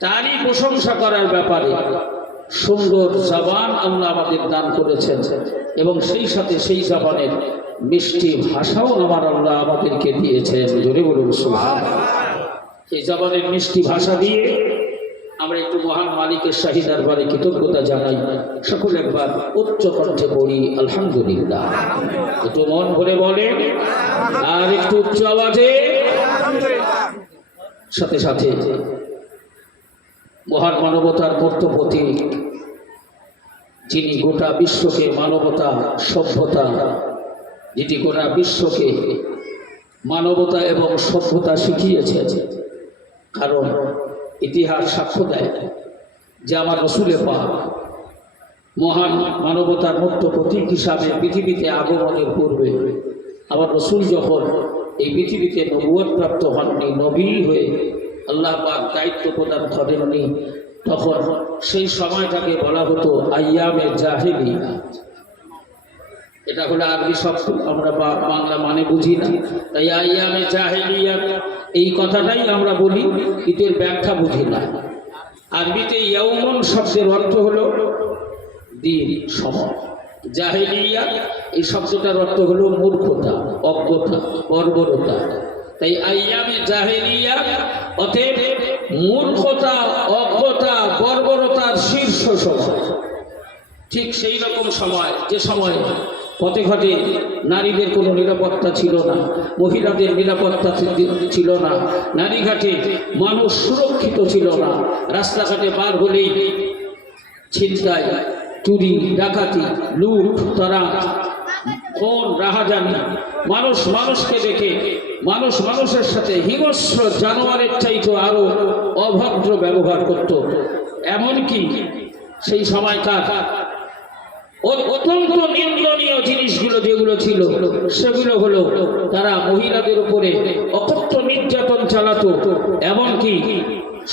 তারই প্রশংসা করার ব্যাপারে সুন্দর জবান আল্লাহ আমাদের দান করেছেন এবং সেই সাথে সেই জবানের মিষ্টি ভাষাও আমার আল্লাহ আমাদেরকে দিয়েছেন। জোরে বলুন সুবহানাল্লাহ। এই জবানের মিষ্টি ভাষা দিয়ে আমরা একটু মহান মালিকের শাহী দরবারে কৃতজ্ঞতা জানাই। সকলে একবার উচ্চ কণ্ঠে পড়ি আলহামদুলিল্লাহ। একটু মন ভরে বলে আর একটু উচ্চ আওয়াজে। সাথে সাথে মহান মানবতার মূর্তপতি, যিনি গোটা বিশ্বকে মানবতা সভ্যতা, যেটি গোটা বিশ্বকে মানবতা এবং সভ্যতা শিখিয়েছে। কারণ ইতিহাস সাক্ষ্য দেয় যে আমার রাসূলে পাক মহান মানবতার মুক্ত প্রতীক হিসাবে পৃথিবীতে আগমনের পূর্বে আমার রাসূল যখন এই পৃথিবীতে নবুয়ত প্রাপ্ত হননি, নবী হয়ে আল্লাহ পাক দায়িত্ব প্রদান করেননি, তখন সেই সময়টাকে বলা হতো আইয়ামে জাহেলিয়া। এটা হলো আরবি শব্দ, আমরা বাংলা মানে বুঝি না, তাই আইয়ামে জাহেলিয়া এই কথাটাই আমরা বলি, কিন্তু এর ব্যাখ্যা বুঝি না। আরবিতে ইয়াউমুন শব্দের অর্থ হলো দিন, সময়। জাহেলিয়া এই শব্দটার অর্থ হলো মূর্খতা, অজ্ঞতা, বর্বরতা। তাই আইয়ামে জাহেলিয়া অতএব মূর্খতা, অজ্ঞতা, বর্বরতার শীর্ষ সময়। ঠিক সেই রকম সময়, যে সময় পথে ঘাটে নারীদের কোনো নিরাপত্তা ছিল না, মহিলাদের নিরাপত্তা ছিল না, নারীঘাটে মানুষ সুরক্ষিত ছিল না, রাস্তাঘাটে পার হলেই ছিনতাই, চুরি, ডাকাতি, লুট, তারা খুন, রাহাজানি, মানুষ মানুষকে দেখে মানুষ মানুষের সাথে হিংস্র জানোয়ারের চাইতে আরো অভদ্র ব্যবহার করত। এমনকি সেই সময়কার অত্যন্ত নিন্দনীয় জিনিসগুলো যেগুলো ছিল সেগুলো হলো তারা মহিলাদের উপরে অকথ্য নির্যাতন চালাতো। এমনকি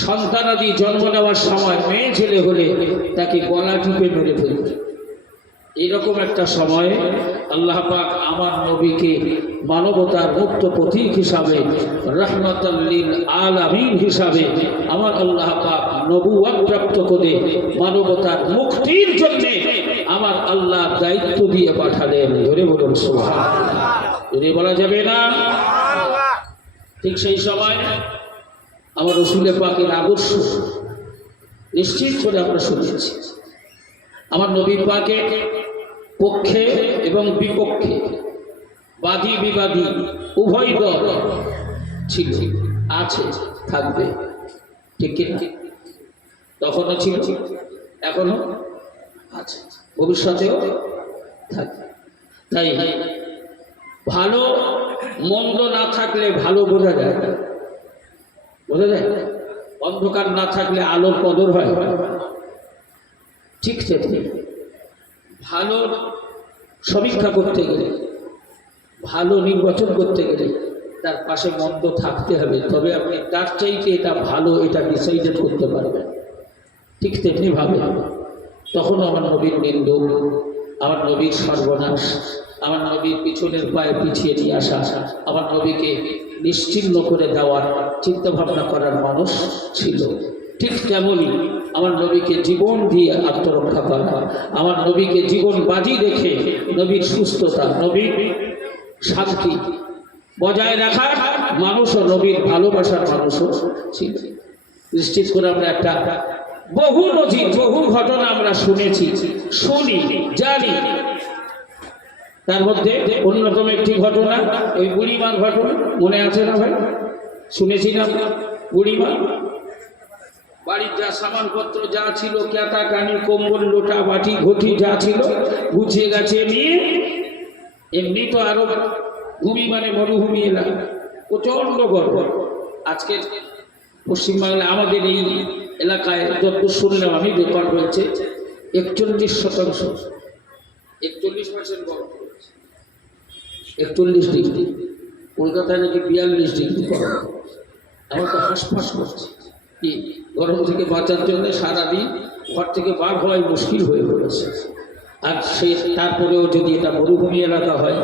সন্তানাদি জন্ম নেওয়ার সময় মেয়ে ছেলে হলে তাকে গলা টিপে মেরে ফেলত। এরকম একটা সময়ে আল্লাহ পাক আমার নবীকে মানবতার মুক্ত প্রতীক হিসাবে, রাহমাতাল লিল আলামিন হিসাবে আমার আল্লাহ পাক নবুয়ত প্রাপ্ত করে মানবতার মুক্তির জন্য আমার আল্লাহ দায়িত্ব দিয়ে পাঠালেন। ধরে বলুন সুবহানাল্লাহ। যদি বলা যাবে না। ঠিক সেই সময় আমার রাসূলে পাকের আদর্শ নিশ্চিত করে আমরা শুনেছি। আমার নবী পাকের পক্ষে এবং বিপক্ষে, বাদী বিবাদী উভয় দল ছিল, আছে, থাকবে। ঠিক কিনা? তখনও ছিল, এখনো আছে, ভবিষ্যতেও থাকবে। তাই ভালো মন্দ না থাকলে ভালো বোঝা যায়, বোঝা যায়। অন্ধকার না থাকলে আলোর কদর হয়। ঠিক তেমনি ভালো সমীক্ষা করতে গেলে, ভালো নির্বাচন করতে গেলে তার পাশে মন্দ থাকতে হবে, তবে আপনি তার চাইতে এটা ভালো এটা ডিসাইডেড করতে পারবেন। ঠিক তেমনি ভাবে তখন আমার নবীর নিন্দু, আমার নবীর সর্বনাশ, আমার নবীর পিছনের পায়ে পিছিয়ে নিয়ে আসা, আমার নবীকে নিশ্চিহ্ন করে দেওয়ার চিন্তা ভাবনা করার মানুষ ছিল। ঠিক তেমনই আমার নবীকে জীবন দিয়ে আত্মরক্ষা করা, আমার নবীকে জীবন বাজি রেখে নবীর সুস্থতা, নবীর শান্তি বজায় রাখার মানুষও, নবীর ভালোবাসার মানুষও ছিল। নিশ্চিত করে আমরা একটা বহু নজির, বহু ঘটনা আমরা শুনেছি, শুনি, জানি। তার মধ্যে অন্যতম একটি ঘটনা ওই বুড়িমার ঘটনা, মনে আছে না ভাই? শুনেছি না? বুড়িমা বাড়ির যা সামানপত্র যা ছিল, ক্যাতা কানি কম্বল লোটা বাটি ঘটি যা ছিল গুছিয়ে গাছিয়ে নিয়ে, এমনি তো আরো ভূমি মানে মরুভূমি এলাকা, প্রচন্ড গর্ব। আজকে পশ্চিমবাংলা আমাদের এই এলাকায় যত শুনলাম আমি, বেকার বলছে 41%, 41% গরম, 41 ডিগ্রি। কলকাতায় নাকি 42 ডিগ্রি গরম। আমার তো হাঁসফাঁস করছে। কি গরম থেকে বাঁচার জন্য সারাদিন ঘর থেকে বার হওয়াই মুশকিল হয়ে পড়েছে। আর সেই তারপরেও যদি এটা মরুভূমি এলাকা হয়,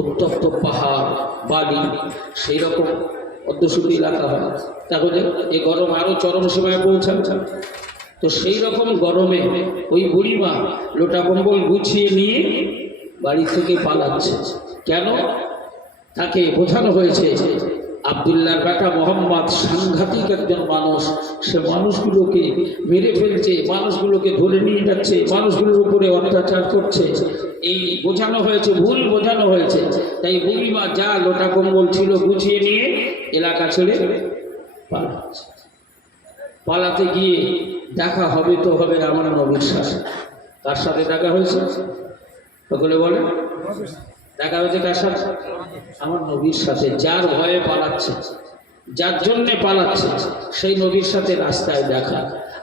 উত্তপ্ত পাহাড়, বালি, সেই রকম অধ্যুষিত এলাকা হয়, তাহলে এই গরম আরও চরম সীমায় পৌঁছাবে। তো সেই রকম গরমে ওই বুড়িমা লোটা কম্বল গুছিয়ে নিয়ে বাড়ি থেকে পালাচ্ছে। কেন? তাকে বোঝানো হয়েছে আব্দুল্লাহর বেটা মোহাম্মদ সাংঘাতিক একজন মানুষ, সে মানুষগুলোকে মেরে ফেলছে, মানুষগুলোকে ধরে নিয়ে যাচ্ছে, মানুষগুলোর উপরে অত্যাচার করছে। এই বোঝানো হয়েছে, ভুল বোঝানো হয়েছে। তাই বুড়িমা যা লোটা কম্বল ছিল গুছিয়ে নিয়ে এলাকা ছেড়ে পালাচ্ছে। পালাতে গিয়ে দেখা হবে তো হবে আমার নবীর সাথে। তার সাথে দেখা হয়েছে, সকলে বলে দেখা হয়েছে কার সাথে? আমার নবীর সাথে। যার ভয়ে পালাচ্ছে, যার জন্যে পালাচ্ছে, সেই নবীর সাথে রাস্তায় দেখা।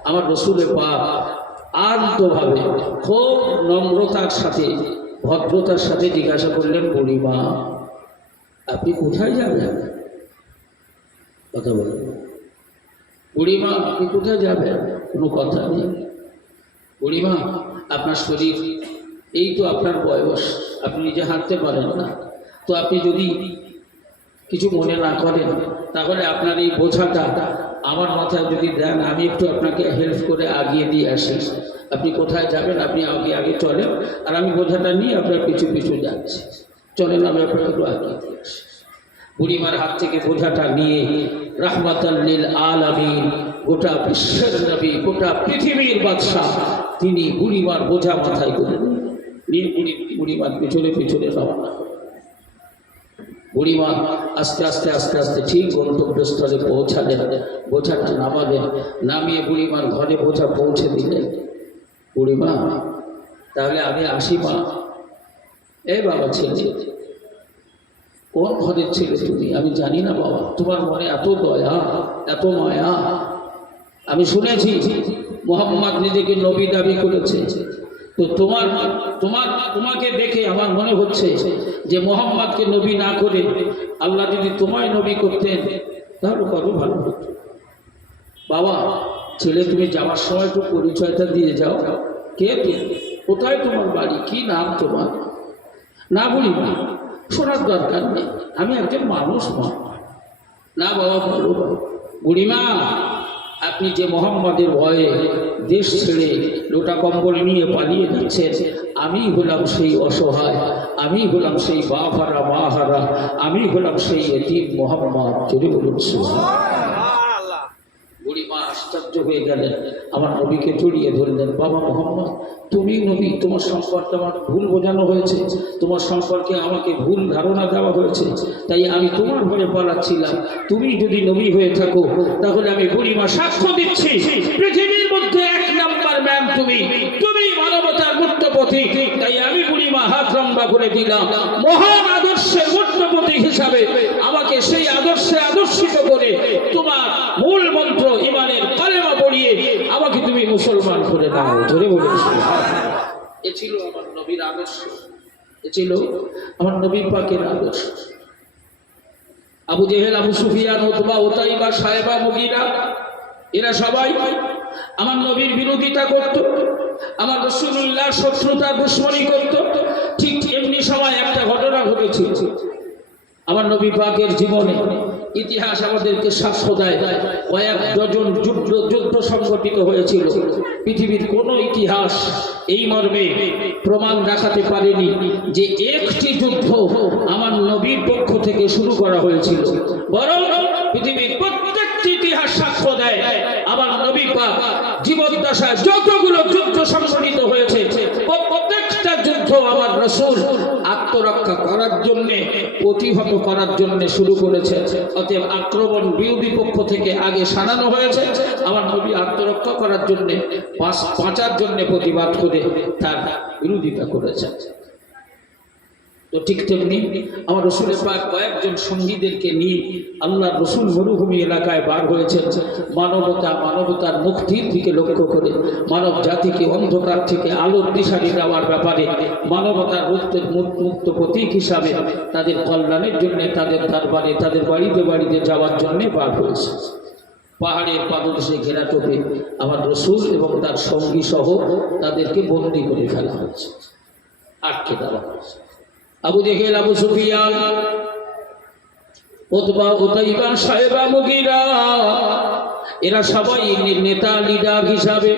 আমার রসুলের পাক আন্তভাবে খুব নম্রতার সাথে ভদ্রতার সাথে জিজ্ঞাসা করলেন, বুড়িমা আপনি কোথায় যাবেন? কথা বলেন, বুড়িমা আপনি কোথায় যাবেন? কোনো কথা নেই। বুড়িমা আপনার শরীর, এই তো আপনার বয়স, আপনি নিজে হাঁটতে পারেন না, তো আপনি যদি কিছু মনে না করেন তাহলে আপনার এই বোঝাটা আমার মাথায় যদি দেন, আমি একটু আপনাকে হেল্প করে আগিয়ে দিয়ে আসি। আপনি কোথায় যাবেন আপনি আগে আগে চলেন, আর আমি বোঝাটা নিয়ে আপনার পিছু পিছু যাচ্ছি। চলেন, আমি আপনাকে একটু আগিয়ে দিয়ে আসি। বুড়িমার হাত থেকে বোঝাটা নিয়ে রাহমাতাল লিল আলামিন, গোটা বিশ্বের নবী, গোটা পৃথিবীর বাদশাহ, তিনি বুড়িমার বোঝা মাথায় করে বুড়িমার পিছনে পিছনে রওনা। বুড়িমা আস্তে আস্তে আস্তে আস্তে ঠিক গন্তব্যস্থলে পৌঁছালেন। বোঝাটা নামালেন, নামিয়ে বুড়িমার ঘরে বোঝা পৌঁছে দিলেন। বুড়িমা তাহলে আমি আসি মা। এই বাবা ছেলে, কোন ঘরের ছেলে তুমি? আমি জানি না বাবা, তোমার মনে এত দয়া এত মায়া। আমি শুনেছি মুহাম্মদ নিজেকে নবী দাবি করেছে, তো তোমাকে দেখে আমার মনে হচ্ছে যে মুহাম্মদকে নবী না করে আল্লাহ যদি তোমায় নবী করতেন তাহলে কত ভালো হতো। বাবা ছেলে, তুমি যাওয়ার সময় একটু পরিচয়টা দিয়ে যাও। কে তুমি? কোথায় তোমার বাড়ি? কি নাম তোমার? না বলি না, শোনার দরকার নেই, আমি একজন মানুষ মা। না বাবা বলো। বুড়িমা আপনি যে মোহাম্মদের ভয়ে দেশ ছেড়ে লোটা কম্বল নিয়ে পালিয়ে যাচ্ছেন, আমি হলাম সেই অসহায়, আমি হলাম সেই বাহারা মাহারা, আমি হলাম সেই এতিম মোহাম্মদ। যদি বলুন সুবহানাল্লাহ। বুড়িমা আশ্চর্য হয়ে গেলেন, আমার নবীকে জড়িয়ে ধরলেন। বাবা মোহাম্মদ তুমি নবী, তোমার সম্পর্কে আমার ভুল বোঝানো হয়েছে, তোমার সম্পর্কে আমাকে ভুল ধারণা দেওয়া হয়েছে, তাই আমি তোমার ভয়ে পালাচ্ছিলাম। তুমি যদি নবী হয়ে থাকো তাহলে আমি বুড়িমা সাক্ষ্য দিচ্ছি, পৃথিবীর মধ্যে এক নাম্বার ম্যাম তুমি মানবতার মূর্তপতি। তাই আমি বুড়িমা হাত লম্বা করে দিলাম, মহান আদর্শের মূর্তপতি হিসাবে আমাকে সেই আদর্শে আদর্শিত করে তোমার মূল মন্ত্র ইমানের কালেমা পড়িয়ে আমাকে তুমি মুসলমান করে দাও। ধরে বলেছি, এ ছিল আমার নবীর আদর্শ, এ ছিল আমার নবী পাকের আদর্শ। Abu Jahl, Abu Sufyan, Utba, উতাইবা, সাহেবা, মুগীরা, এরা সবাই আমার নবীর বিরোধিতা করত, আমার রাসূলুল্লাহ শত্রুতা দুশমনী করত। ঠিক এমনি সময় একটা ঘটনা ঘটেছিল আমার নবী পাকের জীবনে। ইতিহাস আমাদেরকে সাক্ষ্য দেয় কয়েক ডজন যুদ্ধ সংঘটিত হয়েছিল। পৃথিবীর কোনো ইতিহাস এই মর্মে প্রমাণ দেখাতে পারেনি যে একটি যুদ্ধ আমার নবীর পক্ষ থেকে শুরু করা হয়েছিল, বরং পৃথিবীর প্রত্যেকটি ইতিহাস সাক্ষ্য দেয় আমার নবী পাক জীবদ্দশায় যতগুলো যুদ্ধ সংঘটিত হয়েছে প্রত্যেকটা যুদ্ধ আমার রাসূল আত্মরক্ষা করার জন্যে, প্রতিহত করার জন্যে শুরু করেছে। অতএব আক্রমণ বিরোধী পক্ষ থেকে আগে সানানো হয়েছে, আমার নবী আত্মরক্ষা করার জন্যে, বাঁচার জন্যে প্রতিবাদ করে তার বিরোধিতা করেছে। তো ঠিক তেমনি আমার রসুলের পাক কয়েকজন সঙ্গীদেরকে নিয়ে আল্লাহ রসুল মরুভূমি এলাকায় বার হয়েছেন মানবতার মুক্তির দিকে লক্ষ্য করে, মানব জাতিকে অন্ধকার থেকে আলোর দিশারি দেওয়ার ব্যাপারে, মানবতার মুক্ত প্রতীক হিসাবে তাদের কল্যাণের জন্য, তাদের দরবারে, তাদের বাড়িতে বাড়িতে যাওয়ার জন্যে বার হয়েছে। পাহাড়ের পাদদেশে ঘেরা টোপে আমার রসুল এবং তার সঙ্গী সহ তাদেরকে বন্দী করে ফেলা হয়েছে, আটকে দেওয়া হয়েছে। Abu Jahl, Abu Sufyan Utba, Utaiba, Saiba, Mughira, এরা সবাই নেতা লিডার হিসাবে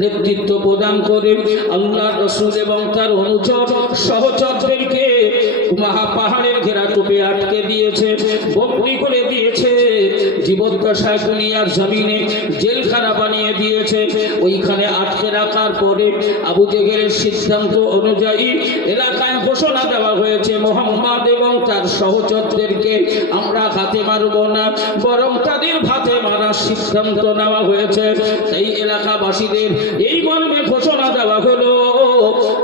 নেতৃত্ব প্রদান করে আল্লাহ রাসূল এবং তার অনুচর সহচরদেরকে পাহাড়ের ঘেরা টুপে আটকে দিয়েছে, বন্দী করে দিয়েছে, জীবদ্দশায় দুনিয়ার জমিনে জেলখানা বানিয়ে দিয়েছে। ওইখানে আটকে রাখার পরে আবু জেহেলের সিদ্ধান্ত অনুযায়ী এলাকায় ঘোষণা দেওয়া হয়েছে মুহাম্মদ এবং তার সহচরদেরকে আমরা হাতে মারব না, বরং তাদের হাতে মারার সিদ্ধান্ত নেওয়া হয়েছে। এই এলাকাবাসীদের এই মর্মে ঘোষণা দেওয়া হলো,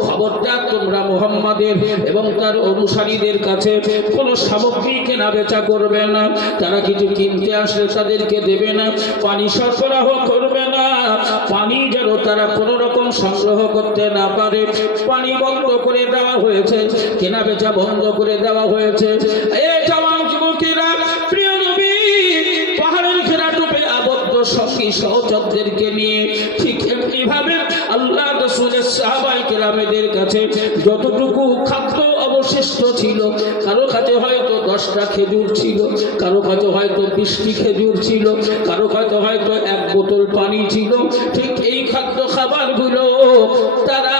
খবরদার তোমরা মুহাম্মাদের এবং তার অনুসারীদের কাছে কোনো সামগ্রী কেনা বেচা করবে না, তারা কিছু কিনতে আসলে তাদেরকে দেবে না, পানি সরবরাহ করবে না, পানি যেন তারা কোনো রকম সংগ্রহ করতে না পারে, পানি বন্ধ করে দেওয়া হয়েছে, কেনা বেচা বন্ধ করে দেওয়া হয়েছে। এই জওয়ান যুবকেরা, প্রিয় নবী পাহাড়ের ঘেরা টুপে আবদ্ধ সঙ্গী সহচরদেরকে নিয়ে ঠিক এমনি ভাবে আল্লাহ রাসূলের সাহাবায়ে কেরামদের কাছে যতটুকু খাদ্য অবশিষ্ট ছিল, কারো কাছে হয়তো 10টা খেজুর ছিল, কারো কাছে হয়তো 20টি খেজুর ছিল, কারো কাছে হয়তো 1 বোতল পানি ছিল, ঠিক এই খাদ্য খাবারগুলো তারা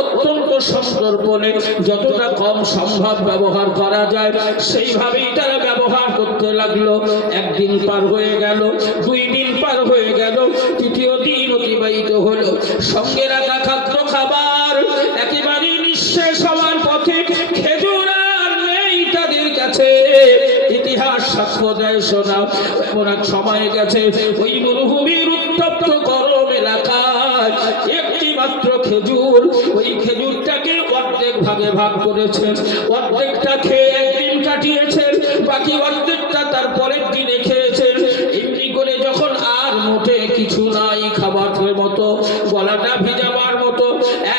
অত্যন্ত সন্তর্পণে যতটা কম সম্ভব ব্যবহার করা যায় সেইভাবেই তারা ব্যবহার করতে লাগলো। একদিন পার হয়ে গেল, 2 দিন পার হয়ে গেল, 3য় দিন অতিবাহিত হলো, সঙ্গে রাখা খাদ্য খাবার একেবারে নিঃশেষ হওয়ার পথে, খেজুর আর নেই তাদের কাছে। ইতিহাস সাক্ষ্য দেয়, শোনা এমন এক সময় গেছে ওই মরুভূমির উত্তপ্ত গরম এলাকায় একটি মাত্র খেজুর, ওই খেজুরটাকে অর্ধেক ভাগে ভাগ করেছেন, অর্ধেকটা খেয়ে একদিন কাটিয়েছেন, বাকি অর্ধেকটা তার পরের দিনে খেয়েছেন। এমনি করে যখন আর মোটে কিছু নাই খাবারের মতো, গলাটা ভিজাবার মতো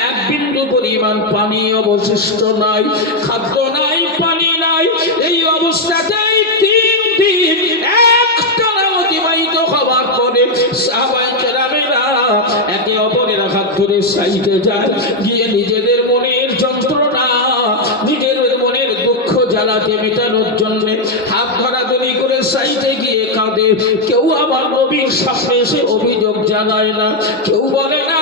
এক বিন্দু পরিমাণ পানি অবশিষ্ট নাই, খাদ্য নাই, পানি নাই, এই অবস্থাতেই 3 দিন একটানা অতিবাহিত হবার পরে সাহাবায়ে কেরামেরা একে অপরের হাত ধরে সাইডে যায়, গিয়ে নিজেদের মনের যন্ত্রণা, নিজেদের মনের দুঃখ জ্বালাকে মেটানোর জন্য হাত ধরাধরি করে সাইডে গিয়ে কাঁদে। কেউ আমার নবীর সামনে এসে অভিযোগ জানায় না, কেউ বলে না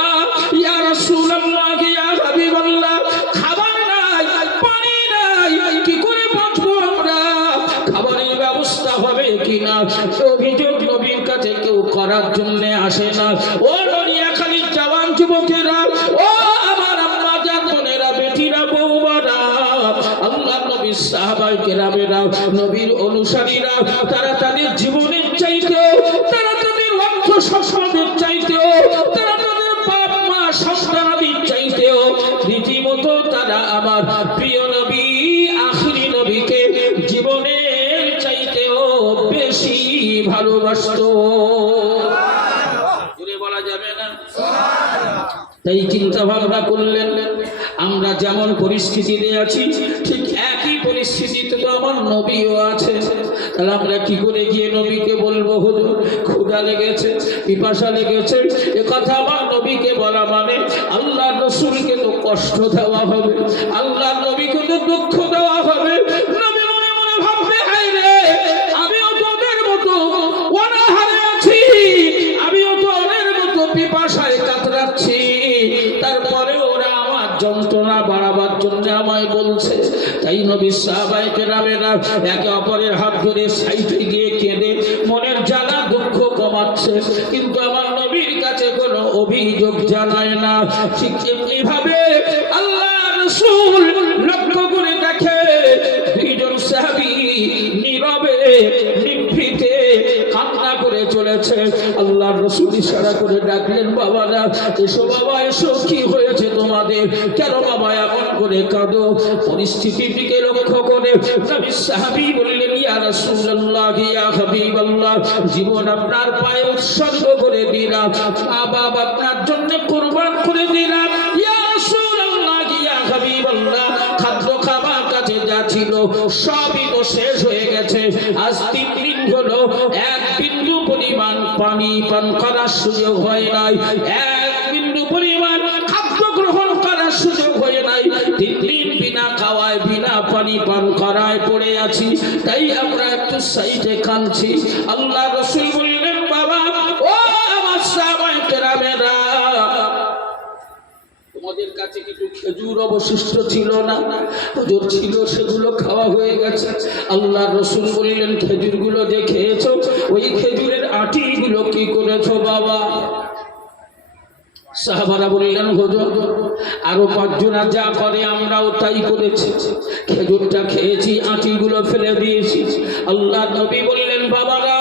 ইয়া রাসূলুল্লাহ, ইয়া হাবিবাল্লাহ, খাবার নাই, পানি নাই, কি করে বাঁচবো আমরা, খাবারের ব্যবস্থা হবে কিনা, অভিযোগ নবীর কাছে কেউ করার জন্য আসে না। ও নড়িয়াখালীর জওয়ান যুবকেরা, ও আমার আম্মা জান বোনেরা, বেটিরা, বৌমারা, আল্লাহর নবীর সাহাবায়ে কেরামেরা, নবীর অনুসারীরা, তারা তাদের জীবনের চাইতেও, তারা তাদের অর্থ সম্পদের চাইতেও, তারা তাদের বাপ মা সন্তানাদির চাইতেও রীতিমতো তারা আমার প্রিয় নবী, আখিরি নবীকে জীবনের চাইতেও বেশি ভালোবাসতো। বলা যাবে না? তাই চিন্তা ভাবনা করলেন, আমরা যেমন পরিস্থিতিতে আছি ঠিক একই পরিস্থিতিতে তো আমার নবীও আছে, তাহলে আমরা কি করে গিয়ে নবীকে বলবো হুজুর ক্ষুধা লেগেছে, পিপাসা লেগেছে? এ কথা আমার নবীকে বলা মানে আল্লাহর রাসূলকে তো কষ্ট দেওয়া হবে, আল্লাহর নবীকে তো দুঃখ দেওয়া হবে। নবী মনে মনে ভাববে, হায় রে, আমিও তোদের মতো অনাহারে আছি, আমিও তো ওদের মতো পিপাসায় কাতরাচ্ছি, তারপরে ওরা আমার যন্ত্রণা বাড়াবার জন্য আমায় বলছে। তাই নবী সাহাবায়ে কেরামেরা একে অপরের হাত ধরে সাইডে গিয়ে কেঁদে মনের জ্বালা দুঃখ কমাচ্ছে, কিন্তু আমার নবীর কাছে কোনো অভিযোগ জানায় না। ঠিক এমনি ভাবে আল্লাহ রাসূল লক্ষ্য করে দেখে 2 জন সাহাবী নীরবে নিভৃতে কান্না করে চলেছে। আল্লাহর রাসূল ইশারা করে ডাকলেন, বাবারা এসো, বাবা এসো, কি হয়েছে তোমাদের, কেন বাবা এমন করে কাঁদো? পরিস্থিতির দিকে লক্ষ্য করে নবী সাহাবী বললেন, ইয়া রাসূলুল্লাহ, ইয়া হাবিবাল্লাহ, জীবন আপনার পায়ে উৎসর্গ করে দিলাম, মা বাবা আপনার জন্য কুরবান করে দিলাম। ইয়া রাসূলুল্লাহ, ইয়া হাবিবাল্লাহ, খাদ্য খাবার কাছে যা ছিল সবই তো শেষ হয়ে গেছে, আজ 3 দিন হলো এক বিন্দু পরিমাণ পানি পান করার সুযোগ হয় নাই, এক বিন্দু পরিমাণ খাদ্য গ্রহণ করার সুযোগ হয় নাই, 3 দিন বিনা খাওয়ায় বিনা পানি পান করায় পড়ে আছি, তাই আমরা একটু সাইডে কাঁদছি। আল্লাহ রাসূল বললেন, বাবা ও আমার সাহাবায়ে কেরামেরা, তোমাদের কাছে কিছু খেজুর অবশিষ্ট ছিল না? হুজুর ছিল, সেগুলো খাওয়া হয়ে গেছে। আল্লাহ রাসূল বললেন, খেজুরগুলো দেখেছো? ওই খেজুরের আটিগুলো কি করেছো বাবা? সাহাবারা বললেন, হুজুর আরো 5 জনা যা করে আমরাও তাই করেছি, খেজুরটা খেয়েছি, আটিগুলো ফেলে দিয়েছি। আল্লাহ নবী বললেন, বাবারা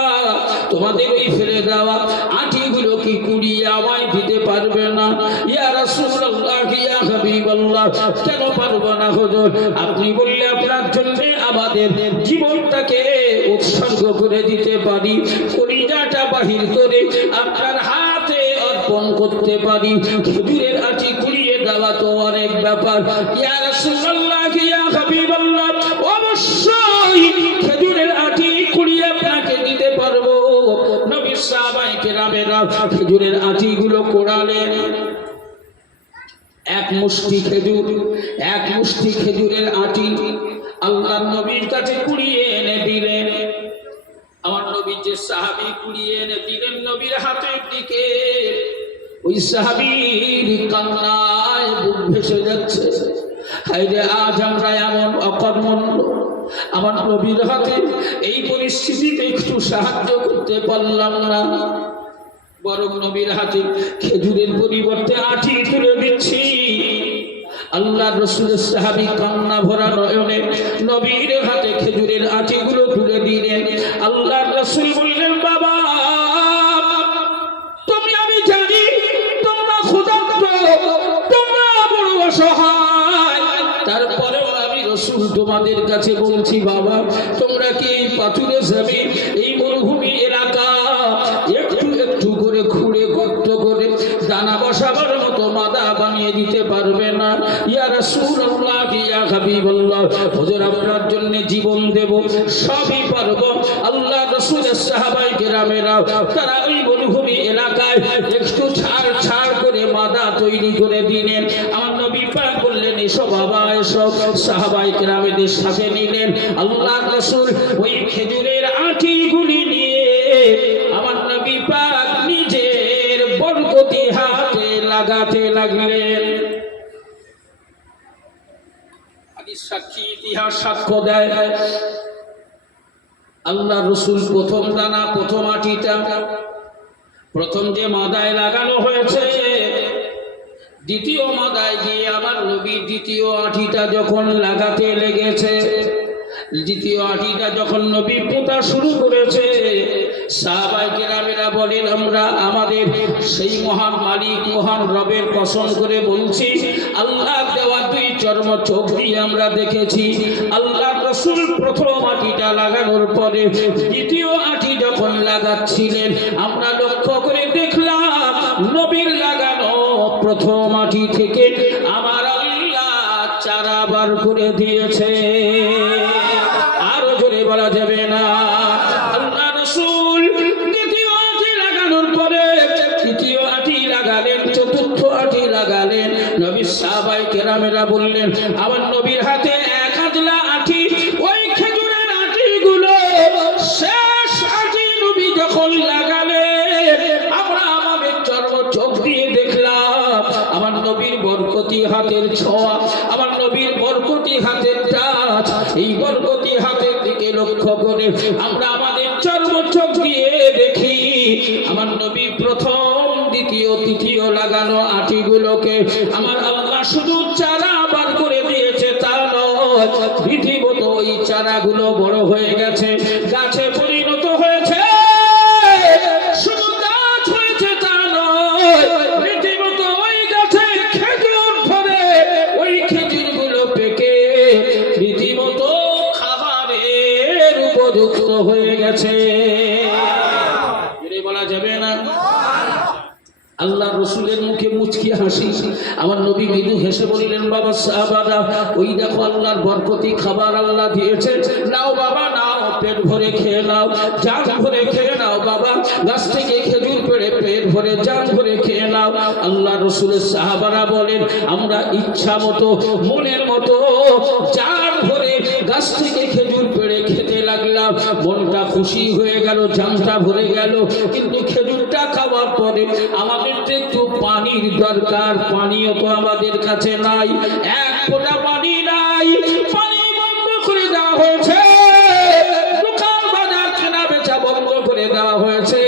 তোমাদের ওই ফেলে দেওয়া আটিগুলো কি কুড়িয়ে আমায় দিতে পারবে না? ইয়া রাসূলুল্লাহ, ইয়া হাবিবাল্লাহ, কেন পারবো না হুজুর? আপনি বললে আপনার জন্য আমাদের জীবনটাকে উৎসর্গ করে দিতে পারি, কলিজাটা বাহির করে আপনার হাতে অর্পণ করতে পারি। খেজুরের আটি কুড়িয়ে দেওয়া তো অনেক ব্যাপার। ইয়া রাসূলুল্লাহ, ইয়া হাবিবাল্লাহ, অবশ্যই খেজুরের আটি কুড়িয়ে আপনাকে দিতে পারবো। নবী সাহাবায়ে কেরামেরা খেজুরের আটিগুলো কোড়ালেন। এক মুষ্টি খেজুরের আটি আল্লাহর নবীর কাছে কুড়িয়ে এনে দিলেন। আমার নবী যে সাহাবী কুড়িয়ে এনে দিলেন নবীর হাতের দিকে, ওই সাহাবীর কান্নায় বুক ভেসে যাচ্ছে। হায়রে, আজ আমরা এমন অকর্মণ্য, আমার নবীর হাতে এই পরিস্থিতিতে একটু সাহায্য করতে পারলাম না, বরং নবীর হাতে খেজুরের পরিবর্তে আটি তুলে দিচ্ছি। আল্লাহ রাসূলের সাহাবী কান্না ভরা নয়নে নবীর হাতে খেজুরের আটিগুলো তুলে দিলেন। আল্লাহ রাসূল বললেন, বাবা তুমি, আমি জানি তোমরা ক্ষুধার্ত, তোমরা বড় অসহায়, তারপরেও আমি রাসূল তোমাদের কাছে বলছি, বাবা তোমরা কি এই পাথুরে জমিন, এই মরুভূমি এলাকা একটু একটু করে খুঁড়ে গর্ত করে দানা বসাবার মতো মাদা বানিয়ে দিতে পারবে না? ইয়া রাসূলুল্লাহ, ইয়া হাবিবাল্লাহ, হুজুর আপনার জন্য জীবন দেব, সবই পারবো। আল্লাহ রাসূলের সাহাবায়ে কেরামেরা তারা ওই মরুভূমি এলাকায় একটু ছাড় করে মাদা তৈরি করে দিলেন। আমার নবী পাক বললেন, এসো বাবা এসো। সাহাবায়ে কেরামদের সাথে নিলেন। আল্লাহ রাসূল ওই খেজুরের আটিগুলি নিয়ে আমার নবী পাক নিজের বরকতি হাতে লাগাতে লাগলেন। হাদিস সাক্ষী, ইতিহাস সাক্ষ্য দেয়, আল্লাহ রাসূল প্রথম দানা, প্রথম আটিটা, প্রথম যে মাদায় লাগানো হয়েছে, দ্বিতীয় মাদায় গিয়ে আমার নবী দ্বিতীয় আটিটা যখন লাগাতে লেগেছে, দ্বিতীয় আটিটা যখন নবী পোঁতা শুরু করেছে, সাহাবায়ে কেরামেরা বলেন, আমরা আমাদের সেই মহান মালিক, মহান রবের কসম করে বলছি, আল্লাহ দেওয়া 2 চর্ম চোখ দিয়ে আমরা দেখেছি, আল্লাহ রাসূল প্রথম আটিটা লাগানোর পরে দ্বিতীয় আটি যখন লাগাচ্ছিলেন, আমরা লক্ষ্য করে দেখলাম নবীর লাগানো প্রথম আটি থেকে আমার আল্লাহ চারা বার করে দিয়েছে। আরো জোরে বলা যাবে না? আল্লাহ রাসূল দ্বিতীয় আটি লাগানোর পরে তৃতীয় আটি লাগালেন, চতুর্থ আটি লাগালেন। নবী সাহাবায়ে কেরামেরা বললেন, আমার নবীর হাতে এক আদলা আটি, ওই খেজুরের আটিগুলো শেষ আটি নবী যখন লাগালেন, আমরা আমাদের চর্ম চোখ দিয়ে দেখলাম আমার নবীর বরকতি হাতের ছোঁয়া, আমার নবীর বরকতি হাতের টাচ। এই বরকতি হাতের দিকে লক্ষ্য করে আমরা আমাদের চর্ম চোখ দিয়ে দেখি আমার নবী প্রথম, দ্বিতীয়, তৃতীয় লাগানো আটিগুলোকে আমার আল্লাহ শুধু চারা বার করে দিয়েছে তা নয়, রীতিমতো ওই চারাগুলো বড় হয়ে গেছে, গাছে পরিণত হয়েছে। শুধু গাছ হয়েছে তা নয়, রীতিমতো ওই গাছে খেজুর ধরে, ওই খেজুরগুলো পেকে রীতিমতো খাবারের উপযুক্ত হয়ে গেছে। বলা যাবে না? আল্লাহ রসুলের মুখে মুচকি হাসি। আমার নবী মৃদু হেসে বললেন, বাবা সাহাবারা, ওই দেখো আল্লাহর বরকতি খাবার আল্লাহ দিয়েছে, নাও বাবা নাও, পেট ভরে খেয়ে নাও, জান ভরে খেয়ে নাও বাবা, গাছ থেকে খেজুর পেড়ে পেট ভরে জান ভরে খেয়ে নাও। আল্লাহ রসুলের সাহাবারা বলেন, আমরা ইচ্ছা মতো, মনের মতো জান ভরে গাছ থেকে খেজুর পেড়ে খুশি হয়ে গেল, জানটা ভরে গেল, কিন্তু খেজুরটা খাওয়ার পরে আমাদের তো একটু পানির দরকার। পানিও তো আমাদের কাছে নাই, এক ফোঁটা পানি নাই। পানি বন্ধ করে দেওয়া হয়েছে, দোকান বাজার কেনা বেচা বন্ধ করে দেওয়া হয়েছে।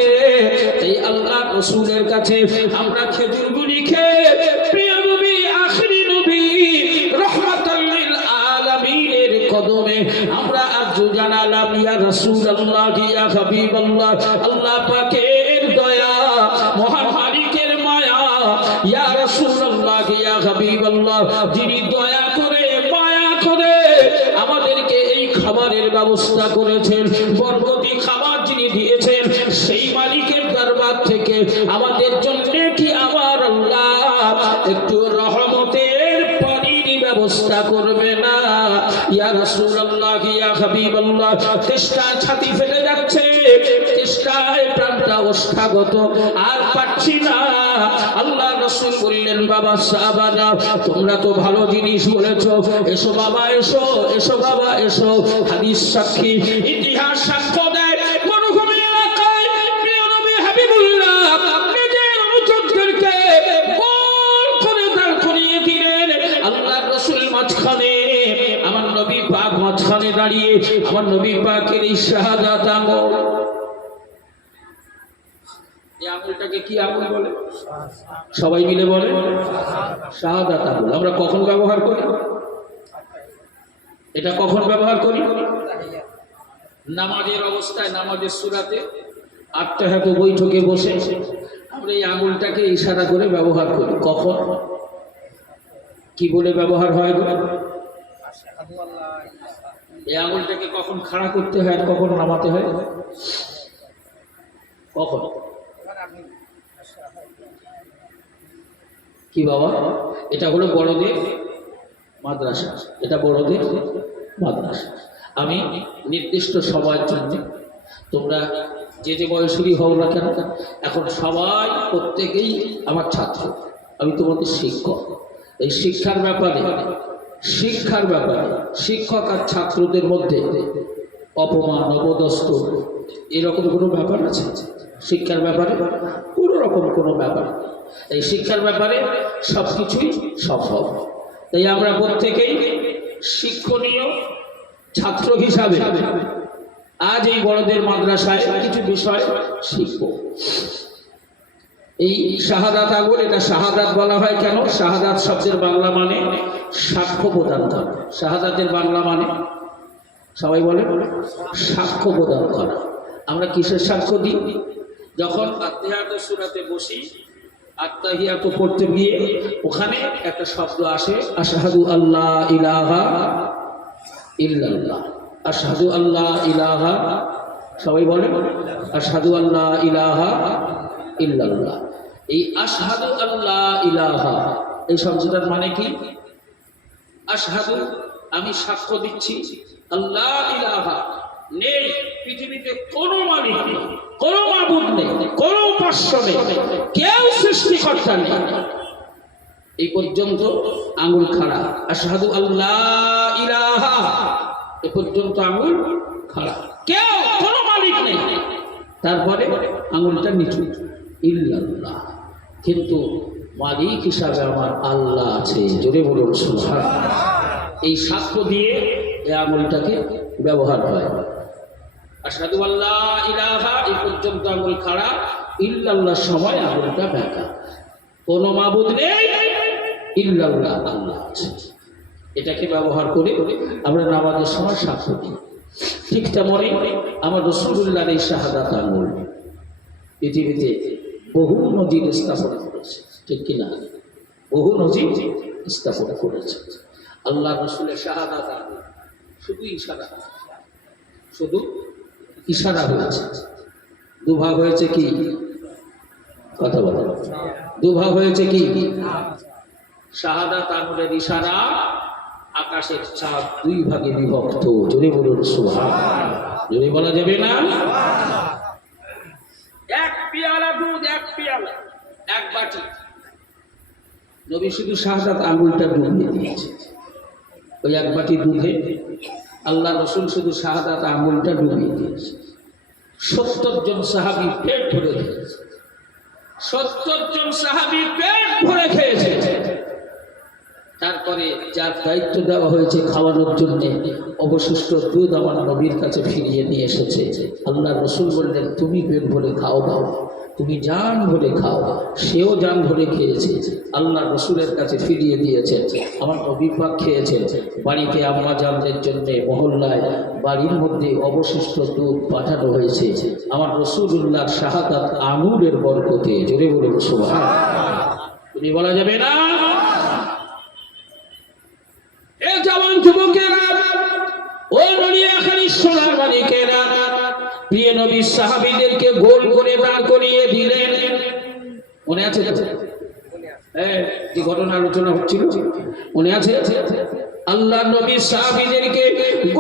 এই আল্লাহ রসুলের কাছে আমরা খেজুরগুলি খেয়ে প্রিয় নবী, আখিরি নবী রহমাতাল লিল আলামিনের কদমে আমরা আরজু জানালাম, ইয়া রাসূলুল্লাহ, ইয়া হাবিবাল্লাহ, আল্লাহ পাকের দয়া, মহান মালিকের মায়া, ইয়া রাসূলুল্লাহ, ইয়া হাবিবাল্লাহ, যিনি দয়া করে মায়া করে আমাদেরকে এই খাবারের ব্যবস্থা করেছেন, বরকতি খাবার যিনি দিয়েছেন, সেই মালিকের দরবার থেকে আমাদের জন্য কি আমার আল্লাহ একটু রহমতের পানির ব্যবস্থা করবে না? ইয়া রাসূলুল্লাহ, ইয়া হাবিবাল্লাহ, তেষ্টা ছাতি ফেটে যাচ্ছে, তেষ্টায় প্রাণটা ওষ্ঠাগত, আর পাচ্ছি না। আল্লাহ রাসূল বললেন, বাবা সাহাবারা, তোমরা তো ভালো জিনিস বলেছো, এসো বাবা, এসো, এসো বাবা, এসো। হাদিস সাক্ষী, ইতিহাস সাক্ষ্য দেয়, মরুভূমি এলাকায় প্রিয় নবী হাবিবুল্লাহ নিজের অনুচরদেরকে গোল করে দাঁড় করিয়ে দিলেন। আল্লাহ রাসূল মাঝখানে, আমার নবী পাক মাঝখানে দাঁড়িয়ে, আমার নবী পাকের এই শাহাদাত আঙ্গুল, এই আঙ্গুলটাকে কি আঙ্গুল বলে? সবাই মিলে বলে শাহাদাত আঙ্গুল। আমরা কখন ব্যবহার করি এটা? কখন ব্যবহার করি? নামাজের অবস্থায়, নামাজের সূরাতে আত্মাহাত বৈঠকে বসে আমরা এই আঙ্গুলটাকে ইশারা করে ব্যবহার করি। কখন, কি বলে ব্যবহার হয়? এই আঙ্গুলটাকে কখন খাড়া করতে হয় আর কখন নামাতে হয়? কখন? কি বাবা? এটা হলো বড়দের মাদ্রাসা, এটা বড়দের মাদ্রাসা। আমি নির্দিষ্ট সময়ের জন্য, তোমরা যে যে বয়সেরই হও না কেন, এখন সবাই প্রত্যেকেই আমার ছাত্র, আমি তোমাদের শিক্ষক। এই শিক্ষার ব্যাপারে শিক্ষক আর ছাত্রদের মধ্যে অপমান, অপদস্থ এরকম কোনো ব্যাপার আছে? শিক্ষার ব্যাপারে কোনো রকম কোনো ব্যাপার। এই শিক্ষার ব্যাপারে সব কিছুই সম্ভব। তাই আমরা প্রত্যেকেই শিক্ষণীয় ছাত্র হিসাবে আজ এই বড়দের মাদ্রাসায় কিছু বিষয় শিখব। এই শাহাদাত আঙ্গুল, এটা শাহাদাত বলা হয় কেন? শাহাদাত শব্দের বাংলা মানে সাক্ষ্য প্রদান করা। শাহাদাতের বাংলা মানে সবাই বলে সাক্ষ্য প্রদান করা। আমরা কিসের সাক্ষ্য দিই? যখন আত্তাহিয়াত সূরাতে বসি, আত্তাহিয়াত পড়তে গিয়ে ওখানে একটা শব্দ আসে, আশহাদু আল্লাহ ইলাহা ইল্লাল্লাহ, আশহাদু আল্লাহ ইলাহা, সবাই বলে আশহাদু আল্লাহ ইলাহা ইল্লাল্লাহ। এই আশহাদু আল্লাহ ইলাহা, এই শব্দটার মানে কি? আশহাদু, আমি সাক্ষ্য দিচ্ছি, আল্লাহ ইলাহা, নেই পৃথিবীতে কোনো মালিক নেই, কোনো মাবুদ নেই, কোনো উপাস্য নেই, কেউ সৃষ্টিকর্তা নেই। এই পর্যন্ত আঙ্গুল খাড়া। আশহাদু আল্লাহ ইলাহা, এ পর্যন্ত আঙ্গুল খাড়া, কেউ কোনো মালিক নেই। তারপরে আঙ্গুলটা নিচু, ইল্লাল্লাহ, কিন্তু মালিক হিসাবে আমার আল্লাহ আছে। জোরে বলুন সুবহানাল্লাহ। এই সাক্ষ্য দিয়ে এই আঙ্গুলটাকে ব্যবহার হয়। আশহাদু আল্লাহ ইলাহা, এই পর্যন্ত আঙ্গুল খাড়া, ইল্লাল্লাহ সময় আঙ্গুলটা বেঁকা। কোনো মাবুদ নেই, ইল্লাল্লাহ, আল্লাহ আছে। এটাকে ব্যবহার করে আমরা নামাজের সময় সাক্ষ্য দিই। ঠিক তেমনই আমার রাসূলুল্লাহর এই শাহাদাত আঙ্গুল পৃথিবীতে বহু নজির স্থাপন করেছে, ঠিক কিনা? বহু নজির স্থাপন করেছে। আল্লাহ রাসূলের শাহাদাত আঙ্গুল শুধু ইশারা, শুধু ইশারা হয়েছে। দুভাগ হয়েছে কি? কথা বলো। দুভাগ হয়েছে কি? শাহাদাত আঙ্গুলের ইশারা, আকাশের চাঁদ দুই ভাগে বিভক্ত। জোরে বলুন সুবহানাল্লাহ। জোরে বলা যাবে না? এক পেয়ালা দুধ, এক পেয়ালা, এক বাটি, নবী শুধু শাহাদাত আঙ্গুলটা ডুবিয়ে দিয়েছে। ওই এক বাটি দুধে আল্লাহ রাসূল শুধু শাহাদাত আঙ্গুলটা ডুবিয়ে দিয়েছে। 70 জন সাহাবী পেট ভরে খেয়েছে। 70 জন সাহাবী পেট ভরে খেয়েছে। তারপরে যার দায়িত্ব দেওয়া হয়েছে খাওয়ানোর জন্য অবশিষ্ট দুধ আমার নবীর কাছে ফিরিয়ে নিয়ে এসেছে। আল্লাহ রসুল বললেন, তুমি পেট ভরে খাও বাবা, তুমি জান ভরে খাও। সেও জান ভরে খেয়েছে, আল্লাহ রসুলের কাছে ফিরিয়ে দিয়েছে। আমার নবী পাক খেয়েছে। বাড়িতে আম্মা জানদের জন্য মহল্লায় বাড়ির মধ্যে অবশিষ্ট দুধ পাঠানো হয়েছে আমার রসুলুল্লাহর শাহাদাত আঙুরের বরকতে। জোরে বলে সুবহানাল্লাহ। তুমি বলা যাবে না? এ জওয়ান যুবকেরা, ও নড়িয়াখালী সোনার মানিকেরা, প্রিয় নবীর সাহাবীদেরকে গোল করে দাঁড় করিয়ে দিলেন। মনে আছে তো? যে ঘটনা আলোচনা হচ্ছিল মনে আছে? আল্লাহ নবীর সাহাবীদেরকে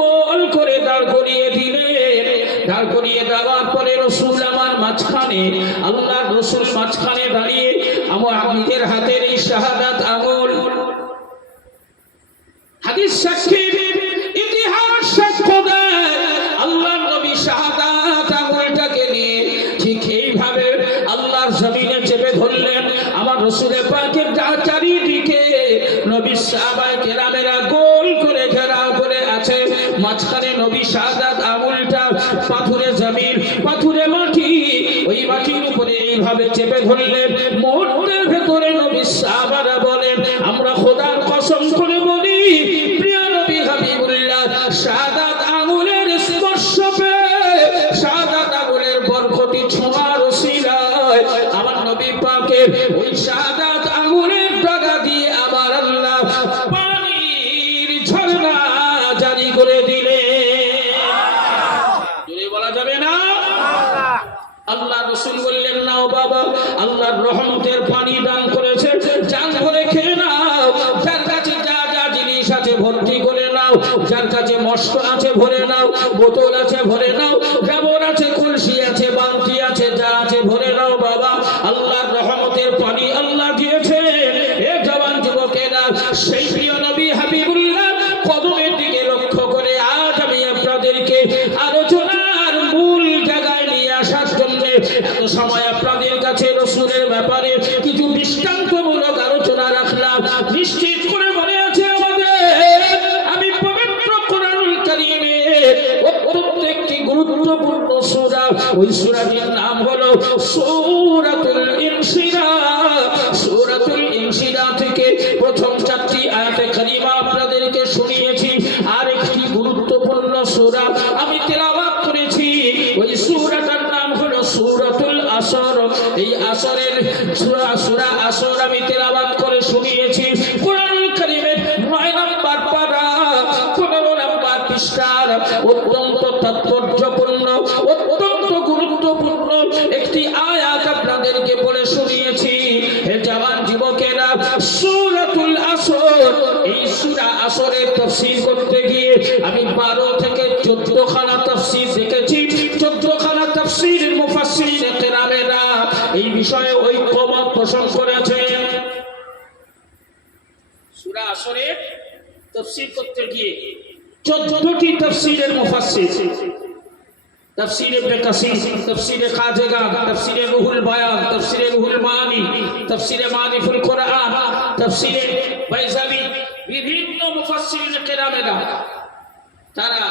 গোল করে দাঁড় করিয়ে দিলেন। দাঁড় করিয়ে দেওয়ার পরে রসুল আমার মাঝখানে, আল্লাহ রসুল মাঝখানে দাঁড়িয়ে আমার নিজের হাতের এই শাহাদাত আঙুল, হাদিস সাক্ষী, ইতিহাস সাক্ষ্য দেয়, আল্লাহ নবী শাহাদাত আঙুলটাকে নিয়ে ঠিক এইভাবে আল্লাহর জমিনে চেপে ধরলেন। আমার রসুল পাকের চারিদিকে নবী সাহাবায়ে কেরামেরা গোল করে ঘেরাও করে আছে। মাঝখানে নবী শাহাদাত আঙুলটা পাথুরে জমিন, পাথুরে মাটি, ওই মাটির উপরে এইভাবে চেপে ধরলেন। মুহূর্তের ভেতরে নবী সাহাবারা বলেন, আমরা খোদার কসম করে বলি, প্রিয় নবী হাবিবুল্লাহ শাহাদাত আঙুলের স্পর্শ পেয়ে, শাহাদাত আঙুলের বরকতি ছোঁয়ার ওসিলায় আমার নবী পাকের ওই শাহাদাত আঙুলের ডাগা দিয়ে আমার আল্লাহ পানির ঝর্ণা জারি করে দিলেন। বলা যাবে না? আল্লাহ রসুল বললেন, নাও বাবা, আল্লাহর রহমতের পানি দান করেছে, জান ভরে খেয়ে নাও। যার কাছে যা যা জিনিস আছে ভর্তি করে নাও, যার কাছে মস্ক আছে ভরে নাও, বোতল আছে ভরে নাও, গাবর আছে, কলসি আছে, বালতি আছে, যা আছে ভরে নাও বাবা। আল্লাহর রহমতের পানি আল্লাহ দিয়েছেন। এ জওয়ান যুবকেরা, সেই প্রিয় নবী হাবিবুল্লাহ কদমের দিকে লক্ষ্য করে আজ আমি আপনাদেরকে আলোচনার মূল জায়গায় নিয়ে আসার জন্য এত সময় আপনাদের কাছে রসুলের ব্যাপারে কিছু দৃষ্টান্তমূলক আলোচনা রাখলাম। নিশ্চিত করে মনে আছে আমাদের, আমি পবিত্র কোরআনুল কারীমের অত্যন্ত একটি গুরুত্বপূর্ণ সূরা, ওই সূরাটির নাম হলো সূরাতুল ইনশিরাহ। সূরাতুল ইনশিরাহ থেকে প্রথম 4টি আয়াতে কারিমা আপনাদেরকে শুনিয়েছি। আর একটি গুরুত্বপূর্ণ সূরা আমি তেলাওয়াত করেছি, ওই সূরাটার নাম হলো সূরাতুল আসর। এই আসরের সূরা আসর আমি তেলাওয়াত করে শুনিয়েছি। কোরআনুল কারীমের 9 নম্বর পারা 15 নম্বর পৃষ্ঠার অত্যন্ত তাৎপর্যপূর্ণ, অত্যন্ত গুরুত্বপূর্ণ একটি আয়াত আপনাদেরকে বলে শুনিয়েছি। হে জওয়ান যুবকেরা, সূরাতুল আসর, এই সূরা আসরের তাফসীর করতে গিয়ে আমি 12 থেকে 14 খানা তাফসীর দেখেছি। 14 খানা তাফসীরের মুফাসসিরিনে কেরামেরা এই বিষয়ে ঐক্যমত পোষণ করেছেন। সূরা আসরের তাফসীর করতে গিয়ে 14টি তাফসীরের মুফাসসির, তাফসীর ইবনে কাসির, তাফসীর খাজেগা, তাফসীর রুহুল বায়ান, তাফসীর রুহুল মানি, তাফসীর মানিফুল কোরআন, তাফসীর বাইজাবি, বিভিন্ন মুফাসসিরিনে কেরামেরা তারা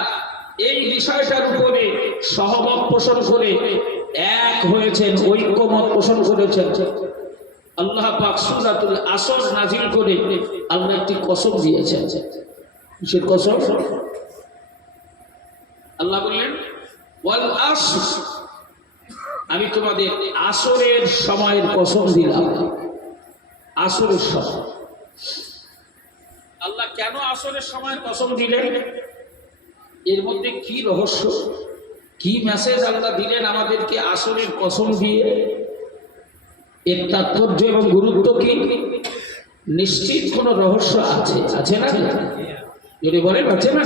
এই বিষয়টার উপরে সহমত পোষণ করে এক হয়েছেন, ঐক্যমত পোষণ করেছেন। আল্লাহ পাক সূরাতুল আসর নাজিল করে আল্লাহ একটি কসম দিয়েছেন। কিসের কসম? আল্লাহ বললেন, ওয়াল আসর, আমি তোমাদের আসরের সময়ের কসম দিলাম। আসরের সময়, আল্লাহ কেন আসরের সময়ের কসম দিলেন? এর মধ্যে কি রহস্য, কি মেসেজ আল্লাহ দিলেন আমাদেরকে আসরের কসম দিয়ে? এর তাৎপর্য এবং গুরুত্ব কি? নিশ্চিত কোন রহস্য আছে, আছে না? যদি বলেন আছে না?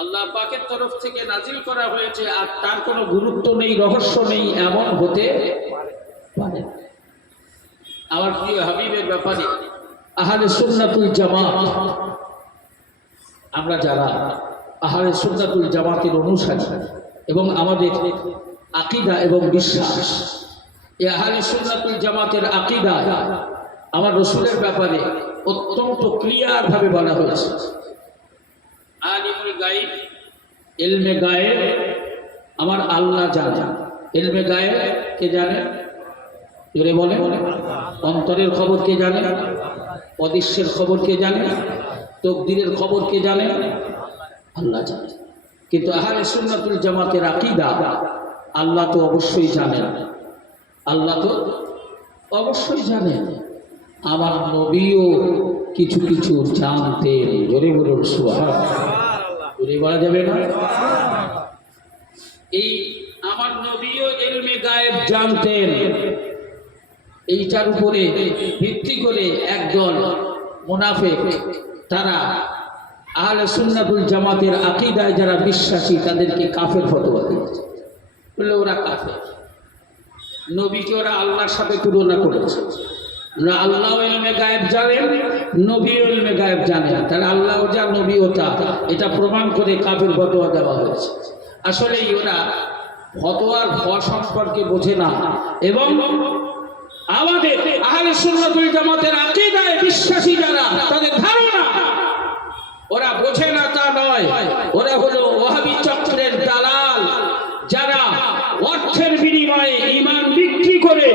আল্লাহ পাকের তরফ থেকে নাজিল করা হয়েছে আর তার কোনো গুরুত্ব নেই, রহস্য নেই, এমন হতে পারে? আমার প্রিয় হাবিবের ব্যাপারে আহলে সুন্নাতুল জামাত, আমরা যারা আহলে সুন্নাতুল জামাতের অনুসারী, এবং আমাদের আকীদা এবং বিশ্বাস, এই আহলে সুন্নাতুল জামাতের আকীদা আমার রসুলের ব্যাপারে অত্যন্ত ক্লিয়ার ভাবে বলা হয়েছে। আলিমুল গায়ব, ইলমে গায়েব আমার আল্লাহ জানে। ইলমে গায়েব কে জানে? জোরে বলে। অন্তরের খবর কে জানে? অদৃশ্যের খবর কে জানে? তকদিরের খবর কে জানে? আল্লাহ জানে। কিন্তু আহলে সুন্নাতুল জামাতের আকীদা আল্লাহ তো অবশ্যই জানেন, আল্লাহ তো অবশ্যই জানেন, আমার নবীও কিছু কিছু জানতেন। জোরে বলুন সুবহানাল্লাহ। জোরে বলা যাবে না? এই আমার নবীও ইলমে গায়েব জানতেন। এইটার উপরে ভিত্তি করে একদল মুনাফিক তারা আহলে সুন্নাতুল জামাতের আকীদায় যারা বিশ্বাসী তাদেরকে কাফের ফতোয়া দিয়েছে, বলে ওরা কাফের। নবীকে ওরা আল্লাহর সাথে তুলনা করেছে। আল্লাহ ইলমে গায়েব জানেন, নবী ইলমে গায়েব জানেন, তাহলে আল্লাহ যা নবীও তা, এটা প্রমাণ করে কাফের ফতোয়া দেওয়া হয়েছে। আসলে ওরা ফতোয়ার সম্পর্কে বোঝে না এবং আমাদের আহলে সুন্নাতুল জামাতের আকীদায় বিশ্বাসী যারা তাদের ধারণা ওরা বোঝে না তা নয়, ওরা হলো ওয়াহাবি চক্রের দালাল, যারা অর্থের বিনিময়ে ঈমান বিক্রি করে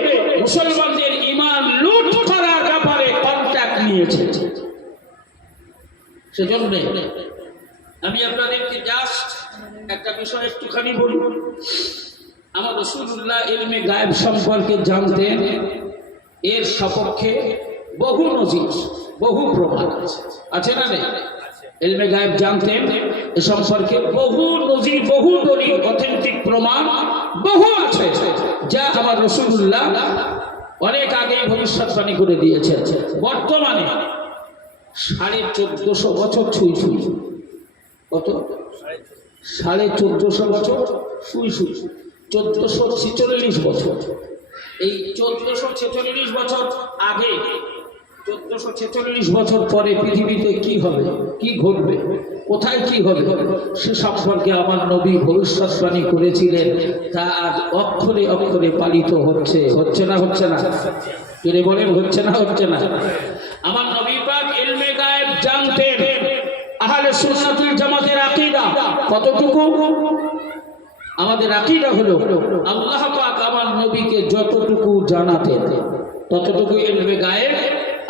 মুসলমানদের ঈমান লুট করার ব্যাপারে কন্ট্রাক্ট নিয়েছে। সেজন্য আমি আপনাদেরকে জাস্ট একটা বিষয় একটুখানি বলি। আমার রাসূলুল্লাহ ইলমে গায়েব সম্পর্কে জানতেন, এর সপক্ষে বহু নজির, বহু প্রমাণ আছে না নেই? ইলমে গায়েব জানতেন, এ সম্পর্কে বহু নজির, বহু দলিল, অথেন্টিক প্রমাণ বহু আছে, যা আমার রাসূলুল্লাহ অনেক আগে ভবিষ্যৎবাণী করে দিয়েছেন। বর্তমানে 1450 বছর ছুঁই ছুঁই, কত? 1450 বছর ছুঁই ছুঁই, 1446 বছর। এই 1446 বছর আগে, 1446 বছর পরে পৃথিবীতে কি হবে, কি ঘটবে, কোথায় কি হবে, সে সম্পর্কে আমার নবী ভবিষ্যৎবাণী করেছিলেন। তা আজ অক্ষরে অক্ষরে পালিত হচ্ছে। হচ্ছে না? হচ্ছে না? যদি বলেন হচ্ছে না? হচ্ছে না? আমার নবী পাক ইলমে গায়েব জানতেন। আহলে সুন্নাতুল জামাতের আকীদা কতটুকু? আমাদের আকীদা হলো আল্লাহ পাক আমার নবীকে যতটুকু জানাতেন ততটুকু ইলমে গায়েব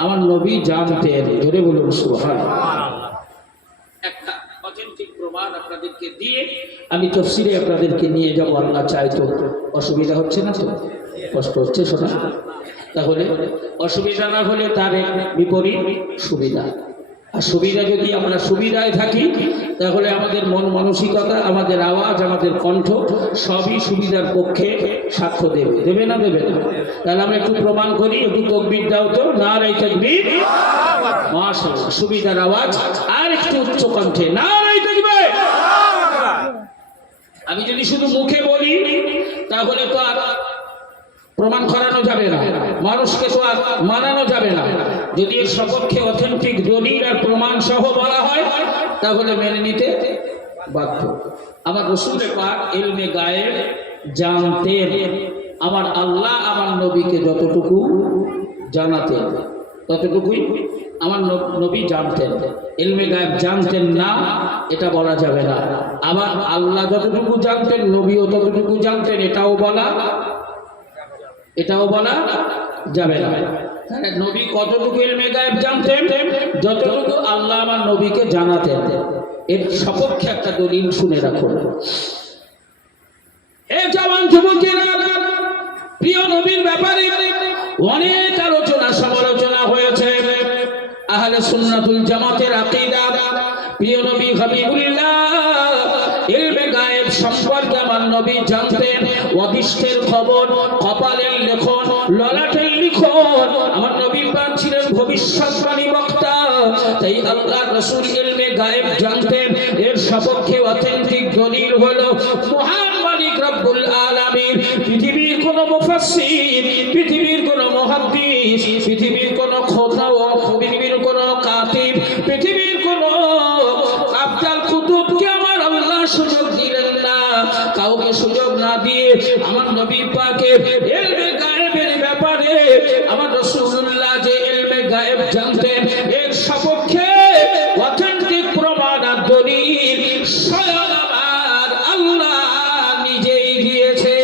আমার নবী জানতেন। জোরে বলুন সুবহানাল্লাহ। একটা অথেন্টিক প্রমাণ আপনাদেরকে দিয়ে আমি তাফসীরে আপনাদেরকে নিয়ে যাব। আল্লাহ চাই তো। অসুবিধা হচ্ছে না তো? কষ্ট হচ্ছে শোনা? তাহলে অসুবিধা না হলে তার বিপরীত সুবিধা। আর সুবিধা, যদি আমরা সুবিধায় থাকি তাহলে আমাদের মন মানসিকতা, আমাদের আওয়াজ, আমাদের কণ্ঠ সবই সুবিধার পক্ষে সাক্ষ্য দেবে। দেবে না? দেবে না? তাহলে আমরা একটু প্রমাণ করি। একটু তাকবীর দাও তো। নারে তাকবীর। মাশাআল্লাহ। সুবিধার আওয়াজ আর একটু উচ্চ কণ্ঠে নারে তাকবীর। আমি যদি শুধু মুখে বলি তাহলে তো আর প্রমাণ করানো যাবে না, মানুষকে তো আর মানানো যাবে না। যদি এর সপক্ষে অথেন্টিক দলিল আর প্রমাণ সহ বলা হয় তাহলে মেনে নিতে বাধ্য। আমার রাসূল পাক ইলমে গায়েব জানতেন। আমার আল্লাহ আমার নবীকে যতটুকু জানাতেন ততটুকুই আমার নবী জানতেন। ইলমে গায়েব জানতেন না এটা বলা যাবে না। আবার আল্লাহ যতটুকু জানতেন নবীও ততটুকু জানতেন এটাও বলা যাবে না। নবী কতটুকু ইলমে গায়েব জানতেন? যতটুকু আল্লাহ আমার নবীকে জানাতেন। এর সপক্ষে একটা দলিল শুনে রাখুন। এ জওয়ান যুবকেরা, প্রিয় নবীর ব্যাপারে অনেক আলোচনা সমালোচনা হয়েছে। আহলে সুন্নাতুল জামাতের আকীদা, প্রিয় নবী হাবিবুল্লাহ ইলমে গায়েব সম্পর্কে আমার নবী জানতেন। অদৃষ্টের খবর, কপালের লেখন, ললাটের লিখন। আমার নবী পাক ছিলেন ভবিষ্যৎবাণী বক্তা, তাই আল্লাহর রাসূল ইলমে গায়েব জানতেন। এর সপক্ষে অথেন্টিক দলিল হলো মহান মালিক রব্বুল আলামিন পৃথিবীর কোন মুফাসসির, পৃথিবীর কোন মুহাদ্দিস, পৃথিবীর কোন খোদা, পৃথিবীর কোন কাতিব, পৃথিবীর কোন আফজাল কুতুবকে আমার আল্লাহ সুযোগ দিলেন না। কাউ ইলমে গায়েবের ব্যাপারে আমার রাসূলুল্লাহ যে ইলমে গায়েব জানতেন এর সপক্ষে অথেন্টিক প্রমাণ আর দলিল স্বয়ং আমার আল্লাহ নিজেই দিয়েছে।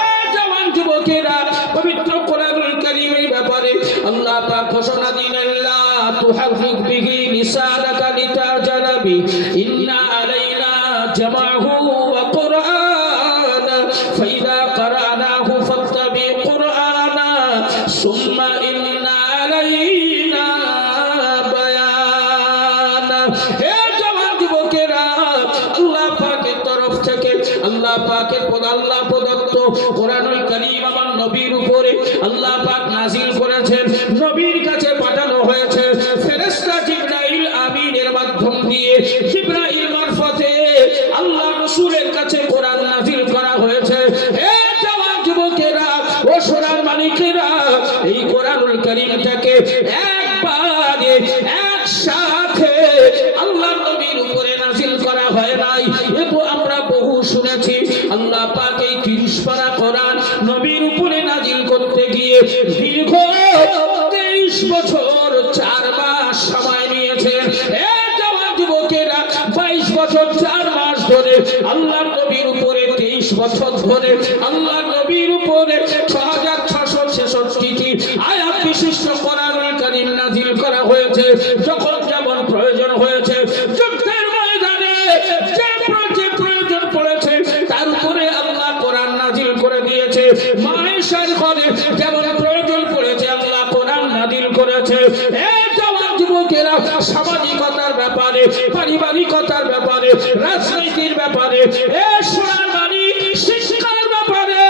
এই জওয়ান যুবকেরা পবিত্র কোরআনুল কারীমের ব্যাপারে আল্লাহ পাক ঘোষণা দিলেন লা তুহাররিক বিহি লিসানাকা লিতাজালা বি ইন্না আলাইনা জামাহু ওয়া কুরআনা ফাইদা ক্বরানাহু ফাত্তাবি কুরআনা সুম্মা ইন্না আলাইনা বায়ানা। হে জওয়ান যুবকেরা আল্লাহ পাকের তরফ থেকে আল্লাহ প্রদত্ত কোরআনুল কারীম আমার নবীর উপরে আল্লাহ পাক নাযিল করেছেন, নবীর কাছে পাঠানো হয়েছে ফেরেশতা জিবরাইল আমিনের মাধ্যম দিয়ে। জিবরাইল মারফতে আল্লাহ রাসূলের কাছে কোরআন নাযিল করা হয়েছে। হে জওয়ান যুবকেরা ও সোনার মানিকেরা, এই কোরআনুল কারীমটাকে একবারে একসাথে আল্লাহ নবীর উপরে নাযিল করা হয় নাই। এরপর আমরা বহু শুনেছি আল্লাহ পাক এই 30 পারা কোরআন নবীর উপরে নাযিল করতে গিয়ে দীর্ঘ 23 বছর 4 মাস সময় নিয়েছেন। এই জওয়ান যুবকেরা 22 বছর 4 মাস ধরে আল্লাহর নবীর উপরে 23 বছর ধরে আল্লাহর নবীর উপরে 6666টি আয়াত বিশিষ্ট কোরআনুল কারীম নাযিল করা হয়েছে। যখন যেমন প্রয়োজন হয়েছে, যুদ্ধের ময়দানে যে প্রয়োজন পড়েছে তার উপরে আল্লাহ কোরআন নাযিল করে দিয়েছে। মায়েশার ঘরে যেমন প্রয়োজন পড়েছে আল্লাহ কোরআন নাযিল করেছে। এই জওয়ান যুবকেরা সামাজিকতার ব্যাপারে, পারিবারিকতার ব্যাপারে, রাজনীতির ব্যাপারে, এই সোনার বাড়ি শিক্ষার ব্যাপারে,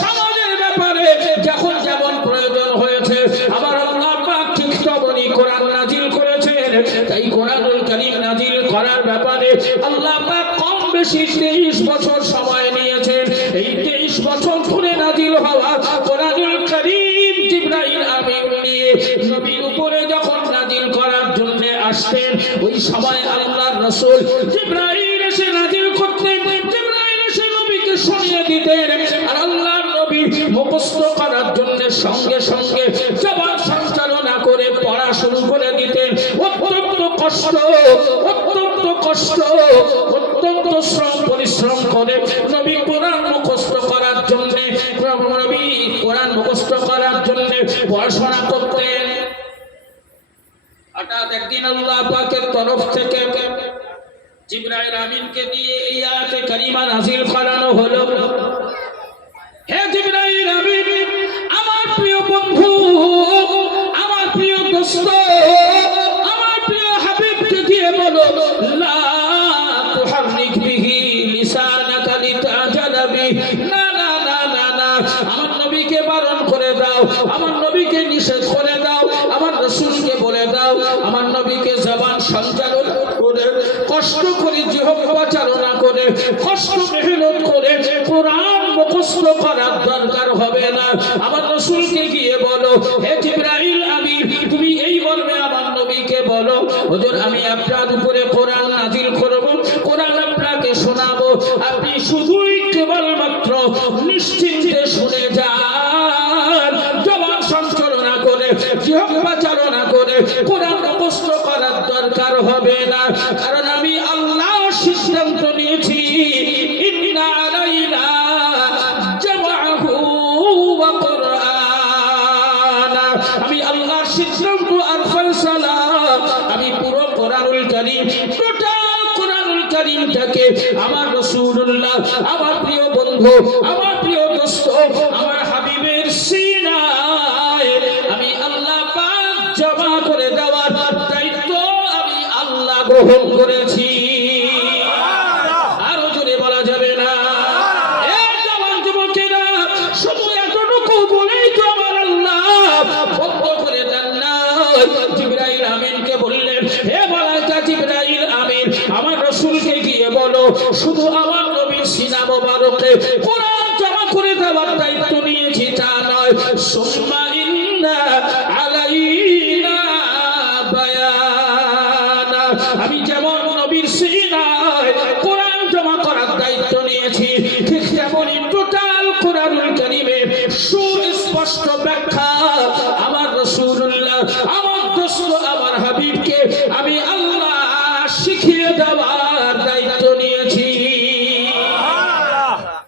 সমাজের ব্যাপারে যখন যেমন প্রয়োজন হয়েছে আমার আল্লাহ পাক ঠিক তেমনই কোরআন নাযিল করেছেন। তাই কোরআনুল কারীম নাযিল করার ব্যাপারে আল্লাহ পাক কম বেশি 23 বছর সময় নিয়েছেন। এই 23 বছর ধরে নাযিল হওয়া কোরআনুল কারীম জিবরাইল আমিন নিয়ে নবীর উপরে যখন নাযিল করার জন্য আসতেন, ওই সময় আল্লাহর রাসূল জিবরাইল এসে নাযিল করতেন, জিবরাইল এসে নবীকে শুনিয়ে দিতেন। আর আল্লাহর নবী মুখস্থ করার জন্য সঙ্গে সঙ্গে জবান সঞ্চালনা করে পড়া শুরু করে দিতেন। অত্যন্ত শ্রম পরিশ্রম করে নবী কোরআন মুখস্থ করার জন্য পড়াশোনা করতেন। হঠাৎ একদিন আল্লাহ পাকের তরফ থেকে জিবরাইল আমিনকে দিয়ে এই আয়াতে কারিমা নাযিল করানো হলো। হে জিবরাইল আমিন, আমার প্রিয় বন্ধু, আমার প্রিয় দোস্ত, আমার প্রিয় হাবিবকে দিয়ে বলো লা তুহাররিক বিহি লিসানাকা লিতাজালা বিহি। না না না না না, আমার নবীকে বারণ করে দাও, আমার নবীকে নিষেধ করে দাও, আমার রাসূলকে বলে দাও আমার নবীকে জবান সঞ্চালন করে, কষ্ট করে জিহ্বা চালনা করে, কষ্ট মেহনত করে কোরআন মুখস্থ করার দরকার হবে না। আমার রাসূলকে গিয়ে বলো হে জিবরাইল আমিন, তুমি এই বলবে আমার নবীকে বলো হুজুর আমি আপনার উপরে কোরআন নাযিল করব, কোরআন আপনাকে শোনাবো, আপনি শুধুই কেবলমাত্র নিশ্চিন্তে শুনে যান। জবান সঞ্চালনা করে, জিহ্বা চালনা করে কোরআন মুখস্থ করার দরকার হবে না। কারণ আমি আল্লাহ সিদ্ধান্ত নিয়েছি ইন্না আলাইনা জামাহু ওয়া কুরআনা। আমি আল্লাহর সিদ্ধান্ত আর ফয়সালা, আমি পুরো কোরআনুল কারীম, টোটাল কোরআনুল কারীমটাকে আমার রাসূলুল্লাহ, আমার প্রিয় বন্ধু, আমার প্রিয় দোস্ত, আমার হাবিবের সিনায় আমি আল্লাহ পাক জমা করে দেওয়ার দায়িত্ব আমি আল্লাহ গ্রহণ করেছি। আরো জোরে বলা যাবে না? এই জওয়ান যুবকেরা, শুধু এতটুকু বলেই তো আমার আল্লাহ বন্ধ করে দেন না। জিবরাইল আমিনকে বললেন হে মালায়েকা জিবরাইল আমিন, আমার রাসূলকে গিয়ে বলো শুধু আমার নবীর সিনা মোবারকে কোরআন জমা করে দেওয়ার দায়িত্ব নিয়েছি তা নয়, সুম্মা ইন্না আলাইনা বায়ানা। আমি যেমন সুস্পষ্ট ব্যাখ্যা আমার রাসূলুল্লাহ আমার দোস্ত আমার হাবিবকে আমি আল্লাহ শিখিয়ে দেওয়ার দায়িত্ব নিয়েছি।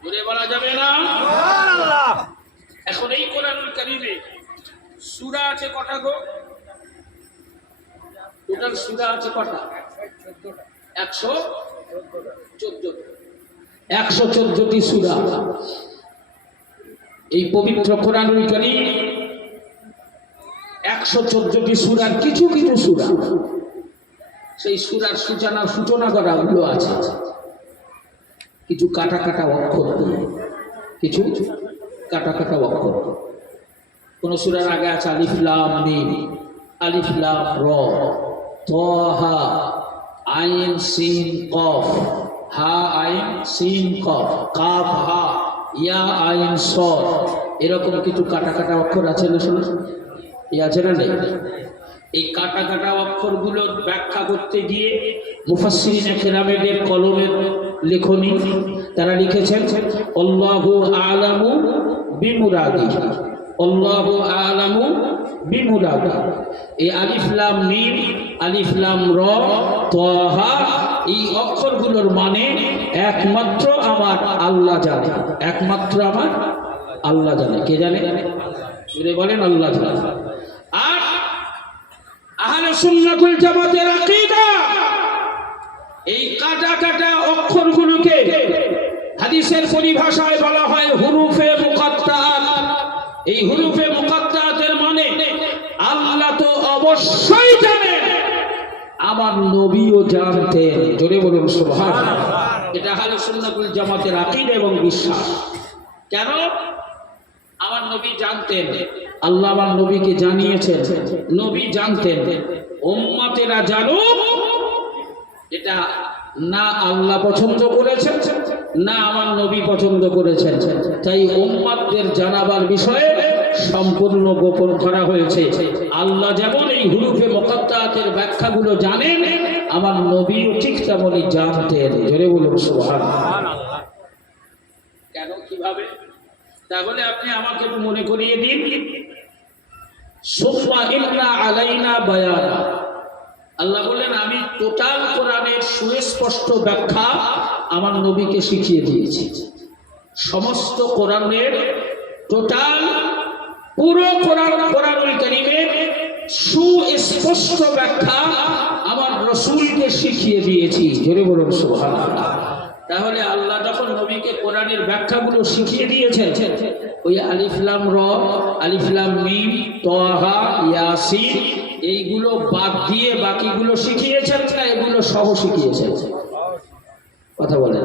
বলে বলা যাবে না? এখন এই কোরআনুল কারীমে সূরা আছে কটা গো? টোটাল সূরা আছে কটা? 114টি সূরা। এই পবিত্র কোরআনুল কারীম 114টি সূরার কিছু কিছু সূরা সেই সূরার সূচনা করা হলো আছে কিছু কাটা কাটা অক্ষর দিয়ে, কিছু কাটা কাটা অক্ষর। কোন সূরার আগে আছে আলিফ লাম মিম, আলিফ লাম র, তাহা আইন সিন কফ, হা আইন সিন কফ, কাফ হা ইয়া আইন সদ, এরকম কিছু কাটা কাটা অক্ষর আছে না? শুনুন, এই আছে না নেই? এই কাটা কাটা অক্ষরগুলো ব্যাখ্যা করতে গিয়ে মুফাসসিরিন কেরামের কলমের লেখনী তারা লিখেছেন আল্লাহু আ'লামু বিমুরাদিহি, আল্লাহু আ'লামু বিমুরাদিহি। এই আলিফ লাম মিম, আলিফ লাম র, তাহা এই অক্ষরগুলোর মানে একমাত্র আমার আল্লাহ জানে, একমাত্র আমার আল্লাহ জানে। কে জানে? বলেন আল্লাহ জানে। আর আহলে সুন্নাত ওয়াল জামাতের আকীদা এই কাটা কাটা অক্ষরগুলোকে হাদিসের পরিভাষায় বলা হয় হুরুফে মুকাত্তাআত। এই হুরুফে মুকাত্তাআতের মানে আল্লাহ তো অবশ্যই জানেন, আমার নবীও জানতেন। জোরে বলুন সুবহানাল্লাহ। এটা আহলে সুন্নাত ওয়াল জামাতের আকীদা এবং বিশ্বাস। কেন? আমার নবী জানতেন, আল্লাহ আমার নবীকে জানিয়েছেন, নবী জানতেন। উম্মতেরা জানুক এটা না আল্লাহ পছন্দ করেছেন না আমার নবী পছন্দ করেছেন, তাই উম্মতদের জানাবার বিষয়ে সম্পূর্ণ গোপন করা হয়েছে। আল্লাহ যেমন এই হুরুফে মুকাত্তাআতের ব্যাখ্যাগুলো জানেন, আমার নবীও ঠিক তেমনই জানতেন। জোরে বলুন সুবহানাল্লাহ। কেন, কিভাবে? তাহলে আপনি আমাকে একটু মনে করিয়ে দিন। সুম্মা ইন্না আলাইনা বায়ানা, আল্লাহ বলেন আমি টোটাল কোরআনের সুস্পষ্ট ব্যাখ্যা আমার নবীকে শিখিয়ে দিয়েছি। সমস্ত কোরআনের টোটাল পুরো কোরআনুল কারীমের সুস্পষ্ট ব্যাখ্যা আমার রাসূলকে শিখিয়ে দিয়েছি। জোরে বলুন সুবহানাল্লাহ। তাহলে আল্লাহ যখন নবীকে কোরআনের ব্যাখ্যাগুলো শিখিয়ে দিয়েছেন, ওই আলিফ লাম র, আলিফ লাম মিম, তাহা, ইয়াসিন এইগুলো বাদ দিয়ে বাকিগুলো শিখিয়েছেন না এগুলো সহ শিখিয়েছেন? কথা বলেন।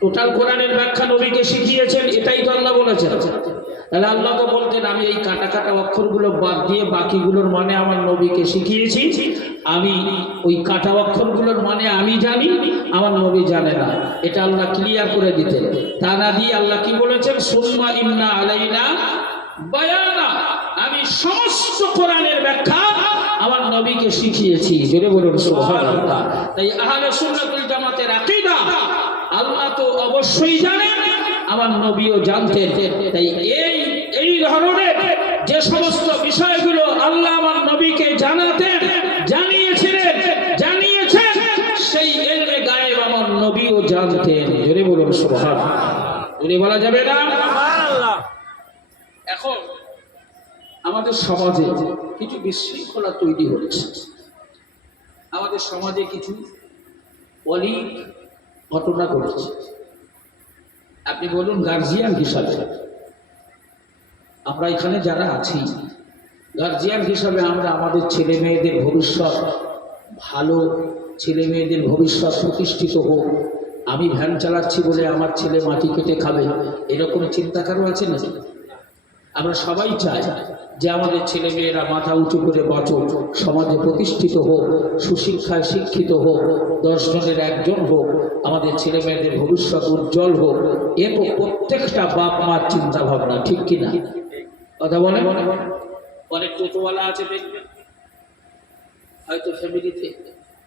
টোটাল কোরআনের ব্যাখ্যা নবীকে শিখিয়েছেন, এটাই তো আল্লাহ বলেছেন। তাহলে আল্লাহ তো বলতেন আমি এই কাটা কাটা অক্ষরগুলো বাদ দিয়ে বাকিগুলোর মানে আমার নবীকে শিখিয়েছি। আমি ওই কাটা অক্ষরগুলোর মানে আমি জানি, আমার নবী জানে না। এটা আল্লাহ ক্লিয়ার করে দিতেন। তা না দিয়ে আল্লাহ কি বলেছেন? সুম্মা ইন্না আলাইনা বায়ানা, আমি সমস্ত কোরআনের ব্যাখ্যা আমার নবীকে শিখিয়েছি। জোরে বলুন সুবহানাল্লাহ। তাই আহলে সুন্নাত ওয়াল জামাতের আকীদা আল্লাহ তো অবশ্যই জানেন, আমার নবীও জানতেন। তাই এই ধরনের যে সমস্ত বিষয়গুলো আল্লাহ আমার নবীকে জানিয়েছেন সেই ইলমে গায়েব আমার নবীও জানতেন। জোরে বলুন সুবহানাল্লাহ। জোরে বলা যাবে না? সুবহানাল্লাহ। এখন আমাদের সমাজে কিছু বিশৃঙ্খলা তৈরি হচ্ছে। আমাদের সমাজে কিছু অলীক ঘটনা ঘটছে। আপনি বলুন গার্জিয়ান হিসাবে আমরা এখানে যারা আছি, গার্জিয়ান হিসাবে আমরা আমাদের ছেলে মেয়েদের ভবিষ্যৎ ভালো, ছেলে মেয়েদের ভবিষ্যৎ প্রতিষ্ঠিত হোক। আমি ভ্যান চালাচ্ছি বলে আমার ছেলে মাটি কেটে খাবে, এরকম চিন্তা কারো আছে না? আমরা সবাই চাই যে আমাদের ছেলে মেয়েরা মাথা উঁচু করে বাঁচুক, সমাজে প্রতিষ্ঠিত হোক, সুশিক্ষায় শিক্ষিত হোক, 10 জনের 1 জন হোক, আমাদের ছেলে মেয়েদের ভবিষ্যৎ উজ্জ্বল হোক। এ তো প্রত্যেকটা বাপ মার চিন্তা ভাবনা, ঠিক কিনা? কথা বলে। অনেক টোটোওয়ালা আছে দেখবেন, হয়তো ফ্যামিলিতে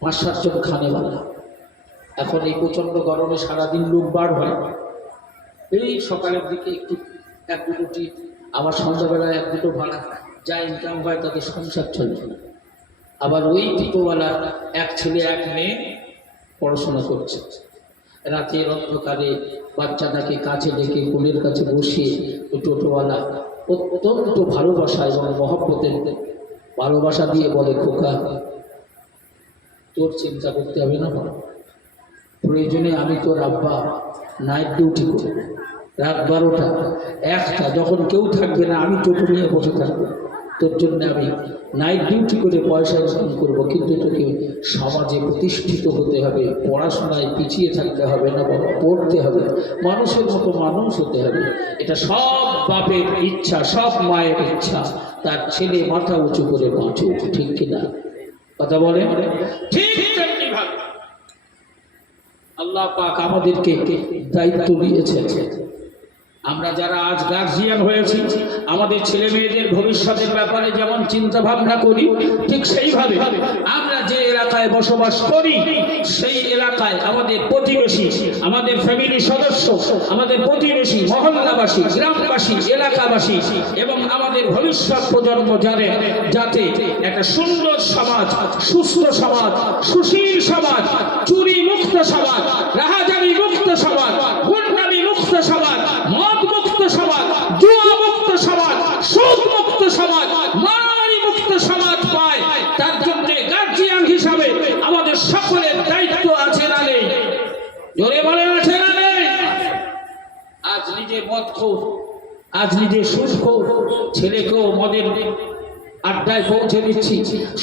5-7 জন খানেওয়ালা। এখন এই প্রচন্ড গরমে সারাদিন লোক বার হয়, এই সকালের দিকে একটু এক দুটি, আবার সন্ধ্যাবেলায় এক দুটো ভাড়া, যা ইনকাম হয় তাদের সংসার চলবে না। আবার ওই টিটোওয়ালা এক ছেলে এক মেয়ে পড়াশোনা করছে, রাতের অন্ধকারে বাচ্চাটাকে কাছে ডেকে কোলের কাছে বসিয়ে ওই টোটোওয়ালা অত্যন্ত ভালোবাসা এবং মহব্বতের ভালোবাসা দিয়ে বলে, খোকা তোর চিন্তা করতে হবে না, প্রয়োজনে আমি তোর আব্বা নাইট ডিউটি করব, রাত 12টা 1টা, যখন কেউ থাকবে না আমি টোটো নিয়ে বসে থাকবো, তোর জন্য আমি নাইট ডিউটি করে পয়সা ইনকাম করবো, কিন্তু তোকে সমাজে প্রতিষ্ঠিত হতে হবে, পড়াশোনায় পিছিয়ে থাকতে হবে না বাবা, পড়তে হবে, মানুষের মতো মানুষ হতে হবে। এটা সব বাপের ইচ্ছা, সব মায়ের ইচ্ছা, তার ছেলে মাথা উঁচু করে বাঁচুক, ঠিক কিনা কথা বলে? ঠিক তেমনি ভাবে আল্লাহ পাক আমাদেরকে দায়িত্ব দিয়েছে। আমরা যারা আজ গার্জিয়ান হয়েছি, আমাদের ছেলে মেয়েদের ভবিষ্যতের ব্যাপারে যেমন চিন্তা ভাবনা করি, ঠিক সেইভাবে আমরা যে এলাকায় বসবাস করি সেই এলাকায় আমাদের প্রতিবেশী, আমাদের ফ্যামিলি সদস্য, আমাদের প্রতিবেশী, মহল্লাবাসী, গ্রামবাসী, এলাকাবাসী এবং আমাদের ভবিষ্যৎ প্রজন্ম যাতে একটা সুন্দর সমাজ, সুস্থ সমাজ, সুশীল সমাজ, চুরি মুক্ত সমাজ, রাহাজানি মুক্ত সমাজ, গুন্ডামি মুক্ত সমাজ, মদ মুক্ত সমাজ, জুয়া মুক্ত সমাজ, সুদ মুক্ত সমাজ, মারামারি মুক্ত সমাজ পায়, তার জন্য গার্জিয়ান হিসাবে আমাদের সকলের দায়িত্ব আছে না নেই? জোরে বলে আছে না নেই? আজ নিজে মদখোর, আজ নিজে সুদখোর ছেলেকেও মদের আড্ডায় পৌঁছে দিচ্ছি,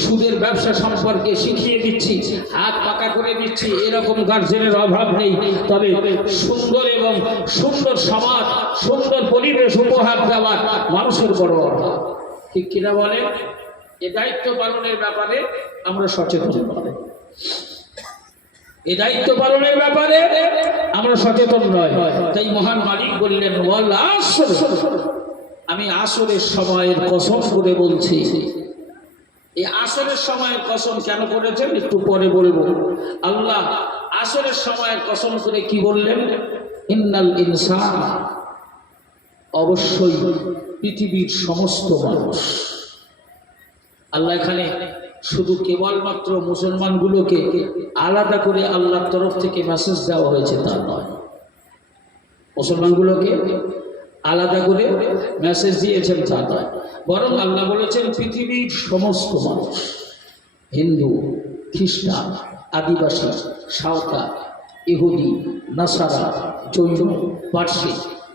সুদের ব্যবসা সম্পর্কে শিখিয়ে দিচ্ছি, হাত পাকা করে দিচ্ছি, এরকম গার্জেনের অভাব নেই। তবে সুন্দর এবং সুন্দর সমাজ, সুন্দর পরিবেশ উপহার দেওয়ার মানুষের বড় অভাব, ঠিক কিনা বলে? এ দায়িত্ব পালনের ব্যাপারে আমরা সচেতন নয়, এই দায়িত্ব পালনের ব্যাপারে আমরা সচেতন নয়। তাই মহান মালিক বললেন, ওয়াল আসর, আমি আসরের সময়ের কসম করে বলছি। এই আসরের সময়ের কসম কেন করেছেন একটু পরে বলবো। আল্লাহ আসরের সময়ের কসম করে কি বললেন? ইন্নাল ইনসান, অবশ্যই পৃথিবীর সমস্ত মানুষ। আল্লাহ এখানে শুধু কেবলমাত্র মুসলমানগুলোকে আলাদা করে আল্লাহর তরফ থেকে মেসেজ দেওয়া হয়েছে তা নয়, মুসলমানগুলোকে আলাদা করে মেসেজ দিয়েছেন তা নয়, বরং আল্লাহ বলেছেন পৃথিবীর সমস্ত মানুষ, হিন্দু, খ্রিস্টান, আদিবাসী, সাঁওতাল, ইহুদি, নাসারা, জৈন, পার্সি,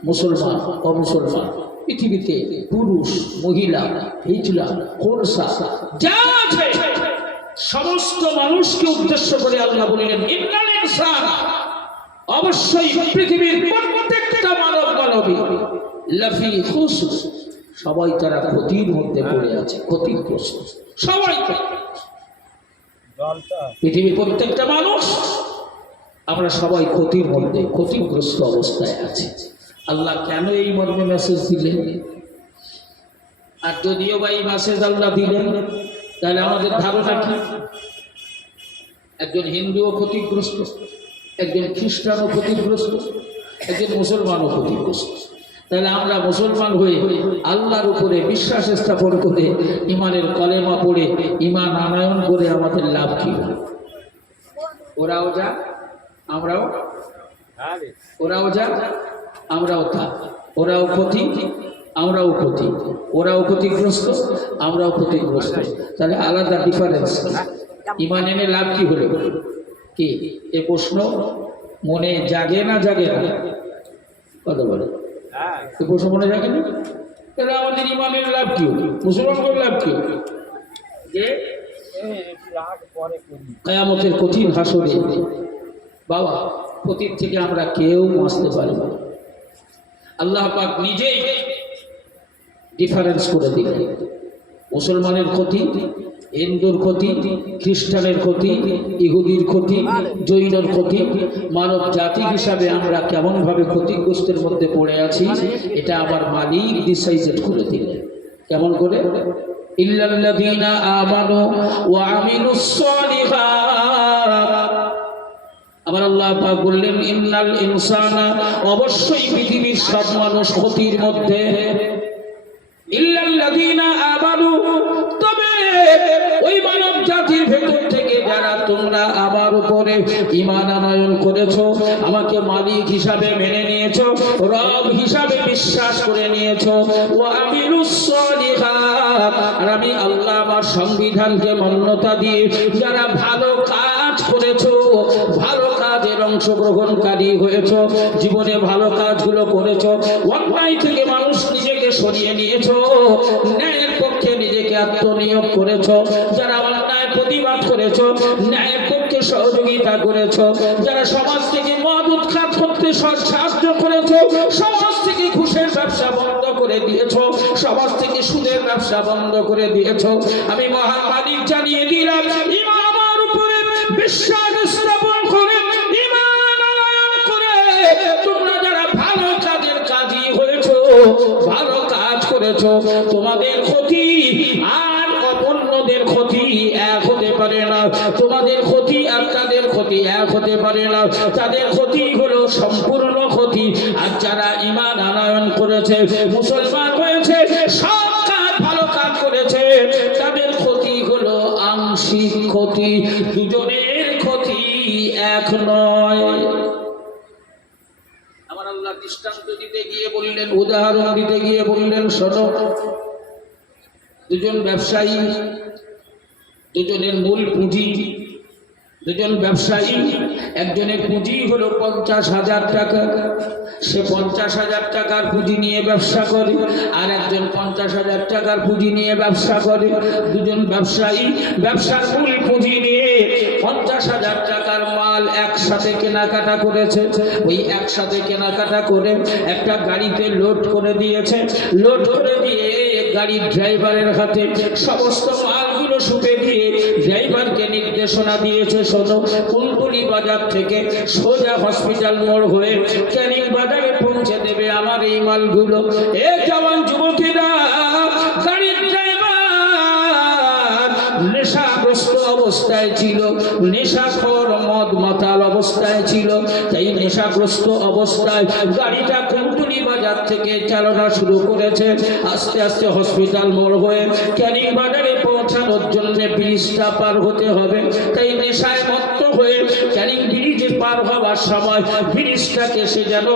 মুসলমান, অমুসলমান, পৃথিবীতে পুরুষ, মহিলা, হিজলা, খোরসা যা আছে সমস্ত মানুষকে উদ্দেশ্য করে আল্লাহ বললেন, ইন্নাল ইনসান, অবশ্যই পৃথিবীর প্রত্যেকটা মানব মানবী লাফি খুসর, সবাই তারা ক্ষতির মধ্যে পড়ে আছে, ক্ষতিগ্রস্ত সবাই। পৃথিবীর প্রত্যেকটা মানুষ আমরা সবাই ক্ষতির মধ্যে, ক্ষতিগ্রস্ত অবস্থায় আছি। আল্লাহ কেন এই মর্মে মেসেজ দিলেন? আর যদিও বা এই মেসেজ আল্লাহ দিলেন, তাহলে আমাদের ধারণা কি? একজন হিন্দুও ক্ষতিগ্রস্ত, একজন খ্রিস্টানও ক্ষতিগ্রস্ত, একজন মুসলমানও ক্ষতিগ্রস্ত। তাহলে আমরা মুসলমান হয়ে আল্লাহর উপরে বিশ্বাস স্থাপন করে ইমানের কলেমা পড়ে ইমান আনয়ন করে আমাদের লাভ কি? ওরাও যা আমরাও, ওরাও যা আমরাও থাক, ওরাও ক্ষতি আমরাও ক্ষতি, ওরাও ক্ষতিগ্রস্ত আমরাও ক্ষতিগ্রস্ত। তাহলে আলাদা ডিফারেন্স। ইমান এনে লাভ কি হলো? কি এ প্রশ্ন মনে জাগে না জাগে না? কথা বলে এ প্রশ্ন মনে জাগে না? তাহলে আমাদের ইমানের লাভ কি হলো? মুসলমানদের লাভ কি হলো? যে কিয়ামতের কঠিন হাসরে বাবা ক্ষতির থেকে আমরা কেউ বাঁচতে পারি না। আল্লাহ পাক নিজেই ডিফারেন্স করে দিলেন। মুসলমানের ক্ষতি, হিন্দুর ক্ষতি, খ্রিস্টানের ক্ষতি, ইহুদির ক্ষতি, জৈনের ক্ষতি, মানব জাতি হিসাবে আমরা কেমনভাবে ক্ষতিগ্রস্তের মধ্যে পড়ে আছি এটা আবার মালিক ডিসাইড করে দিলেন। কেমন করে? ইল্লাল্লাযীনা আমানু ওয়া আমিলুস সালিহাত, আবার আল্লাহ পাক বললেন ইন্নাল ইনসানা, অবশ্যই পৃথিবীর সব মানুষ ক্ষতির মধ্যে, ইল্লাল্লাযীনা আমানু, তবে ওই মানব জাতির ভেতর থেকে যারা তোমরা আমার উপরে ঈমান আনয়ন করেছো, আমাকে মালিক হিসাবে মেনে নিয়েছো, রব হিসাবে বিশ্বাস করে নিয়েছো, ওয়া আমিলুস সালিহাত, আর আমি আল্লাহ আমার সংবিধানকে মান্যতা দিয়ে যারা ভালো কাজ করেছো, ভালো কাজের অংশগ্রহণকারী হয়েছো, জীবনে ভালো কাজগুলো করেছো, অন্যায় থেকে মানুষ নিজেকে সরিয়ে নিয়েছো, ন্যায়ের পক্ষে নিজেকে আত্মনিয়োগ করেছো, যারা অন্যায় প্রতিবাদ করেছো, ন্যায়ের পক্ষে সহযোগিতা করেছো, যারা সমাজ থেকে মদ উৎখাত করতে সাহায্য করেছো, সমাজ থেকে ঘুষের ব্যবসা বন্ধ করে দিয়েছো, সমাজ থেকে সুদের ব্যবসা বন্ধ করে দিয়েছো, আমি মহান মালিক জানিয়ে দিলাম ঈমান আমার উপরে বিশ্বাস স্থাপন করে ঈমান আনয়ন করে তোমরা যারা ভালো কাজের কাজী হয়েছো, ভালো কাজ করেছো, তোমাদের ক্ষতি আর অপরদের ক্ষতি এক হতে পারে না, তোমাদের ক্ষতি আর তাদের ক্ষতি এক হতে পারে না, তাদের ক্ষতি হলো সম্পূর্ণ ক্ষতি, আর যারা ঈমান আনয়ন করেছে, মুসলমান হয়েছে, সব কাজ ভালো কাজ করেছে, তাদের ক্ষতি হলো আংশিক ক্ষতি, দুজনের ক্ষতি এক নয়। আমার আল্লাহ দৃষ্টান্ত দিতে গিয়ে বললেন, উদাহরণ দিতে গিয়ে বললেন, শোনো, দুজন ব্যবসায়ী, দুজনের মূল পুঁজি, দুজন ব্যবসায়ী, একজনের পুঁজি হলো 50,000 টাকা, সে 50,000 টাকার পুঁজি নিয়ে ব্যবসা করে, আর একজন 50,000 টাকার পুঁজি নিয়ে ব্যবসা করে। দুজন ব্যবসায়ী ব্যবসার মূল পুঁজি নিয়ে 50,000 টাকার মাল একসাথে কেনাকাটা করেছে, ওই একসাথে কেনাকাটা করে একটা গাড়িতে লোড করে দিয়েছে, লোড করে দিয়ে গাড়ির ড্রাইভারের হাতে সমস্ত মালগুলো সুপে দিয়ে ড্রাইভারকে নির্দেশনা দিয়েছে, শোনো, কুলতলি বাজার থেকে সোজা হসপিটাল মোড় হয়ে ক্যানিং বাজারে পৌঁছে দেবে আমার এই মালগুলো। এ জওয়ান যুবকেরা, গাড়ির ড্রাইভার নেশাগ্রস্ত অবস্থায় ছিল, নেশাখোর মদ মাতাল অবস্থায় ছিল, তাই নেশাগ্রস্ত অবস্থায় গাড়িটা কুলতলি বাজার থেকে চালনা শুরু করেছে। আস্তে আস্তে হসপিটাল মোড় হয়ে ক্যানিং বাজারে পৌঁছানোর জন্য ব্রিজটা পার হতে হবে, তাই নেশায় মত্ত হয়ে ক্যানিং ব্রিজে পার হওয়ার সময় ব্রিজটাকে সে যেন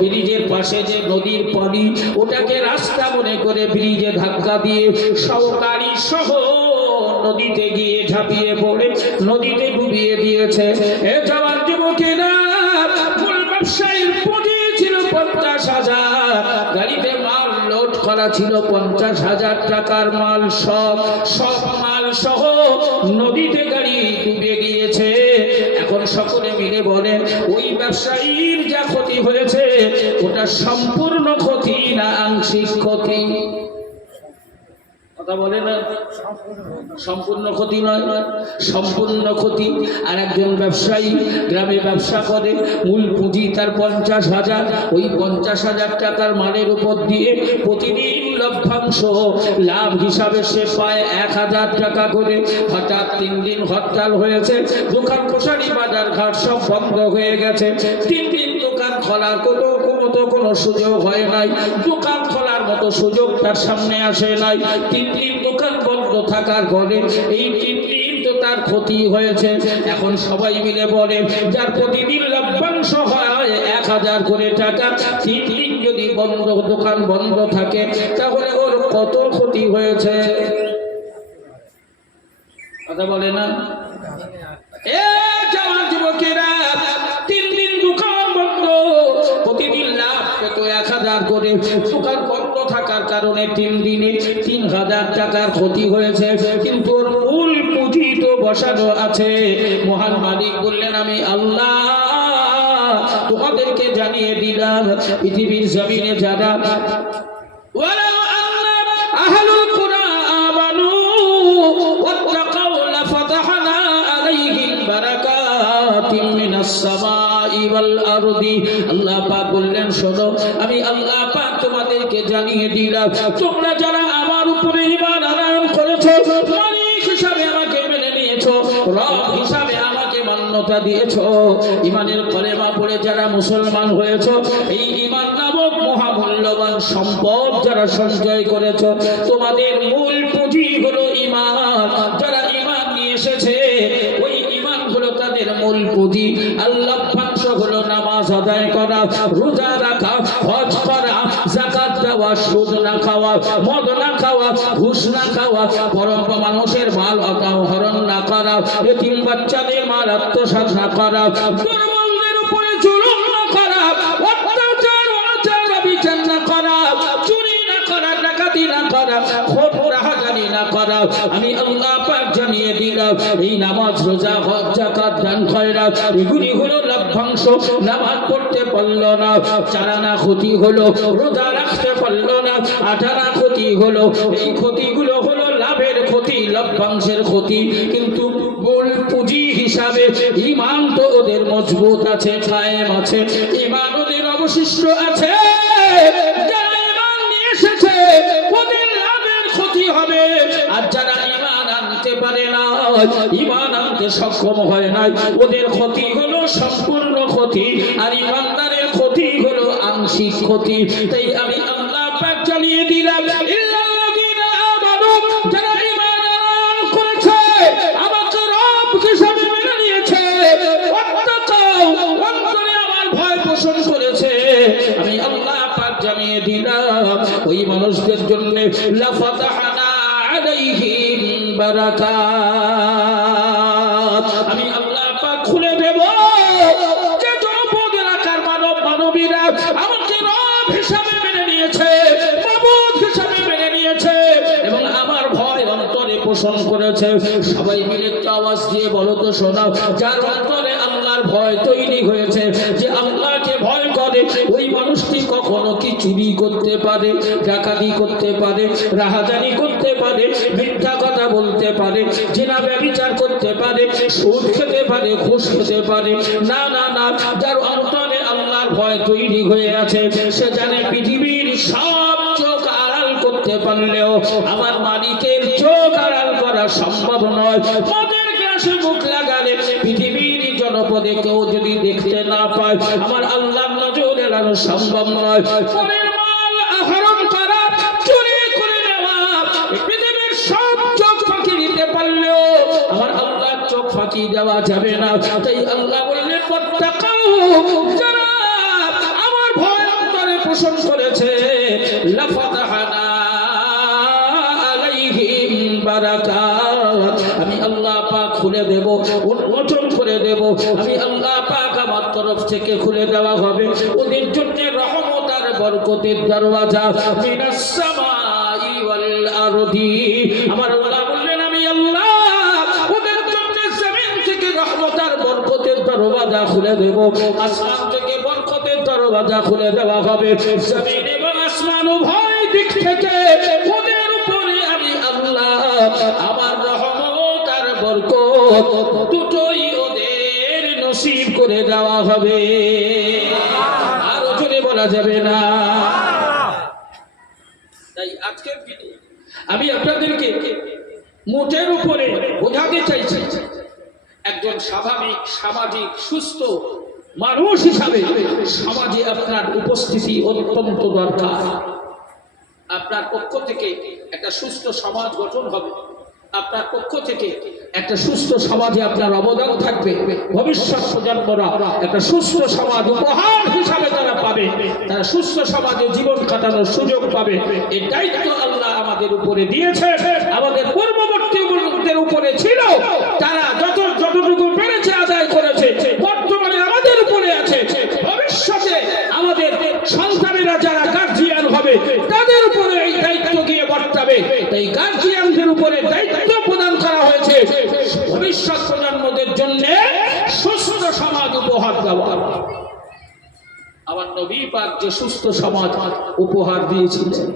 ব্রিজের পাশে যে নদীর পানি, ওটাকে রাস্তা মনে করে ব্রিজে ধাক্কা দিয়ে সহকারী সহ নদীতে গিয়ে ঝাঁপিয়ে পড়ে নদীতে ডুবিয়ে দিয়েছে। এ জওয়ান যুবকেরা, মূল ব্যবসায়ীর পুঁজি ছিল 50,000, গাড়িতে মাল লোড করা ছিল 50,000 টাকার মাল, সব মাল সহ নদীতে গাড়ি ডুবে গিয়েছে। এখন সকলে মিলে বলেন, ওই ব্যবসায়ীর যা ক্ষতি হয়েছে ওটা সম্পূর্ণ ক্ষতি না আংশিক ক্ষতি? কথা বলে না, সম্পূর্ণ ক্ষতি নয়, সম্পূর্ণ ক্ষতি। আর একজন ব্যবসায়ী গ্রামে ব্যবসা করে, মূল পুঁজি তার 50,000, ওই 50,000 টাকার মালের উপর দিয়ে প্রতিদিন লভ্যাংশ লাভ হিসাবে সে পায় 1,000 টাকা করে। হঠাৎ 3 দিন হরতাল হয়েছে, দোকান পোশারি বাজার ঘাট সব বন্ধ হয়ে গেছে। 3 দিন দোকান খোলার কোনো সুযোগ হয় নাই, দোকান খোলার মতো সুযোগ তার সামনে আসে নাই। 3 দিন দোকান বন্ধ থাকার পরে এই 3 দিন তো তার ক্ষতি হয়েছে। এখন সবাই মিলে বলে, যার প্রতিদিন লভ্যাংশ হয় 1,000 করে টাকা, 3 দিন যদি দোকান বন্ধ থাকে তাহলে ওর কত ক্ষতি হয়েছে? কথা বলে না। এ জওয়ান যুবকেরা, 3 দিন দোকান বন্ধ, প্রতিদিন লাভ পেত 1,000 করে, দোকান বন্ধ থাকার কারণে 3 দিনে 3,000 টাকার ক্ষতি হয়েছে। কিন্তু ওর মূল পুঁজি তো বসানো আছে। মহান মালিক বললেন, আমি আল্লাহ তোমাদেরকে জানিয়ে দিলাম, পৃথিবীর জমিনে যারা আহলুল কুরআন আমানু ওয়াত্তাকাউ লাফাতাহনা আলাইহিম বারাকাতিম মিনাস সামাই ওয়াল আরদি। আল্লাহ পাক বললেন, শোনো, আমি আল্লাহ পাক তোমাদেরকে জানিয়ে দিলাম, তোমরা যারা আমার উপরে ঈমান আনয়ন করেছো, মালিক হিসাবে আমাকে মেনে নিয়েছো, রব হিসাবে আমাকে মান্য মান্যতা দিয়েছো, ইমানের কলেমা পড়ে যারা মুসলমান হয়েছো, এই ইমান নামক মহামূল্যবান সম্পদ যারা সঞ্চয় করেছো, তোমাদের মূল পুঁজি হলো ইমান। যারা ইমান নিয়ে এসেছে ওই ইমান হলো তাদের মূল পুঁজি। আল্লাহ পাঁচ হলো নামাজ আদায় করা, রোজা রাখা, হজ করা, যাকাত দেওয়া, সুদ না খাওয়া, মদ না খাওয়া, ঘুষ না খাওয়া, পরম মানুষের মাল হরণ না করা, এতিম বাচ্চাদের মাল আত্মসাৎ না করা, দুর্বলদের উপরে জুলুম না করা, অত্যাচার অনাচার অবিচার না করা, চুরি না করা, ডাকাতি না করা, খোট রাহাজানি না করা। আমি আল্লাহ পাক জানিয়ে দিলাম এই নামাজ, রোজা, হজ, যাকাত, দান খয়রাত এগুলি হলো লভ্যাংশ। নামাজ পড়তে পারল না, 4 আনা ক্ষতি হলো, রোজা রাখতে পারল না, 8 আনা ক্ষতি হলো। এই ক্ষতিগুলো হলো লাভের ক্ষতি, লভ্যাংশের ক্ষতি, কিন্তু মূল পুঁজি হিসাবে ঈমান তো ওদের মজবুত আছে, কায়েম আছে, ঈমান ওদের অবশিষ্ট আছে। যারা ঈমান নিয়ে এসেছে ওদের লাভের ক্ষতি হবে, আর যারা ঈমান আনতে পারে না, ঈমান আনতে সক্ষম হয় না, ওদের ক্ষতি হলো সম্পূর্ণ ক্ষতি, আর ঈমানদারের ক্ষতি হলো আংশিক ক্ষতি। তাই আমি আল্লাহ পাক জানিয়ে দিলাম, ইল্লাল্লাযীনা আমানু, যারা ঈমান করেছে, আমাকে রব হিসেবে মেনে নিয়েছে, ওয়াত্তাকাউ, অন্তরে আমার ভয় পোষণ করেছে, আমি আল্লাহ পাক জানিয়ে দিলাম ওই মানুষদের জন্য লাফাতাহনা আলাইহিম বারাকাত, আমি আল্লাহ পাক খুলে দেব। যে জনপদ এলাকার মানব মানবীরা আমাকে রব হিসাবে মেনে নিয়েছে, মাবুদ হিসাবে মেনে নিয়েছে এবং আমার ভয় অন্তরে পোষণ করেছে, সবাই মিলে একটা আওয়াজ দিয়ে বলো তো শোনাও, যার অন্তরে আল্লাহর ভয় তৈরি হয়েছে, যে আল্লাহকে ভয় করে, ওই মানুষটি কখনো কি চুরি করতে পারে, ডাকাতি করতে পারে, রাহাজানি করতে পারে, মিথ্যা কথা বলতে পারে, জিনা ব্যভিচার করতে পারে, সুদ খেতে পারে, ঘুষ খেতে পারে? না না না, যার অন্তরে আল্লাহর ভয় তৈরি হয়ে আছে, সে জানে পৃথিবীর সব চোখ আড়াল করতে পারলেও আমার মালিকের চোখ আড়াল করা সম্ভব নয়। মদের গ্লাসে মুখ লাগালে পৃথিবীর জনপদে কেউ যদি দেখতে না পায়, আমার আল্লাহর নজর এড়ানো সম্ভব নয়। পরের মাল আহরণ করা, চুরি করে নেওয়া, পৃথিবীর সব চোখ ফাঁকি দিতে পারলেও আমার আল্লাহর চোখ ফাঁকি দেওয়া যাবে না। তাই আল্লাহ বললেন, ওয়াত্তাকাউ, যারা আমার ভয় অন্তরে পোষণ করেছে, লাফাতাহনা আলাইহিম বারাকাত, আমি আল্লাহ পাক খুলে দেব, উন্মোচন করে দেব। আমি আল্লাহ পাক আমার তরফ থেকে খুলে দেওয়া হবে ওদের জন্য রহমত আর বরকতের দরওয়াজা, মিনাস সামাই ওয়াল আরদি। আমার আল্লাহ বললেন, আমি আল্লাহ ওদের জন্য জমিন থেকে রহমত আর বরকতের দরওয়াজা খুলে দেব, আসমান থেকে বরকতের দরওয়াজা খুলে দেওয়া হবে। জমিন এবং আসমান উভয় দিক থেকে ওদের উপরে আমি আল্লাহ আমার রহমত আর বরকত দুটোই ওদের নসিব করে দেওয়া হবে। আর জোরে বলা যাবে না। তাই আজকের ভিডিও আমি আপনাদেরকে মোটের উপরে বোঝাতে চাইছি, একজন স্বাভাবিক সামাজিক সুস্থ মানুষ হিসাবে সমাজে আপনার উপস্থিতি অত্যন্ত দরকার। আপনার পক্ষ থেকে একটা সুস্থ সমাজ গঠন হবে, আপনার পক্ষ থেকে একটা সুস্থ সমাজে আপনার অবদান থাকবে। ভবিষ্যৎ প্রজন্মরা একটা সুস্থ সমাজ উপহার হিসাবে তারা পাবে, তারা সুস্থ সমাজে জীবন কাটানোর সুযোগ পাবে। এই দায়িত্ব আল্লাহ আমাদের উপরে দিয়েছে, আমাদের পূর্ববর্তীদের উপরে ছিল, তারা যতটুকু পেরেছে আদায় করেছে, বর্তমানে আমাদের উপরে আছে। ভবিষ্যতে আমাদের সন্তানেরা যারা গার্জিয়ান হবে তাদের উপরে এই দায়িত্ব গিয়ে বর্তাবে। তাই গার্জিয়ানদের উপরে দায়িত্ব প্রদান করা হয়েছে ভবিষ্যৎ প্রজন্মদের জন্য সুস্থ সমাজ উপহার দেওয়া। আমার নবী পাক যে সুস্থ সমাজ উপহার দিয়েছিলেন,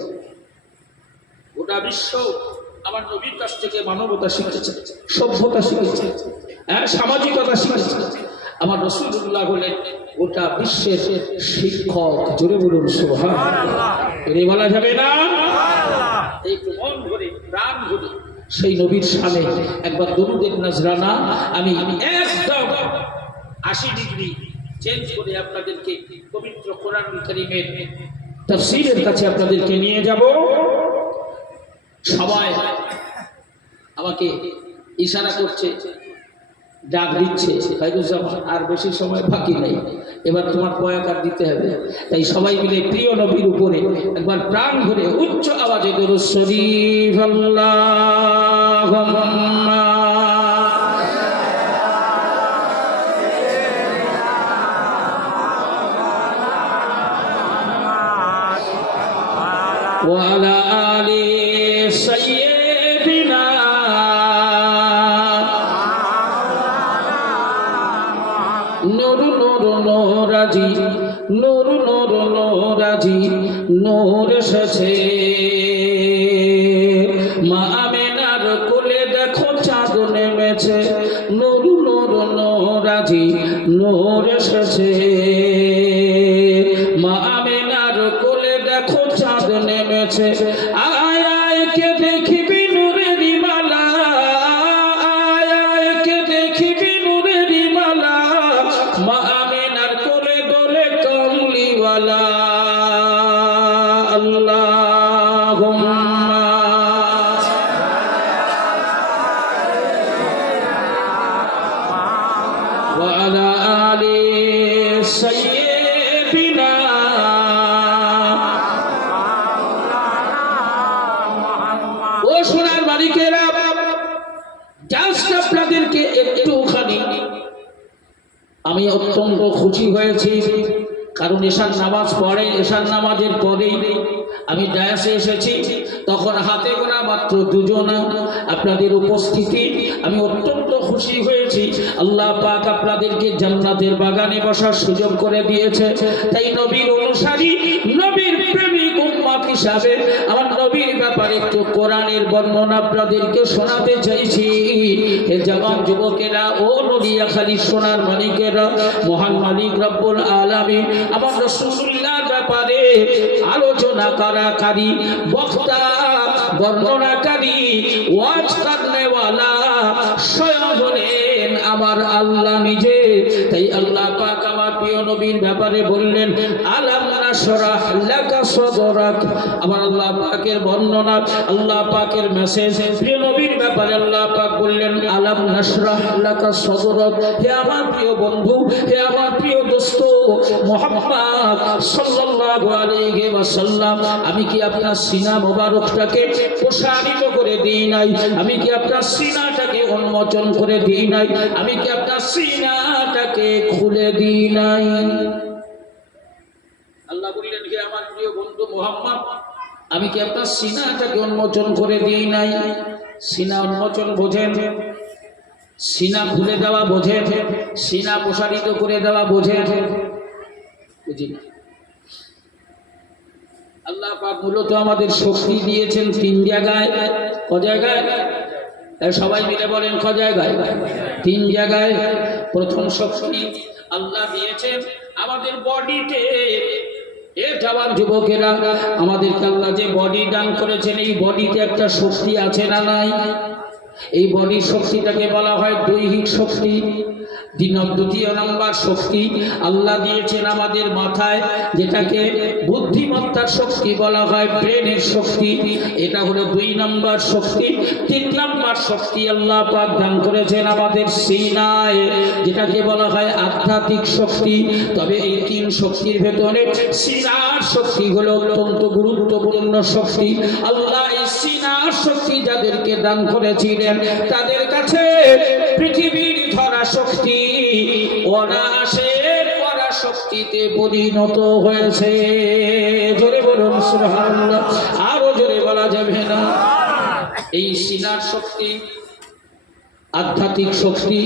গোটা বিশ্ব আমার নবীর কাছ থেকে মানবতা শিখেছে, সভ্যতা শিখেছে, সামাজিকতা শিখেছে। আমার রাসূলুল্লাহ হলেন গোটা বিশ্বের শিক্ষক। জোরে বলুন সুবহানাল্লাহ। এর বলা যাবে না? এই মন ভরে প্রাণ ভরে সেই নবীর সামনে একবার দরুদের নজরানা আমি একদম 80 ডিগ্রি চেঞ্জ করে আপনাদেরকে পবিত্র কোরআনুল কারীমের তাফসীরের কাছে আপনাদেরকে নিয়ে যাব। সবাই আমাকে ইশারা করছে, ডাক দিচ্ছে, ফাইরুজ্জামান আর বেশি সময় বাকি নেই, এবার তোমার বয়াকার দিতে হবে। তাই সবাই মিলে প্রিয় নবীর উপরে একবার প্রাণ ভরে উচ্চ আওয়াজে দরুদ শরীফ আল্লাহুম্মা ওয়া আলা আলি সাইয়্যিদিনা নূর নূর নূরাজি নূর নূর নূরাজি নূর এসেছে। মা আমিনার কোলে দেখো চাঁদ নেমেছে, নূর নূর নূরাজি নূর এসেছে। মা আমিনার কোলে দেখো চাঁদ নেমেছে, আয় আয় কে দেখিবি নূরের মালা, আয় আয় কে দেখিবি নূরের মালা। মা আমিনার কোলে দোলে কমলিওয়ালা। আল্লাহুম্মা ওয়া আলা আলি সাইয়্যিদিনা। ও সোনার মালিকেরা, জাস্ট আপনাদেরকে একটুখানি আমি অত্যন্ত খুশি হয়েছি, কারণ এশার নামাজ পড়ে, এশার নামাজের পরেই আমি ডায়াসে এসেছি, তখন হাতে গোনা মাত্র দুজনা আপনাদের উপস্থিতি। আমি অত্যন্ত খুশি হয়েছি, আল্লাহ পাক আপনাদেরকে জান্নাতের বাগানে বসার সুযোগ করে দিয়েছে। তাই নবীর অনুসারী, নবীর প্রেমিক উম্মত হিসাবে আমার নবীর ব্যাপারে একটু কোরআনের বর্ণনা আপনাদেরকে শোনাতে চাইছি। হে জওয়ান যুবকেরা, ও নদিয়াখালী সোনার মালিকেরা, মহান মালিক রব্বুল আলামিন আমার রাসূলুল্লাহর ব্যাপারে আলোচনা করাকারী, বক্তা, বর্ণনাকারী, ওয়াজ করনেওয়ালা স্বয়ং হলেন আমার আল্লাহ নিজে। তাই আল্লাহ পাক আমার প্রিয় নবীর ব্যাপারে বললেন, আলাম নাশরাহ লাকা সাদরাক। আমার আল্লাহ পাকের বর্ণনা, আল্লাহ পাকের মেসেজ প্রিয় নবীর ব্যাপারে আল্লাহ পাক বললেন, আলাম নাশরাহ লাকা সাদরাক। হে আমার প্রিয় বন্ধু, হে আমার প্রিয় দোস্ত মুহাম্মদ সাল্লাল্লাহু আলাইহি ওয়াসাল্লাম, আমি কি আপনার সিনা মোবারকটাকে প্রসারিত করে দিই নাই? আমি কি আপনার সিনাটাকে উন্মোচন করে দিই নাই? আমি কি আপনার সিনাটাকে খুলে দিই নাই? আল্লাহ বললেন, হে আমার প্রিয় বন্ধু মুহাম্মদ, আমি কি আপনার সিনাটাকে উন্মোচন করে দিই নাই? সিনা উন্মোচন বোঝেন? সিনা খুলে দেওয়া বোঝেন? সিনা প্রসারিত করে দেওয়া বোঝেন? বুঝি না। আল্লাহ পাক মূলত আমাদের শক্তি দিয়েছেন 3 জায়গায়। ক জায়গায়? সবাই মিলে বলেন, ক জায়গায়? 3 জায়গায়। প্রথম শক্তি আল্লাহ দিয়েছেন আমাদের বডিতে। এ জওয়ান যুবকেরা, আমাদেরকে আল্লাহ যে বডি দান করেছেন, এই বডিতে একটা শক্তি আছে না নাই? এই বডির শক্তিটাকে বলা হয় দৈহিক শক্তি। দ্বিতীয় নম্বর শক্তি আল্লাহ দিয়েছেন আমাদের মাথায়, যেটাকে বুদ্ধিমত্তার শক্তি বলা হয়, ব্রেনের শক্তি। এটা হলো 2 নম্বর শক্তি। 3 নম্বর শক্তি আল্লাহ পাক দান করেছেন আমাদের সিনায়, যেটাকে বলা হয় আধ্যাত্মিক শক্তি। তবে এই 3 শক্তির ভেতরে সিনার শক্তি হলো অত্যন্ত গুরুত্বপূর্ণ শক্তি। আল্লাহ এই সিনার শক্তি যাদেরকে দান করেছিলেন, তাদের কাছে পৃথিবীর ধরা শক্তি অনায়াসে পরাশক্তিতে পরিণত হয়েছে। জোরে বলুন সুবহানাল্লাহ। আরো জোরে বলা যাবে না? এই সিনার শক্তি আধ্যাত্মিক শক্তি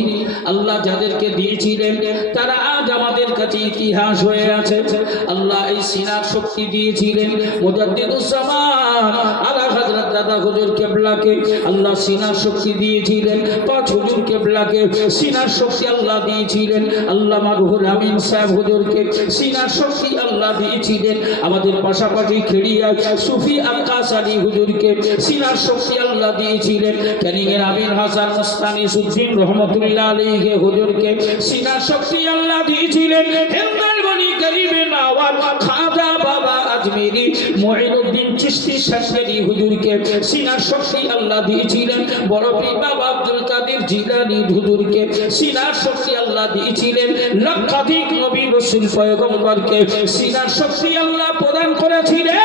আল্লাহ যাদেরকে দিয়েছিলেন তারা আজ আমাদের কাছে ইতিহাস হয়ে আছে। আল্লাহ এই সিনার শক্তি দিয়েছিলেন মুজাদ্দিদুজ্জামান আলা হযরত দাদা হুজুর কেবলাকে, আল্লাহ সিনার শক্তি দিয়েছিলেন পাঁচ হুজুর কেবলাকে, সিনার শক্তি আল্লাহ দিয়েছিলেন আল্লামা রুহুল আমিন সাহেব হুজুরকে, সিনার শক্তি আল্লাহ দিয়েছিলেন আমাদের পাশাপাশি খেড়িয়া সুফি আক্কাস আলী হুজুরকে, সিনার শক্তি আল্লাহ দিয়েছিলেন ক্যানিংয়ের আমির হাসান মুস্তানি সুদ্দিন রহমতুল্লাহ আলাইহি হুজুরকে, সিনার শক্তি আল্লাহ দিয়েছিলেন হেমদাল বনি গরিবে নওয়াজ খাজা বাবা আজমেরি মুঈনুদ্দিন চিশতি শাশরি হুজুরকে, সিনার শক্তি আল্লাহ দিয়েছিলেন বড় পীর বাবা আব্দুল কাদের জিলানী হুজুরকে, সিনার শক্তি আল্লাহ দিয়েছিলেন লক্ষাধিক নবী রাসূল পয়গম্বরকে, সিনার শক্তি আল্লাহ প্রদান করেছিলেন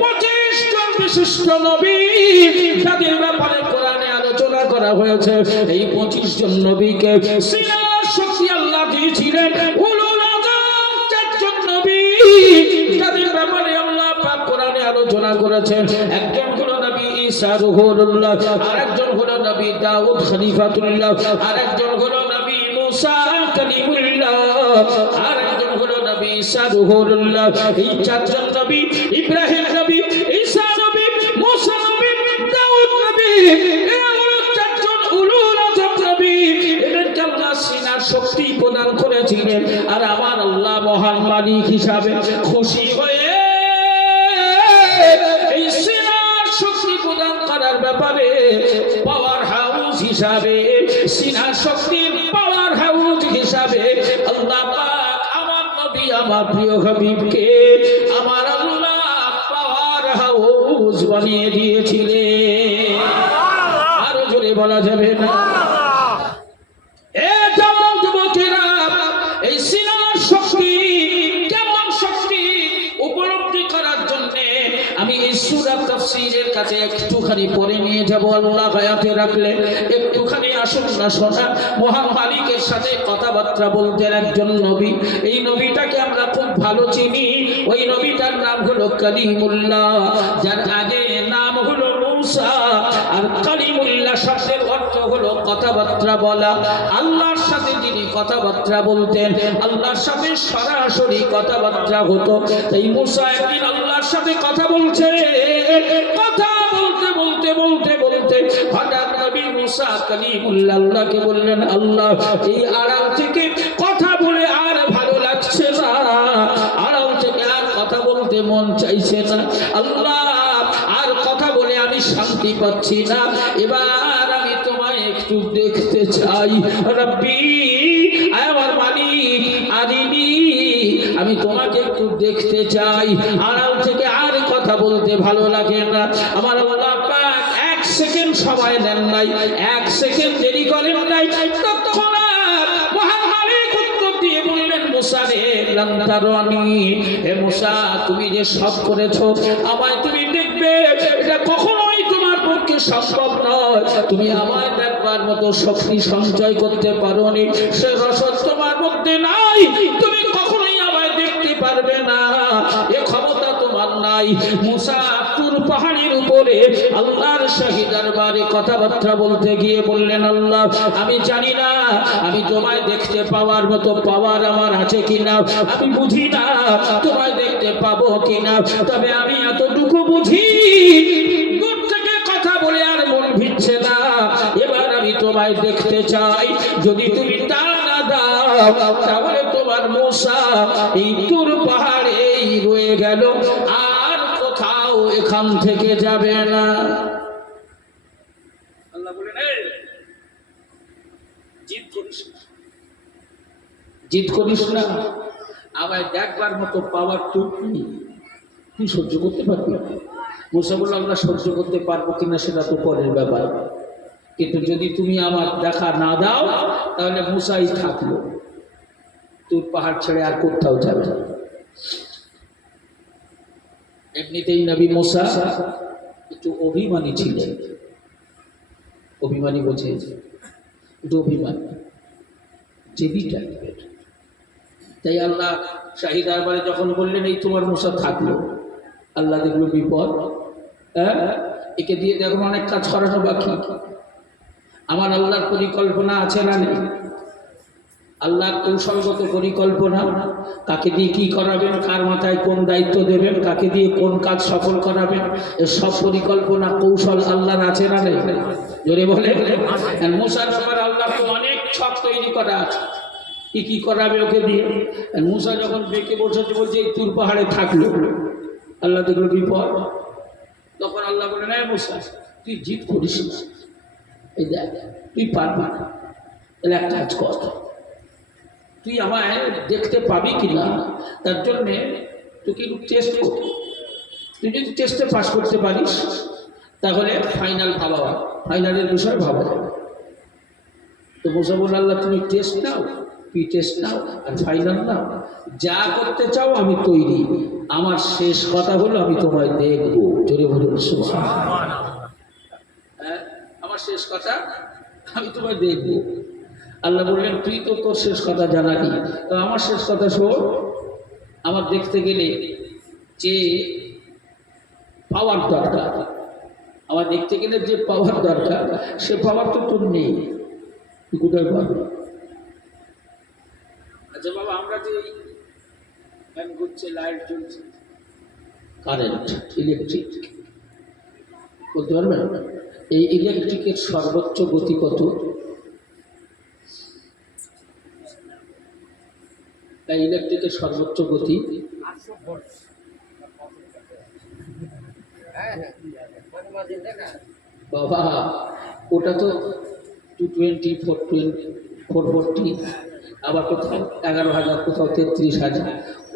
25 জন বিশিষ্ট নবী যাদের ব্যাপারে কোরআনে আলোচনা করা হয়েছে। এই 25 জন নবীকে সিনার শক্তি আল্লাহ দিয়েছিলেন উলুল আযম 4 জন নবী যাদের ব্যাপারে আল্লাহ পাক কোরআনে আলোচনা করেছেন। একজন হলো নবী ঈসা রূহুল্লাহ, আরেকজন হলো নবী দাউদ খলিফাতুল্লাহ, আরেকজন হলো নবী মুসা কালিমুল্লাহ, আরেকজন হলো নবী ঈসা রূহুল্লাহ। এই 4 জন নবী ইব্রাহিম নবী, ঈসা নবী, মুসা নবী, দাউদ নবী, শক্তি প্রদান করেছিলেন। আর আমার আল্লাহ মহান মালিক হিসাবে খুশি হয়ে এই সিনার শক্তি প্রদান করার ব্যাপারে পাওয়ার হাউস হিসাবে, সিনার শক্তির পাওয়ার হাউস হিসাবে আল্লাহ পাক আমার নবী আমার প্রিয় হাবিবকে আমার আল্লাহ পাওয়ার হাউস বানিয়ে দিয়েছিলেন। আরো জোরে বলা যাবে না? এই সিনার শক্তি কেমন শক্তি উপলব্ধি করার জন্য আমি এই সূরা তাফসীরের কাছে একটুখানি পড়ে নিয়ে যাব। আল্লাহ হায়াতে রাখলে একটুখানি আসুন না শোনা। মহান মালিকের সাথে কথাবার্তা বলতেন একজন নবী। এই নবীটাকে আমরা খুব ভালো চিনি। ওই নবীটার নাম হলো কালিমুল্লাহ, যার আগে নাম হলো মুসা। আর কালিমুল্লাহ শব্দের অর্থ হলো কথাবার্তা বলা। আল্লাহর সাথে যিনি কথাবার্তা বলতেন, আল্লাহর সাথে সরাসরি কথাবার্তা হতো। এই মুসা একদিন আল্লাহর সাথে কথা বলছে, কথা বলতে বলতে বলতে বলতে হঠাৎ নবী মুসা কালিমুল্লাহ আল্লাহকে বললেন, আল্লাহ এই আড়াল থেকে কথা বলে আর ভালো লাগছে না, আড়াল থেকে আর কথা বলতে মন চাইছে না, আল্লাহ আর কথা বলে আমি শান্তি পাচ্ছি না, এবার আমি তোমায় একটু দেখতে চাই। রব্বি আমার মালিক আরিনি, আমি তোমাকে একটু দেখতে চাই, আড়াল থেকে আর কথা বলতে ভালো লাগে না। আমার আল্লাহ পাক 1 সেকেন্ড সময় নেন নাই, 1 সেকেন্ড দেরি করেন নাই। তৎক্ষণাৎ মহান মালিক উত্তর দিয়ে বললেন, মুসা রে লাম তারানি, হে মুসা তুমি যে সব করেছো আমায় তুমি দেখবে, এটা কখনোই তোমার পক্ষে সম্ভব নয়। তুমি আমায় দেখবার মতো শক্তি সঞ্চয় করতে পারোনি, সে রসদ তোমার মধ্যে নাই, তুমি কখনোই আমায় দেখতে পারবে না, এ ক্ষমতা তোমার নাই। মুসা তুর পাহাড়ের উপরে আল্লাহর শাহী দরবারে কথাবার্তা বলতে গিয়ে বললেন, আল্লাহ আমি জানি না আমি তোমায় দেখতে পাওয়ার মতো পাওয়ার আমার আছে কিনা, আমি বুঝি না তোমায় দেখতে পাবো কিনা, তবে আমি এতটুকু বুঝি দূর থেকে কথা বলে আর মন ভিড়ছে না, এবার আমি তোমায় দেখতে চাই। যদি তুমি তা না দাও তাহলে তোমার মুসা এই তুর পাহাড়েই রয়ে গেল, আর কোথাও এখান থেকে যাবে না। আল্লাহ বলেন, জিদ করিস না, জিদ করিস না, আমায় দেখবার মতো পাওয়ার তুই সহ্য করতে পারবি? মুসা বলল, আমরা সহ্য করতে পারবো কিনা সেটা তো পরের ব্যাপার, কিন্তু যদি তুমি আমার দেখা না দাও তাহলে মুসাই থাকলো, তুই পাহাড় ছেড়ে আর কোথাও যাবে না। এমনিতেই নবী মুসা একটু অভিমানী ছিলেন, অভিমানী বোঝে, একটু অভিমানী জেদি টাইপের। তাই আল্লাহ শাহী দরবারে যখন বললেন এই তোমার মুসা থাকলো, আল্লাহ দেখলো বিপদ, একে দিয়ে দেখুন অনেক কাজ করানো বাকি। আমার আল্লাহর পরিকল্পনা আছে না নেই? আল্লাহর কৌশলগত পরিকল্পনা, কাকে দিয়ে কি করাবেন, কার মাথায় কোন দায়িত্ব দেবেন, কাকে দিয়ে কোন কাজ সফল করাবেন, এর সব পরিকল্পনা কৌশল আল্লাহর আছে না নেই? জোরে বলে। মুসার ব্যাপারে আল্লাহ তো অনেক ছক তৈরি করা আছে, কি কি করাবে ওকে দিয়ে। মুসা যখন বেঁকে বসেছে, বলছে এই তুর পাহাড়ে থাকলো, আল্লাহ দেখলো বিপদ। তখন আল্লাহ বলে, না মুসা তুই জিদ করিস না, এই দেখ তুই পারবি না, তাহলে একটা কাজ কর, তুই আমায় দেখতে পাবি কিনা তার জন্যে তোকে একটু টেস্ট কর। তুই যদি টেস্টে পাস করতে পারিস তাহলে ফাইনাল ভাবা হয়, ফাইনালের বিষয় ভাবা যাবে। তো মুসা বলল, আল্লাহ তুমি টেস্ট নাও, তুই টেস্ট নাও আর ফাইনাল নাও, যা করতে চাও আমি তৈরি। আমার শেষ কথা হলো আমি তোমায় দেখবো। জোরে বলুন সুবহানাল্লাহ। হ্যাঁ, আমার শেষ কথা আমি তোমায় দেখবো। আল্লাহ বললেন, তুই তো তোর শেষ কথা জানালি, তো আমার শেষ কথা শোন। আমার দেখতে গেলে যে পাওয়ার দরকার, আমার দেখতে গেলে যে পাওয়ার দরকার, সে পাওয়ার তো তোর নেই, তুই কোথায় পাবি? আচ্ছা বাবা, আমরা যে ফ্যান ঘুরছে, লাইট জ্বলছে, কারেন্ট, ইলেকট্রিক, বলতে পারবেন এই ইলেকট্রিকের সর্বোচ্চ গতি কত? ইলেকট্রিকের সর্বোচ্চ গতি বাবা, ওটা তো 220, 440, আবার কোথাও 11,000, কোথাও 33,000,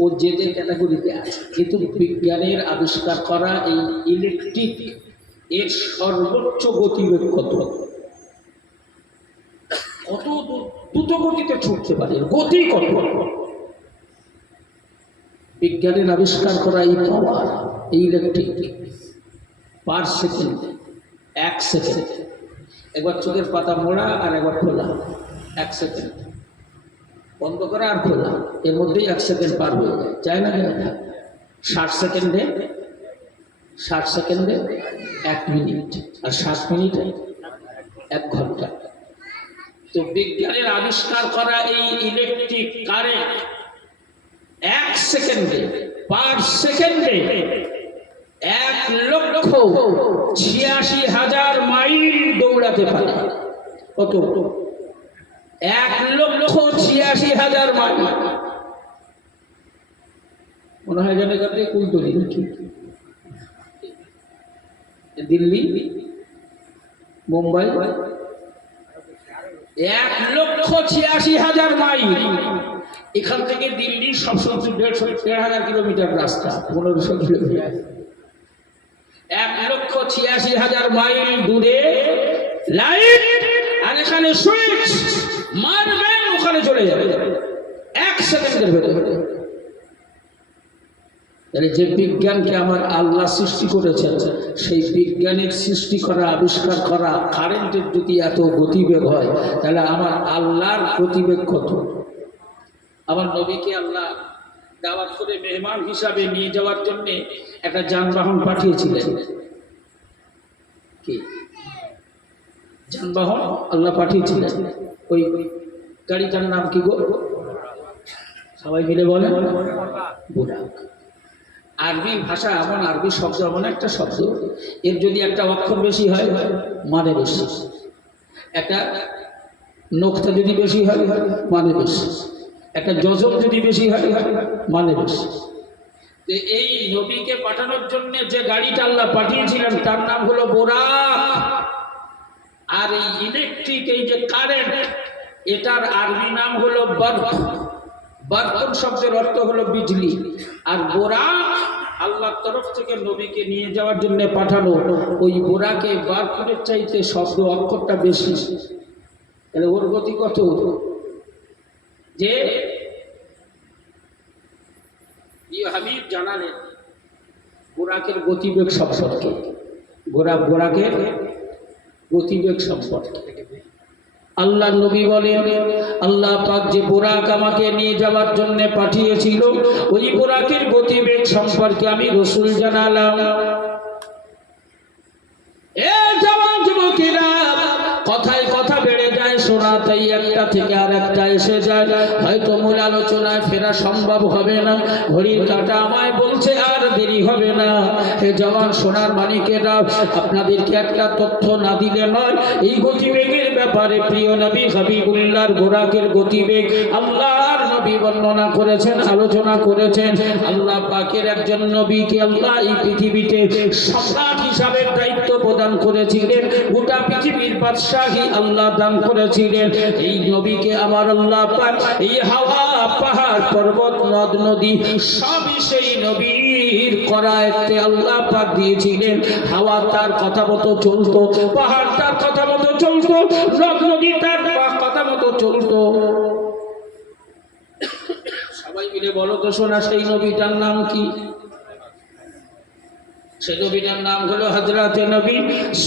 ও যে যে ক্যাটাগরিতে আছে। কিন্তু বিজ্ঞানের আবিষ্কার করা এই ইলেকট্রিক এর সর্বোচ্চ গতিবেগ কত? কত দ্রুত গতিতে ছুটতে পারে, গতি কত? বিজ্ঞানের আবিষ্কার করা এই পাওয়ার, এই ইলেকট্রিক পার সেকেন্ডে, 1 সেকেন্ড, একবার চোখের পাতা মোড়া আর একবার খোলা, 1 সেকেন্ড, বন্ধ করা আর খোলা, এর মধ্যেই 1 সেকেন্ড পার হয়ে যায়, চায় না যায় না? 60 সেকেন্ডে 1 মিনিট, আর 60 মিনিটে 1 ঘন্টা। তো বিজ্ঞানের আবিষ্কার করা এই ইলেকট্রিক কারেন্ট 1 সেকেন্ডে, পার সেকেন্ডে 1,86,000 মাইল দৌড়াতে পারে। কত? 1,86,000 মাইল। মনে হয় জানে কাটে কুলতলি নাকি দিল্লি, মুম্বাই, 1,86,000 মাইল। এখান থেকে দিল্লির সবসময় 1,500 কিলোমিটার রাস্তা, 1500 কিলোমিটার। 1,86,000 মাইল দূরে লাইট, আর এখানে সুইচ মারবেন, ওখানে চলে যাবে 1 সেকেন্ডের ভেতরে। যে বিজ্ঞানকে আমার আল্লাহ সৃষ্টি করেছেন, সেই বিজ্ঞানের সৃষ্টি করা, আবিষ্কার করা কারেন্টের যদি এত গতিবেগ হয়, তাহলে আমার আল্লাহর গতিবেগ কত? আমার নবীকে আল্লাহ দাওয়াত করে মেহমান হিসাবে নিয়ে যাওয়ার জন্য একটা যানবাহন পাঠিয়েছিলেন। কি যানবাহন আল্লাহ পাঠিয়েছিলেন? ওই গাড়িটার নাম কি গো? সবাই মিলে বলেন, বুরাক। আরবি ভাষা এমন, আরবি শব্দ এমন একটা শব্দ, এর যদি একটা অক্ষর বেশি হয় মানে বেশি, একটা নোকতা যদি বেশি হয় মানে বেশি, একটা যজব যদি বেশি হয় মানে বেশি। এই নবীকে পাঠানোর জন্য যে গাড়িটা আল্লাহ পাঠিয়েছিলেন তার নাম হলো বুরাক। আর এই ইলেকট্রিক, এই যে কারেন্ট, এটার আরবি নাম হলো বরক। বরক শব্দের অর্থ হলো বিজলি। আর বুরাক আল্লাহর তরফ থেকে নবীকে নিয়ে যাওয়ার জন্য পাঠানো, ওই বুরাকে বরকের চাইতে শব্দ অক্ষরটা বেশি, তাহলে ওর গতি কত? যে হাবিব জানালেন বুরাকের গতিবেগ সম্পর্কে, বুরাকের গতিবেগ সম্পর্কে আল্লাহ নবী বলেন, আল্লাহ পাক যে বুরাক আমাকে নিয়ে যাওয়ার জন্য পাঠিয়েছিল, ওই বুরাকের গতিবেগ সম্পর্কে আমি রাসূল জানালাম। এ জওয়ান যুবকেরা, কথায় কথা না, তাই একটা থেকে আর একটা এসে যায়। হয়তো মূল আলোচনায় ফেরা সম্ভব হবে না, ঘড়ির কাঁটা আমায় বলছে আর দেরি হবে না। হে জওয়ান সোনার মানিকেরা, আপনাদেরকে একটা তথ্য না দিলে নয়। এই গতিবেগের ব্যাপারে প্রিয় নবী হাবিবুল্লাহর গোরাকের গতিবেগ আল্লাহর নবী বর্ণনা করেছেন, আলোচনা করেছেন। আল্লাহ পাকের একজন নবীকে আল্লাহ এই পৃথিবীতে সম্রাট হিসাবে দায়িত্ব প্রদান করেছিলেন, গোটা পৃথিবীর বাদশাহী আল্লাহ দান করেছিলেন। এই নবীকে আমার আল্লাহ পাক এই হাওয়া পাহাড় পর্বত নদ নদী সবই সেই নবীর করায়তে আল্লাহ পাক দিয়েছিলেন। হাওয়া তার কথা মতো চলতো, পাহাড় তার কথা মতো চলতো, নদ নদী তার কথা মতো চলতো। সবাই মিলে বলো তো শোনা, সেই নবীটার নাম কি? সেই নবীটার নাম হলো হযরত নবী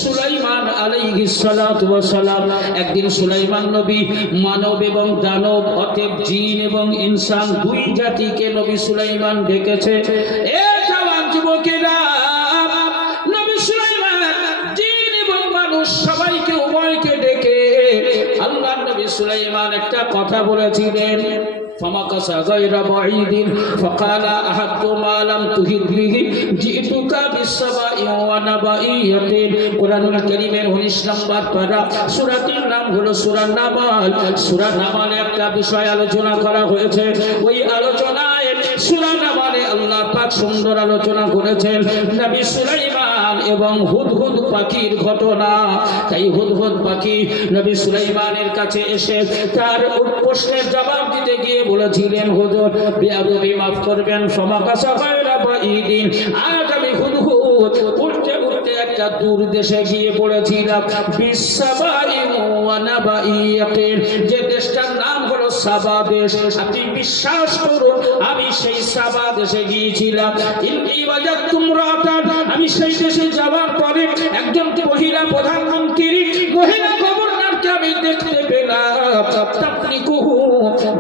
সুলাইমান আলাইহিস সালাতু ওয়াস সালাম। একদিন সুলাইমান নবী মানব এবং দানব অতএব জিন এবং ইনসান দুই জাতিকে নবী সুলাইমান ডেকেছে। এ জওয়ান যুবকেরা, নবী সুলাইমান জিন এবং মানুষ সবাইকে উভয়কে ডেকে আল্লাহর নবী সুলাইমান একটা কথা বলেছিলেন। فمكث غير بعيد فقال أحد ما لم تهد به جئتك بالسبع ونبأ يقين। কোরআনুল কারীমের 19 নম্বর পারা, সূরাটির নাম হলো সূরা নামাল। সূরা নামালে একটা বিষয় আলোচনা করা হয়েছে। ওই আলোচনায় সূরা নামালে আল্লাহ পাক সুন্দর আলোচনা করেছেন নবী সুলাইমান এবং হুদহুদ পাখির ঘটনা। তাই হুদহুদ পাখি নবী সুলাইমানের কাছে এসে তার প্রশ্নের জবাব দিতে গিয়ে বলেছিলেন, হুজুর বেয়াদবি মাফ করবেন, ফামাকাসা গায়রা বাঈদিন। আজ আমি হুদহুদ উঠতে উঠতে একটা দূর দেশে গিয়ে পড়েছিলাম, বিসাবাই ওয়া নাবাই ইয়াকিন, যে দেশটার নাম হলো সাবা দেশ। আপনি বিশ্বাস করুন, আমি সেই সাবা দেশে গিয়েছিলাম। ইন্নী ওয়াজাদতু ইমরাতান, আমি সেই দেশে যাওয়ার পরে একজন মহিলা প্রধানমন্ত্রী, মহিলা গভর্নরকে আমি দেখতে পেলাম। তাবলিকুহু,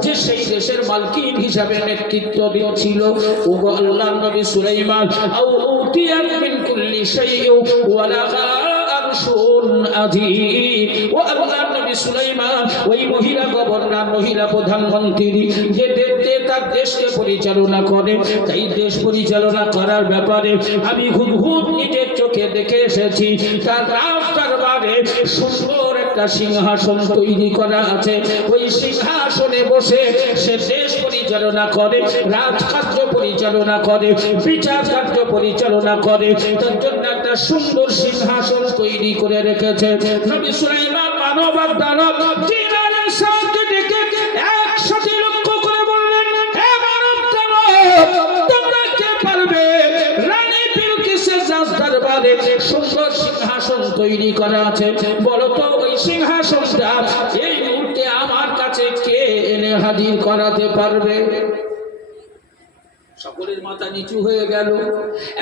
যে সেই দেশের মালকিন হিসাবে নেতৃত্ব দিয়েছিল। ওগো আল্লাহর নবী সুলাইমান, আও উতিয়াত মিন কুল্লি শাইইন ওয়া লাহা আরশুন আযীম। ও আল্লাহর নবী সুলাইমান ওই মহিলা গভর্নর, মহিলা প্রধানমন্ত্রী, যে তার দেশকে পরিচালনা করে। তাই দেশ পরিচালনা করার ব্যাপারে আমি হুদহুদ নিজের চোখে দেখে এসেছি। তার রাজ দরবারে সুন্দর একটা সিংহাসন তৈরি করা আছে। ওই সিংহাসনে বসে সে দেশ পরিচালনা করে, রাজকার্য পরিচালনা করে, বিচার কার্য পরিচালনা করে। তার জন্য একটা সুন্দর সিংহাসন তৈরি করে রেখেছে। নবী সুলাইমান মানব আর দানব জিন আর ইনসানকে ডেকে একসাথে লক্ষ্য করে বললেন, হে মানব দানব, তোমরা কে পারবে রানী বিলকিসের রাজ দরবারে সুন্দর সিংহাসন তৈরি করা আছে? বলো তো ওই সিংহাসনটা এই মুহূর্তে আমার কাছে কে এনে হাজির করাতে পারবে? সকলের মাথা নিচু হয়ে গেল।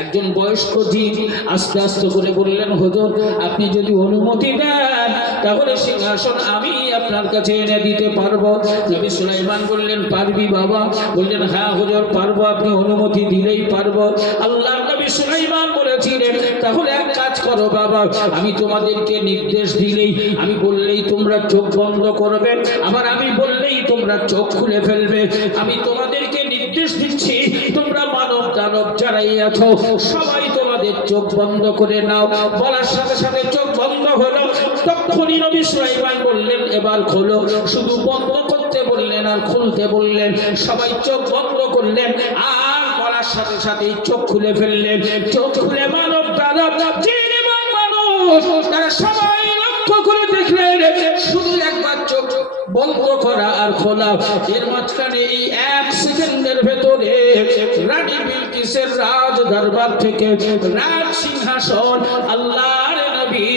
একজন বয়স্ক জিন আস্তে আস্তে করে বললেন, হুজুর আপনি যদি অনুমতি দেন তাহলে সিংহাসন আমি আপনার কাছে এনে দিতে পারবো। নবী সুলাইমান বললেন, পারবি বাবা? বললেন, হ্যাঁ হুজুর পারবো, আপনি অনুমতি দিলেই পারবো। আল্লাহর নবী সুলাইমান বলেছিলেন, তাহলে এক কাজ করো বাবা, আমি তোমাদেরকে নির্দেশ দিলেই, আমি বললেই তোমরা চোখ বন্ধ করবে, আবার আমি বললেই তোমরা চোখ খুলে ফেলবে। আমি তোমাদেরকে নির্দেশ দিচ্ছি, তোমরা মানব দানব যারাই আছো সবাই তোমাদের চোখ বন্ধ করে নাও। বলার সাথে সাথে চোখ বন্ধ হলো। তখনই নবী সুলাইমান বললেন, এবার খোলো। শুধু বন্ধ করতে বললেন আর খুলতে বললেন। সবাই চোখ বন্ধ করলেন আর বলার সাথে সাথে চোখ খুলে ফেললেন। চোখ খুলে মানব দানব জিন এবং মানুষ তারা সবাই লক্ষ্য করে দেখলেন, শুধু একবার চোখ বন্ধ করা আর খোলা, এর মাঝখানে এই 1 সেকেন্ডের ভেতরে রানী বিলকিসের রাজ দরবার থেকে রাজ সিংহাসন আল্লাহর নবী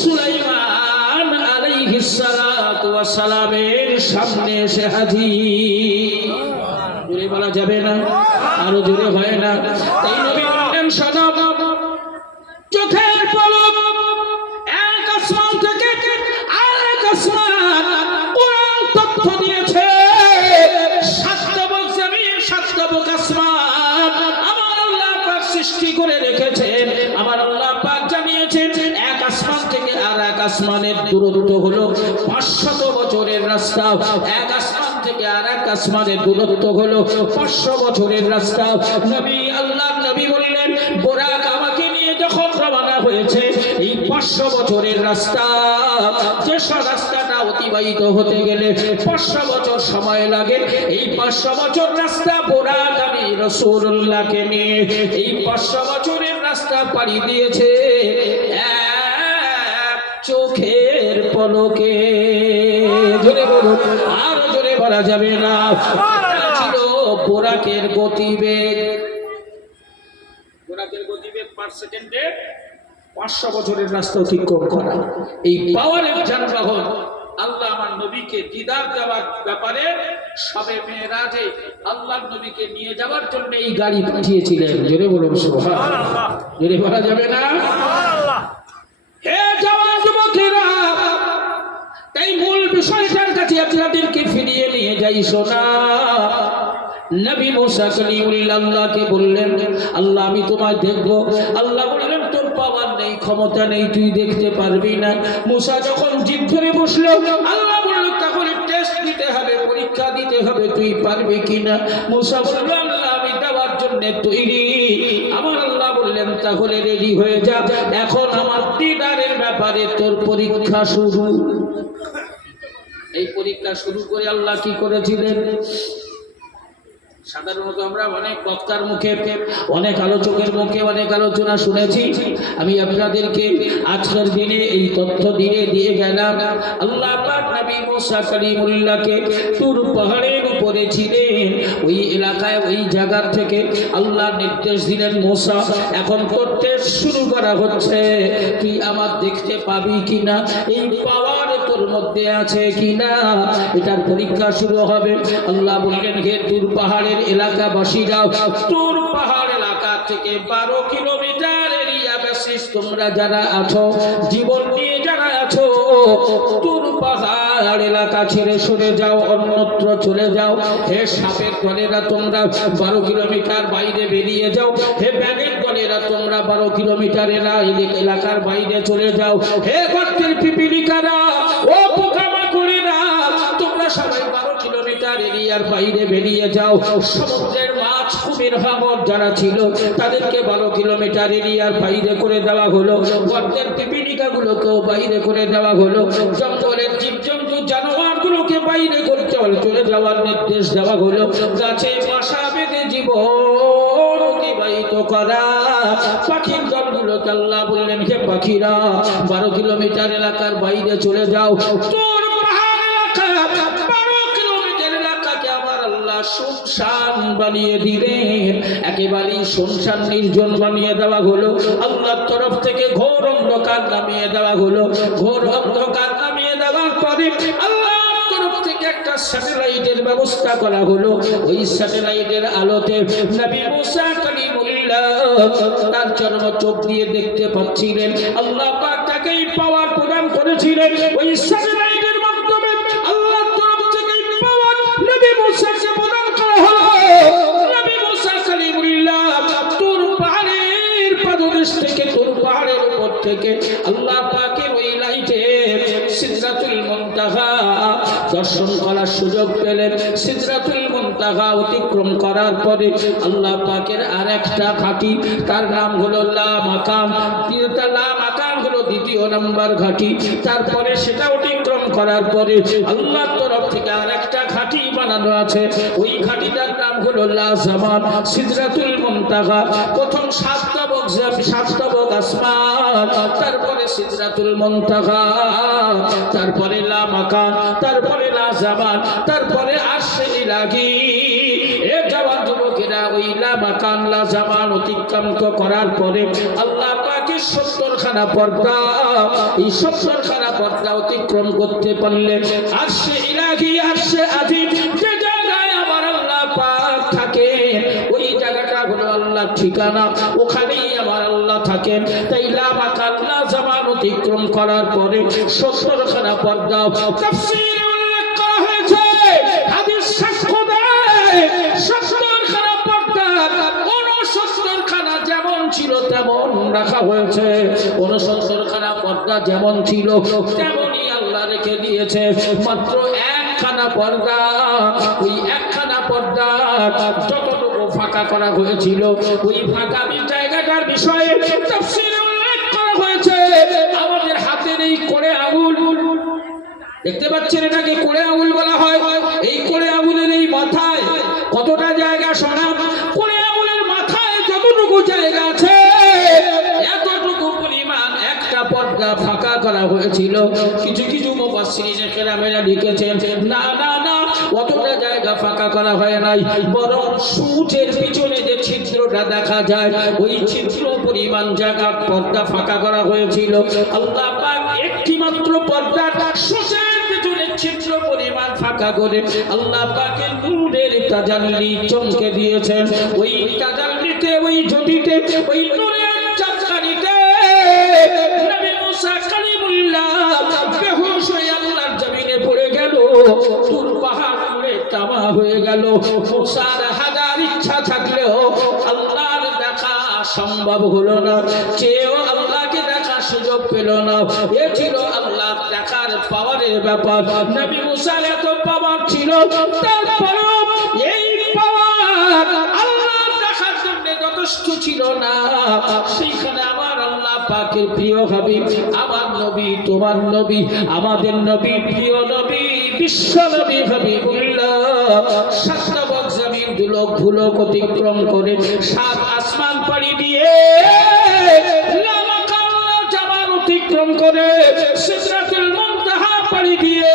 সুলাইমান আলাইহিস সালাতু ওয়াস সালামের সামনে এসে হাজির। জোরে বলা যাবে না, আরো জোরে হয় না? তাই নবী বললেন, শোনো, চোখের পলক এক আসমান থেকে আরেক আসমান কোরআন তথ্য দিয়েছে। সাতটাবক জমিন, সাতটাবক আসমান আমার আল্লাহ পাক সৃষ্টি করে রেখেছেন। আমার আল্লাহ পাক জানিয়েছেন, এক আসমান থেকে আর এক আসমানের দূরত্ব হলো 500 বছর। বছরের রাস্তা, এক আসমান থেকে আর এক আসমানের দূরত্ব হলো 500 বছরের রাস্তা। নবী আল্লাহর নবী বললেন, বোরাক আমাকে নিয়ে যখন রওনা হয়েছে, এই 500 বছরের রাস্তা, যে রাস্তাটা অতিবাহিত হতে গেলে 500 বছর সময় লাগে, এই 500 বছর রাস্তা বোরাক আমি রাসূলুল্লাহকে নিয়ে এই 500 বছরের রাস্তা পাড়ি দিয়েছে এক চোখের পলকে। জোরে বলুন, আর জোরে বলা যাবে না। ছিল বোরাকের গতিবেগ, বোরাকের গতিবেগ পার সেকেন্ডে 500 বছরের রাস্তা অতিক্রম করা। এই পাওয়ারের যানবাহন আল্লাহ আমার নবীকে দিদার দেওয়ার ব্যাপারে সবে মেরাজে আল্লাহর নবীকে নিয়ে যাওয়ার জন্য এই গাড়ি পাঠিয়েছিলেন। জোরে বলুন সুবহানাল্লাহ। জোরে বলা যাবে না? সুবহানাল্লাহ। হে জওয়ান যুবকেরা, এই মূল বিষয়টার কাছে আপনাদেরকে ফিরিয়ে নিয়ে যাই। শোনা, নবী মুসা কালিমুল্লাহকে বললেন, আল্লাহ আমি তোমায় দেখব। আল্লাহ বললেন, তোর পাওয়ার নেই, ক্ষমতা নেই, তুই দেখতে পারবি না। মুসা যখন জিদ ধরে বসলো, আল্লাহ বলল তাহলে টেস্ট দিতে হবে, পরীক্ষা দিতে হবে, তুই পারবি কিনা। মুসা বলল, আল্লাহ আমি দেওয়ার জন্য তৈরি। আমার আল্লাহ বললেন, তাহলে রেডি হয়ে যা, এখন আমার দিদারের ব্যাপারে তোর পরীক্ষা শুরু। এই পরীক্ষা শুরু করে আল্লাহ কি করেছিলেন? সাধারণত আমরা অনেক বক্তার মুখে, অনেক আলোচকের মুখে অনেক আলোচনা শুনেছি। আমি আপনাদেরকে আজকের দিনে এই তথ্য দিয়ে গেলাম। আল্লাহ পাক নবী মুসা কালিমুল্লাহকে তুর পাহাড়ের উপরে ছিলেন, ওই এলাকায় ওই জায়গা থেকে আল্লাহ নির্দেশ দিলেন, মুসা এখন তোর টেস্ট শুরু করা হচ্ছে, তুই আমার দেখতে পাবি কিনা, এই পাওয়ার তোর মধ্যে আছে কিনা, এটার পরীক্ষা শুরু হবে। আল্লাহ বললেন, হে তুর পাহাড়ের এলাকাবাসীরা, তুর পাহাড় এলাকা থেকে 12 কিলোমিটার এরিয়া বেসিস তোমরা যারা আছো, জীবন নিয়ে যারা আছো, তুর পাহাড় এলাকা ছেড়ে সরে যাও, অন্যত্র চলে যাও। হে সাপের দলেরা, তোমরা 12 কিলোমিটার বাইরে বেরিয়ে যাও। হে ব্যাঙের দলেরা, তোমরা 12 কিলোমিটার এলাকার বাইরে চলে যাও। হে গর্তের পিপিলিকারা, ও পোকামাকড়েরা, তোমরা সবাই 12 কিলোমিটার এরিয়ার বাইরে বেরিয়ে যাও। সমুদ্রের মাছ, কুমির, হাঙর যারা ছিল তাদেরকে 12 কিলোমিটার এরিয়ার বাইরে করে দেওয়া হলো। গর্তের পিপিলিকাগুলোকেও বাইরে করে দেওয়া হলো। জঙ্গলের জীবজন্তু জানোয়ারগুলোকে বাইরে করতে চলে যাওয়ার নির্দেশ দেওয়া হলো। গাছে বাসা বেঁধে জীবন অতিবাহিত করা পাখির দলগুলোকে আল্লাহ বললেন, হে পাখিরা 12 কিলোমিটার এলাকার বাইরে চলে যাও। তোর পাহাড় এলাকা 12 কিলোমিটার এলাকাকে আমার আল্লাহ শুনশান বানিয়ে দিলেন, একেবারেই শুনশান নির্জন বানিয়ে দেওয়া হলো। আল্লাহর তরফ থেকে ঘোর অন্ধকার নামিয়ে দেওয়া হলো। ঘোর অন্ধকার নামিয়ে দেওয়ার পরে আল্লাহর তরফ থেকে একটা স্যাটেলাইটের ব্যবস্থা করা হলো। ওই স্যাটেলাইটের আলোতে নবী মুসা কালিমুল্লাহ তার চরম চোখ দিয়ে দেখতে পাচ্ছিলেন। আল্লাহ পাক তাকে পাওয়ার প্রদান করেছিলেন। ওই স্যাটেলাইটের মাধ্যমে আল্লাহর তরফ থেকে পাওয়ার নবী মুসাকে প্রদান করা হলো। নবী মুসা কালিমুল্লাহ তুর পাহাড়ের পাদদেশ থেকে, তুর পাহাড়ের উপর থেকে আল্লাহ পাকের ওই লাইটে সিদরাতুল মুনতাহা দর্শন করার সুযোগ পেলেন। সিদরাতুল মুনতাহা অতিক্রম করার পরে আল্লাহ পাকের আর একটা ঘাঁটি, তার নাম হলো লা মাকাম। লা মাকাম হলো দ্বিতীয় নম্বর ঘাঁটি। তারপরে সেটা অতিক্রম করার পরে আল্লাহর তরফ থেকে আর একটা ঘাঁটি বানানো আছে। ওই ঘাঁটিটার নাম হলো লা জামান। সিদরাতুল মুনতাহা প্রথম 7 তবক আসমান, তারপরে সিদরাতুল মুনতাহা, তারপরে লা মাকাম, তারপরে লা জামান, তারপরে আরশে ইলাহি। এ জওয়ান যুবকেরা, ওই লা মাকাম লা জামান অতিক্রম করার পরে আল্লাহ পাকের 70 খানা পর্দা, এই 70 খানা পর্দা অতিক্রম করতে পারলে আরশে ইলাহি, আরশে আজিম, যে জায়গায় আমার আল্লাহ পাক থাকে, ওই জায়গাটা হলো আল্লাহর ঠিকানা, ওখানেই আমার আল্লাহ থাকেন। তাই লা মাকাম লা জামান অতিক্রম করার পরে 70 খানা পর্দা তাফসীরে উল্লেখ করা হয়েছে। হাদিস সাক্ষ্য দেয় 70 খানা পর্দা 69 খানা যেমন ছিল তেমন রাখা হয়েছে। 69 খানা পর্দা যেমন ছিল তেমনই আল্লাহ লিখে দিয়েছে মাত্র একখানা পর্দা। ওই একখানা পর্দা যতটুকু ফাঁকা করা হয়েছিল, ওই ফাঁকা জায়গাটার বিষয়ে তাফসীরে উল্লেখ করা হয়েছে। আমাদের হাতের এই কোড়ে আঙুল দেখতে পাচ্ছেন, এটাকে কোড়ে আঙুল বলা হয়। এই কোড়ে আঙুলের এই মাথায় কতটা জায়গা শোনা? কোড়ে আঙুলের মাথায় যতটুকু জায়গা আছে এতটুকু পরিমাণ একটা পর্দা ফাঁকা করা হয়েছিল। কিছু কিছু মুফাসসিরিনে কেরামেরা লিখেছেন না না না, অতটা জায়গা ফাঁকা করা হয় নাই, বরং সূচের পিছনে যে ছিদ্রটা দেখা যায় ওই ছিদ্র পরিমাণ জায়গা পর্দা ফাঁকা করা হয়েছিল। আল্লাহ পাক একটি মাত্র পর্দা সূচের পিছনে ছিদ্র পরিমাণ ফাঁকা করে আল্লাহ পাকের নূরের তাজাল্লি চমকে দিয়েছেন। ওই তাজাল্লিতে, ওই জ্যোতিতে, ওই নূরের চাঁদখানিতে নবী মুসা কালিমুল্লাহ বেহুশ হয়ে আল্লাহর জমিনে পড়ে গেল। তুর পাহাড় পুড়ে তামা হয়ে গেল। মুসার হাজার ইচ্ছা থাকলেও আল্লাহর দেখা সম্ভব হলো না, চেয়েও আল্লাহকে দেখার সুযোগ পেল না। এ ছিল আল্লাহ দেখার পাওয়ারের ব্যাপার। নবী মুসার এত পাওয়ার ছিল, তারপরেও এই পাওয়ার আল্লাহ দেখার জন্য যথেষ্ট ছিল না। সেইখানে আমার আল্লাহ পাকের প্রিয় হাবিব, আমার নবী, তোমার নবী, আমাদের নবী, প্রিয় নবী, বিশ্ব নবী হাবিবুল্লাহ সাতটা জমিন দুলক ভুলক অতিক্রম করে, সাত আসমান পাড়ি দিয়ে, জামান অতিক্রম করে, সিদরাতুল মুনতাহা পাড়ি দিয়ে,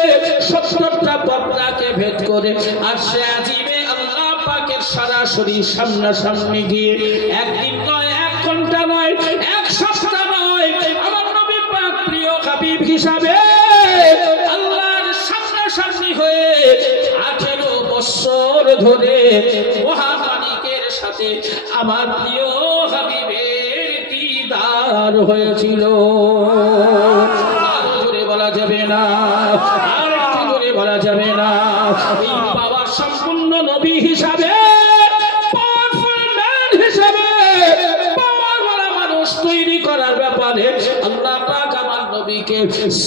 ৭০টা পর্দাকে ভেদ করে আরশে আজিমে আল্লাহ পাকের সরাসরি সামনাসামনি গিয়ে একদিন নয়, এক ঘন্টা নয়, এক সপ্তাহ নয়, আমার নবী পাক প্রিয় হাবিব হিসাবে আল্লাহর সামনাসামনি হয়ে 18 বছর ধরে মহামানিকের সাথে আমার প্রিয় হাবিবের দিদার হয়েছিল। আরো জোরে বলা যাবে না, আর একটু জোরে বলা যাবে না। এই বাবা সম্পূর্ণ নবী হিসাবে, পাওয়ারফুল ম্যান হিসাবে, পাওয়ারওয়ালা মানুষ তৈরি করার ব্যাপারে আল্লাহ পাক আমার নবীকে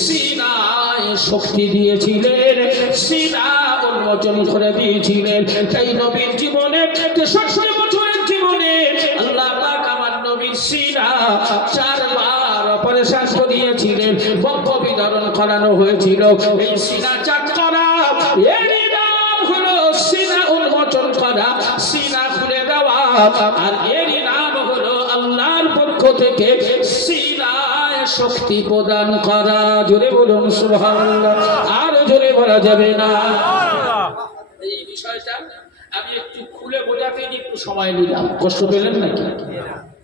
সিনায় শক্তি দিয়েছিলেন, সিনা উন্মোচন করে দিয়েছিলেন। তাই নবীর জীবনে 63 বছরের জীবনে আল্লাহ পাক আমার নবীর সিনা 4 বার অপারেশন করিয়েছিলেন, বক্ষ বিতরণ করানো হয়েছিল। এই সিনা চাক করা, এরই নাম হলো সিনা উন্মোচন করা, সিনা খুলে দেওয়া, আর এরই নাম হলো আল্লাহর পক্ষ থেকে সিনায় শক্তি প্রদান করা। জোরে বলুন সুবহানাল্লাহ। আর জোরে বলা যাবে না। এই বিষয়টা আমি একটু খুলে বোঝাতে একটু সময় নিলাম, কষ্ট পেলেন নাকি?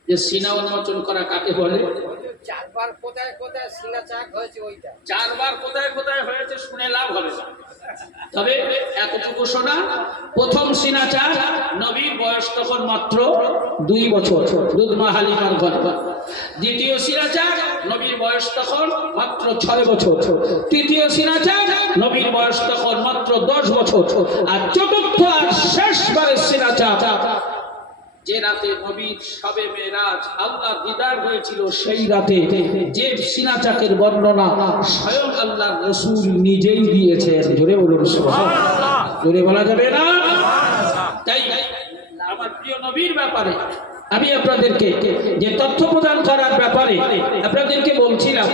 যে সিনা উন্মোচন করা কাকে বলে? 4 বার কোথায় কোথায় সিনা চাক হয়েছে, ওইটা 4 বার কোথায় কোথায় হয়েছে শুনে লাভ হবে না। তবে এতটুকু শোনা, প্রথম সিনা চাক নবীর বয়স তখন মাত্র 2 বছর, দুধ মা হালিমার গর্ভে। দ্বিতীয় সিনা চাক নবীর বয়স তখন মাত্র 6 বছর। তৃতীয় সিনা চাক নবীর বয়স তখন মাত্র 10 বছর। আর চতুর্থ আর শেষবারের সিনা চাক যে রাতে নবীর শবে মেরাজ আল্লাহ দিদার হয়েছিল, সেই রাতে যে সিনা চাকের বর্ণনা স্বয়ং আল্লাহর রাসূল নিজেই দিয়েছেন। জোরে বলুন সুবহানাল্লাহ। জোরে বলা যাবে না। তাই আমার প্রিয় নবীর ব্যাপারে আমি আপনাদেরকে যে তথ্য প্রদান করার ব্যাপারে আপনাদেরকে বলছিলাম,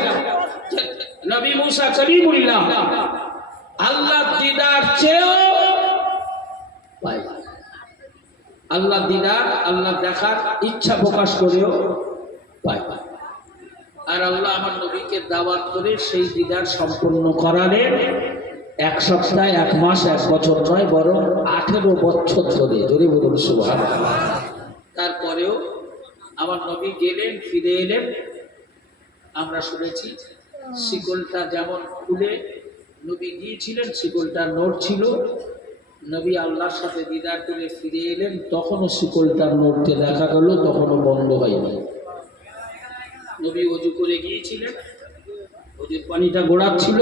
নবী মুসা কালিমুল্লাহ আল্লাহর দিদার চেয়েও আল্লাহ দিদার, আল্লাহ দেখার ইচ্ছা প্রকাশ করেও পায়। আর আল্লাহ আমার নবীকে দাওয়াত করে সেই দিদার সম্পূর্ণ করালেন 1 সপ্তাহ, 1 মাস, 1 বছর নয়, বরং 18 বছর ধরে। জোরে বলুন সুবহানাল্লাহ। তারপরেও আমার নবী গেলেন, ফিরে এলেন। আমরা শুনেছি শিকলটা যেমন খুলে নবী গিয়েছিলেন, শিকলটা নড়ছিল। নবী আল্লাহর সাথে দিদার করে ফিরে এলেন, তখনও শিকলটার নড়তে দেখা গেল, তখনও বন্ধ হয়নি। নবী ওযু করে গিয়েছিলেন, ওযুর পানিটা গড়াচ্ছিল।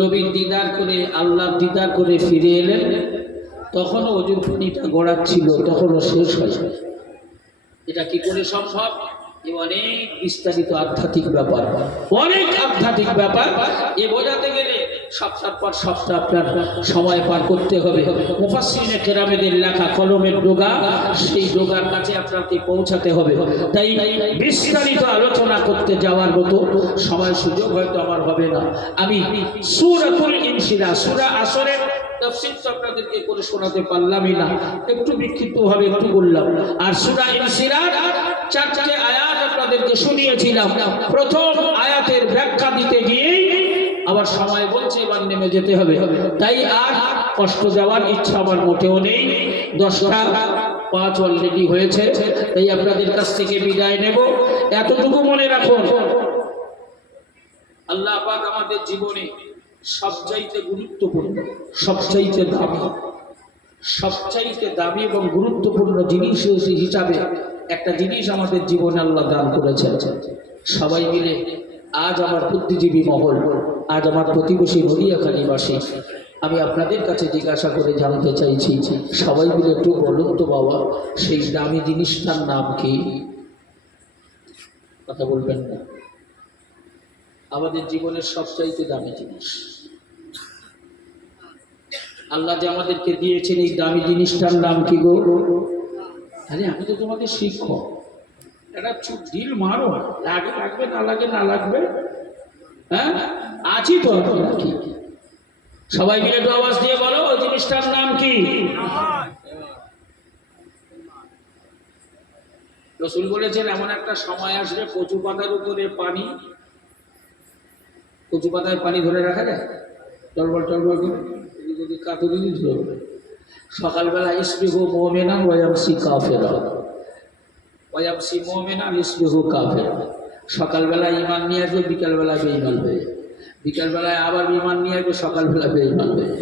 নবীর দিদার করে, আল্লাহর দিদার করে ফিরে এলেন, তখনও ওযুর পানিটা গড়াচ্ছিল, তখনও শেষ হয়নি। এটা কি করে সম্ভব? এ অনেক বিস্তারিত আধ্যাত্মিক ব্যাপার, অনেক আধ্যাত্মিক ব্যাপার। এ বোঝাতে গেলে সপ্তাহ পর সপ্তাহ আপনার সময় পার করতে হবে। মুফাসসিরিনে কেরামেদের লেখা কলমের ডোগা, সেই ডোগার কাছে আপনাকে পৌঁছাতে হবে। তাই বিস্তারিত আলোচনা করতে যাওয়ার মতো সময় সুযোগ হয়তো আমার হবে না। আমি সূরাতুল ইনশিরাহ, সূরা আসরের তাফসীর তো আপনাদেরকে করে শোনাতে পারলামই না, একটু বিক্ষিপ্তভাবে একটু বললাম। আর সূরা ইনশিরাহ চারটে আয়াত আপনাদেরকে শুনিয়েছিলাম। প্রথম আয়াতের ব্যাখ্যা দিতে গিয়েই আবার সময় বলছে এবার নেমে যেতে হবে। তাই আর কষ্ট দেওয়ার ইচ্ছা আমার মোটেও নেই। 10:05 অলরেডি হয়েছে, তাই আপনাদের কাছ থেকে বিদায় নেব। এতটুকু মনে রাখুন, আল্লাহ পাক আমাদের জীবনে সবচাইতে গুরুত্বপূর্ণ, সবচাইতে দামি এবং গুরুত্বপূর্ণ জিনিস হিসাবে একটা জিনিস আমাদের জীবনে আল্লাহ দান করেছে। সবাই মিলে আজ আমার বুদ্ধিজীবী মহল, আজ আমার প্রতিবেশী নদিয়াখালীবাসী, আমি আপনাদের কাছে জিজ্ঞাসা করে জানতে চাইছি, সবাই মিলে একটু বলুন তো বাবা, সেই দামি জিনিসটার নাম কি? কথা বলবেন না? আমাদের জীবনের সবচাইতে দামি জিনিস আল্লাহ যে আমাদেরকে দিয়েছেন, এই দামি জিনিসটার নাম কি গো? আরে আমি তো তোমাদের শিক্ষক, এটা ঢিল মারো, লাগবে না লাগে না লাগবে, হ্যাঁ আছি তো নাকি? সবাই মিলে একটু আওয়াজ দিয়ে বলো, ওই জিনিসটার নাম কি? রাসূল বলেছেন এমন একটা সময় আসবে কচু পাতার উপরে পানি, কচু পাতায় পানি ধরে রাখা যায়, টলবল টলবল করে যদি কাতুরি ধরবে। সকালবেলা ইসবিহু মুমিনান ওয়া ইয়ামসি কাফিরা, ওয়া ইয়ামসি মুমিনান ইসবিহু কাফিরা। সকালবেলা ঈমান নিয়ে আসবে, বিকালবেলা বেঈমান হয়ে, বিকালবেলায় আবার ঈমান নিয়ে আসবে, সকালবেলা বেঈমান হয়ে।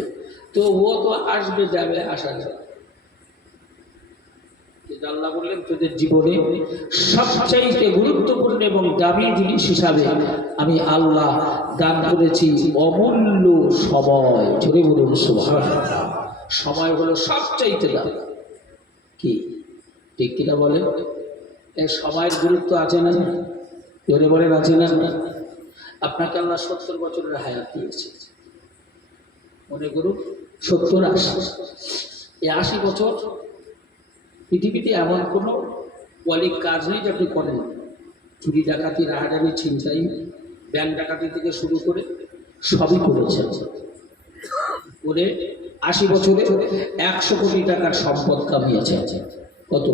তো ও তো আসবে যাবে, আসা যাবে। আল্লাহ বললেন তোদের জীবনে সবচাইতে গুরুত্বপূর্ণ এবং দামি জিনিস হিসাবে আমি আল্লাহ দান করেছি অমূল্য সময়। জোরে বলুন সুবহানাল্লাহ। সময় হলো সবচাইতে দামি। কি ঠিক কিনা বলেন? এই সময়ের গুরুত্ব আছে না? জোরে বলেন আছে না? আপনাকে আল্লাহ 70 বছরের হায়াত দিয়েছে, মনে করুন 70-80, এই 80 বছর পৃথিবীতে এমন কোনো ওয়ালিক কাজ নেই যে আপনি করেন। চুরি ডাকাতি, রাহাজানি, ছিনতাই, ব্যাংক ডাকাতি থেকে শুরু করে সবই করেছেন। করে 80 বছরে 100 কোটি টাকার সম্পদ কামিয়েছে। কত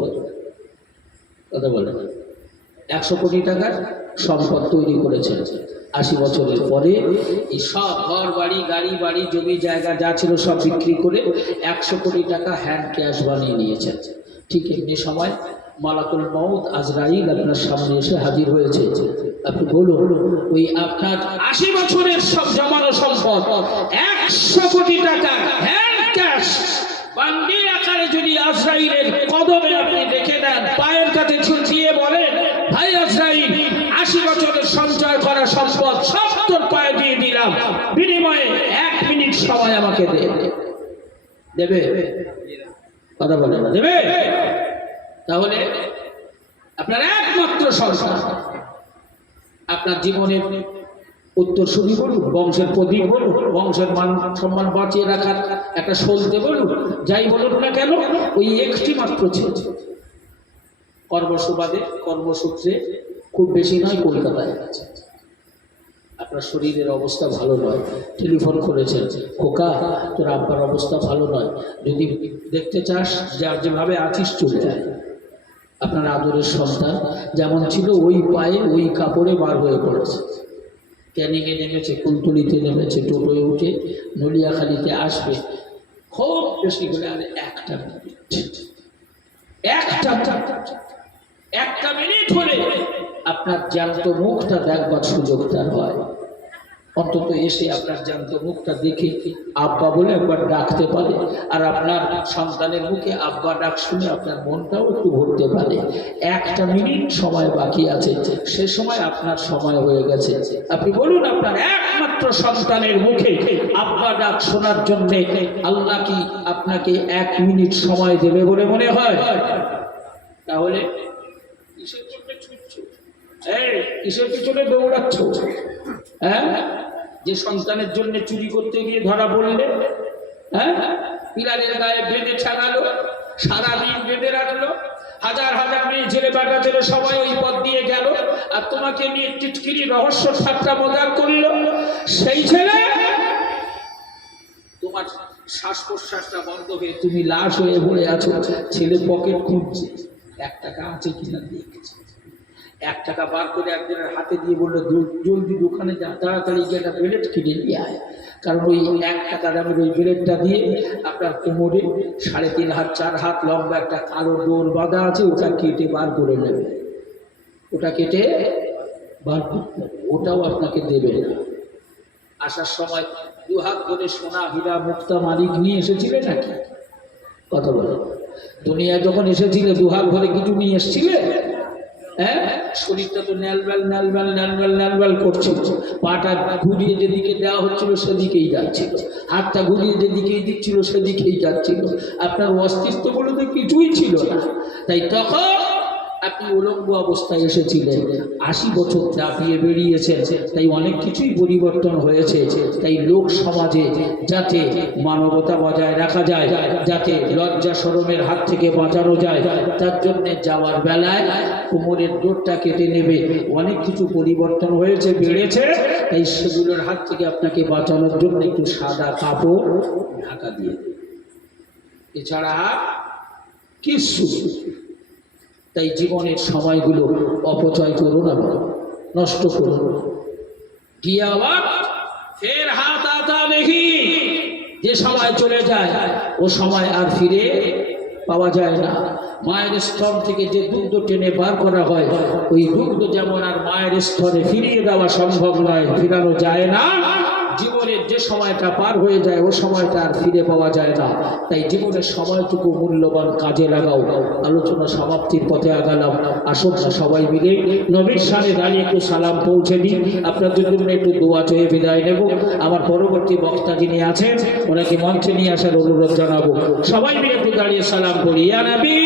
কথা বলেন? 100 কোটি টাকার সম্পদ তৈরি করেছে 80 বছরের পরে। এই সব ঘর বাড়ি, গাড়ি বাড়ি, জমি জায়গা যা ছিল সব বিক্রি করে 100 কোটি টাকা হ্যান্ড ক্যাশ বানিয়ে নিয়েছে। ঠিক এমনি সময় মালাকুল মউত আজরাইল আপনার সামনে এসে হাজির হয়েছে। আপনি বলুন, ওই আপনার 80 বছরের সব জমানো সম্পদ 100 কোটি টাকা হ্যান্ড ক্যাশ বান্ডিল আকারে যদি আজরাইলের কদমে আপনি রেখে দেন, পায়ের কাছে ছুটিয়ে বলেন, ভাই আজরাইল 80 বছরের সঞ্চয় করা সম্পদ সব তোর পায়ে দিয়ে দিলাম, বিনিময়ে 1 মিনিট সময় আমাকে দেবে? কথা বলে না দেবে? তাহলে আপনার একমাত্র সন্তান, আপনার জীবনের উত্তরসূরি বলুন, বংশের প্রদীপ বলুন, বংশের মান সম্মান বাঁচিয়ে রাখার একটা সলতে বলুন, যাই বলুন না কেন, ওই একটি মাত্র ছিল। কর্মসুবাদে, কর্মসূত্রে খুব বেশি নয়, কলকাতায় আছে। আপনার শরীরের অবস্থা ভালো নয়, টেলিফোন করেছেন, খোকা তোর আব্বার অবস্থা ভালো নয়, যদি দেখতে চাস যার যেভাবে আছিস চলে যায়। আপনার আদরের সন্তান যেমন ছিল ওই পায়ে ওই কাপড়ে বার হয়ে পড়েছে, ক্যানিংয়ে নেমেছে, কুলতলিতে নেমেছে, টোটোয় উঠে নলিয়াখালীতে আসবে, খুব বেশি করে আর একটা মিনিট হলে আপনার জ্যান্ত মুখটা দেখবার সুযোগ তার হয়। অন্তত এসে আপনার জ্যান্ত মুখটা দেখে আব্বা বলে একবার ডাকতে পারে, আর আপনার সন্তানের মুখে আব্বা ডাক শুনে আপনার মনটাও একটু ভরতে পারে। একটা মিনিট সময় বাকি আছে, সে সময় আপনার সময় হয়ে গেছে। আপনি বলুন, আপনার একমাত্র সন্তানের মুখে আব্বা ডাক শোনার জন্য আল্লাহ কি আপনাকে 1 মিনিট সময় দেবে বলে মনে হয়? তাহলে কিসের জন্য ছুটছো? এই কিসের পিছনে দৌড়াচ্ছ? হ্যাঁ, যে সন্তানের জন্য চুরি করতে গিয়ে ধরা পড়লে, হ্যাঁ, পিলারের গায়ে বেঁধে ছাড়ালো, সারাদিন বেঁধে রাখলো, হাজার হাজার মেয়ে ছেলে বেটা ছেলে সবাই ওই পথ দিয়ে গেল, আর তোমাকে নিয়ে টিটকিরি রহস্য ঠাট্টা মজাক করল। সেই ছেলে তোমার শ্বাস প্রশ্বাসটা বন্ধ হয়ে তুমি লাশ হয়ে পড়ে আছো। ছেলে পকেট খুঁজছে, 1 টাকা আছে কিনা দেখছে। 1 টাকা বার করে একজনের হাতে দিয়ে বললো, জলদি দোকানে যা, তাড়াতাড়ি গিয়ে একটা ব্লেড কিনে নিয়ে আয়। কারণ ওই 1 টাকা দামের ওই ব্লেডটা দিয়ে আপনার কোমরে 3.5 হাত 4 হাত লম্বা একটা কালো ডোর বাঁধা আছে, ওটা কেটে বার করে নেবে। ওটা কেটে বার করতে হবে, ওটাও আপনাকে দেবে না। আসার সময় 2 হাত ধরে সোনা হীরা মুক্তা মালিক নিয়ে এসেছিলে নাকি? কথা বলো। দুনিয়ায় যখন এসেছিলে 2 হাত ধরে কিছু নিয়ে এসেছিলে? হ্যাঁ, শরীরটা তো ন্যালব্যাল ন্যালব্যাল ন্যালব্যাল ন্যালব্যাল করছিল, পাটা ঘুরিয়ে যেদিকে দেওয়া হচ্ছিল সেদিকেই যাচ্ছিল, হাতটা ঘুরিয়ে যেদিকেই দিচ্ছিল সেদিকেই যাচ্ছিল। আপনার অস্তিত্ব বলতে কিছুই ছিল না। তাই তখন আপনি উলঙ্গ অবস্থায় এসেছিলেন, 80 বছর দাপিয়ে বেরিয়েছেন, তাই অনেক কিছুই পরিবর্তন হয়েছে। তাই লোক সমাজে যাতে মানবতা বজায় রাখা যায়, যাতে লজ্জা শরমের হাত থেকে বাঁচানো যায়, তার জন্য যাওয়ার বেলায় কোমরের ডোরটা কেটে নেবে। অনেক কিছু পরিবর্তন হয়েছে, বেড়েছে, তাই সেগুলোর হাত থেকে আপনাকে বাঁচানোর জন্য একটু সাদা কাপড় ঢাকা দিয়ে, এছাড়া কিছু। তাই জীবনের সময়গুলো অপচয় করুন না, নষ্ট করুন। গিয়ে আবার ফের হাত আতা দেখি, যে সময় চলে যায় ও সময় আর ফিরে পাওয়া যায় না। মায়ের স্তর থেকে যে দুগ্ধ টেনে বার করা হয়, ওই দুগ্ধ যেমন আর মায়ের স্তরে ফিরিয়ে দেওয়া সম্ভব নয়, ফিরানো যায় না। জীবনের যে সময়টা পার হয়ে যায় ও সময়টা আর ফিরে পাওয়া যায় না। তাই জীবনের সময়টুকু মূল্যবান কাজে লাগাও। আলোচনা সমাপ্তির পথে আগালাম। আসুন না সবাই মিলে নবীর সামনে দাঁড়িয়ে একটু সালাম পৌঁছে দিই, আপনাদের জন্য একটু দোয়া চেয়ে বিদায় নেব। আমার পরবর্তী বক্তা যিনি আছেন ওনাকে মঞ্চে নিয়ে আসার অনুরোধ জানাবো। সবাই মিলে একটু দাঁড়িয়ে সালাম করি। ইয়া নবী